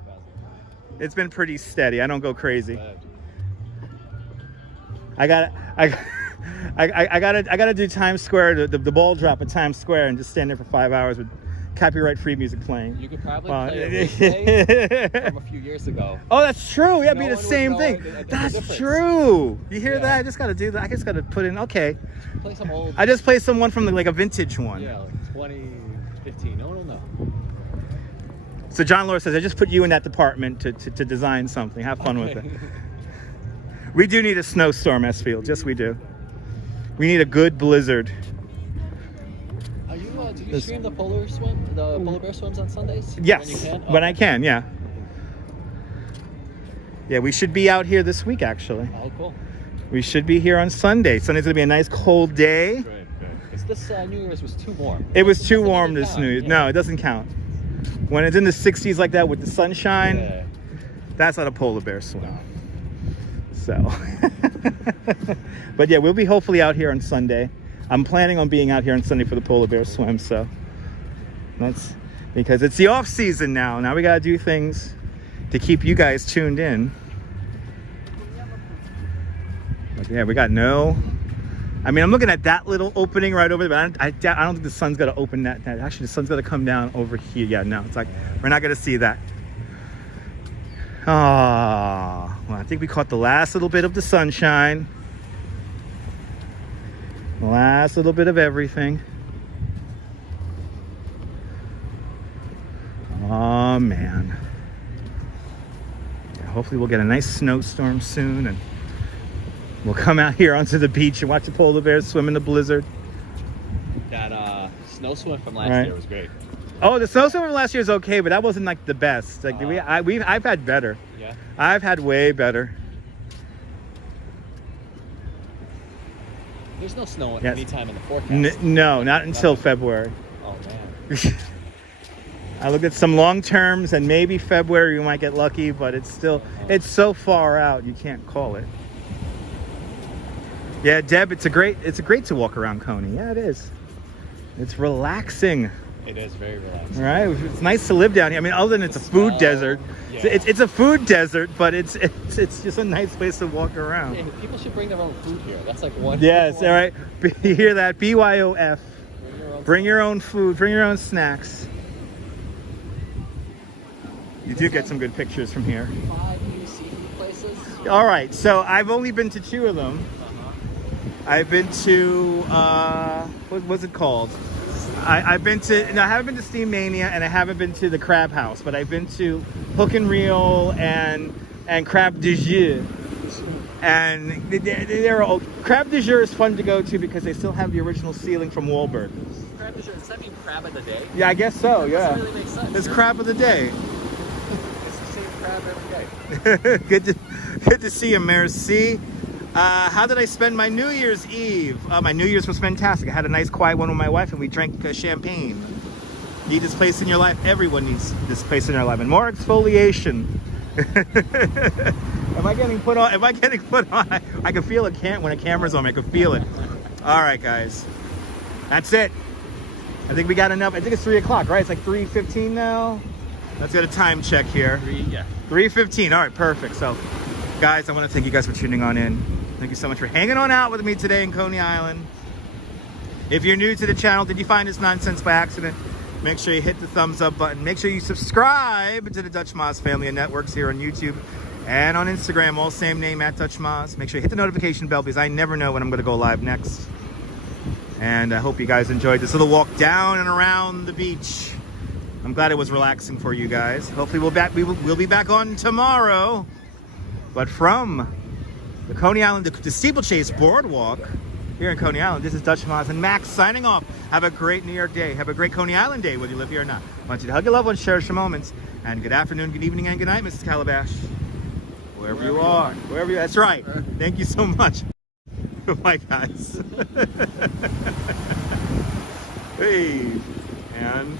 It's been pretty steady. I don't go crazy. I gotta do Times Square, the ball drop at Times Square, and just stand there for 5 hours with copyright-free music playing. You could probably play a replay from a few years ago. Oh, that's true. Yeah, it'd be the same thing. That's true. You hear that? I just gotta do that. I just gotta put in. Okay. Play some old. I just play someone from like a vintage one. Yeah, like 2015. No one will know. So John Laura says, I just put you in that department to design something. Have fun with it. We do need a snowstorm, S-Field. Yes, we do. We need a good blizzard. Do you stream the polar bear swims on Sundays? Yes, when you can? when I can, yeah. Yeah, we should be out here this week, actually. Oh, cool. We should be here on Sunday. Sunday's gonna be a nice cold day. Good. Because this New Year's was too warm. It was too warm this New Year's. Yeah. No, it doesn't count. when it's in the 60s like that with the sunshine, Yeah. that's not a polar bear swim. So, but yeah, we'll be hopefully out here on Sunday. I'm planning on being out here on Sunday for the polar bear swim. So that's because it's the off season now. Now we got to do things to keep you guys tuned in. But yeah, we got no. I mean, I'm looking at that little opening right over there, but I don't think the sun's going to open that. Actually, the sun's going to come down over here. Yeah, no, it's like we're not going to see that. Oh, well, I think we caught the last little bit of the sunshine. The last little bit of everything. Oh, man. Yeah, hopefully we'll get a nice snowstorm soon and we'll come out here onto the beach and watch the polar bears swim in the blizzard. That snow swim from last year was great. Oh, the snow swim from last year is okay, but that wasn't like the best. Like I've had better. Yeah. I've had way better. There's no snow Yes. anytime in the forecast. No, not until February. Oh man. I looked at some long terms and maybe February you might get lucky, but it's so far out you can't call it. Yeah, Deb, it's great to walk around Coney. Yeah, it is. It's relaxing. It is very relaxing. Right? It's nice to live down here. I mean, other than it's a food desert. Yeah. It's a food desert, but it's just a nice place to walk around. Hey, people should bring their own food here. That's like one. Yes, all right. You hear that? BYOF. Bring your own Bring your own food. Bring your own snacks. You do get some good pictures from here. 5 new seafood places. All right, so I've only been to 2 of them. I've been to what was it called? I haven't been to Steam Mania and I haven't been to the Crab House, but I've been to Hook and Reel and Crab de Jeu. And Crab de Jour is fun to go to because they still have the original ceiling from Wahlberg. Crab de jour. Does that mean crab of the day? Yeah, I guess so. Yeah. Doesn't really make sense. It's crab of the day. It's the same crab every day. Good to see you, Merci. How did I spend my New Year's Eve? My New Year's was fantastic. I had a nice quiet one with my wife and we drank champagne. Need this place in your life. Everyone needs this place in their life. And more exfoliation. Am I getting put on? I can feel it when a camera's on me. I can feel it. All right, guys. That's it. I think we got enough. I think it's 3 o'clock, right? It's like 3:15 now. Let's get a time check here. 3:15. All right, perfect. So, guys, I want to thank you guys for tuning on in. Thank you so much for hanging on out with me today in Coney Island. If you're new to the channel, did you find this nonsense by accident? Make sure you hit the thumbs up button. Make sure you subscribe to the Dutch Moz family of networks here on YouTube and on Instagram, all same name at Dutch Moz. Make sure you hit the notification bell because I never know when I'm going to go live next. And I hope you guys enjoyed this little walk down and around the beach. I'm glad it was relaxing for you guys. Hopefully we'll be back on tomorrow. But from the Coney Island, the Steeplechase Boardwalk here in Coney Island, this is Dutch Moz and Max signing off. Have a great New York day. Have a great Coney Island day, whether you live here or not. I want you to hug your loved ones, cherish your moments. And good afternoon, good evening, and good night, Mrs. Calabash. Wherever you are. That's right. Thank you so much. Bye, guys. Hey, and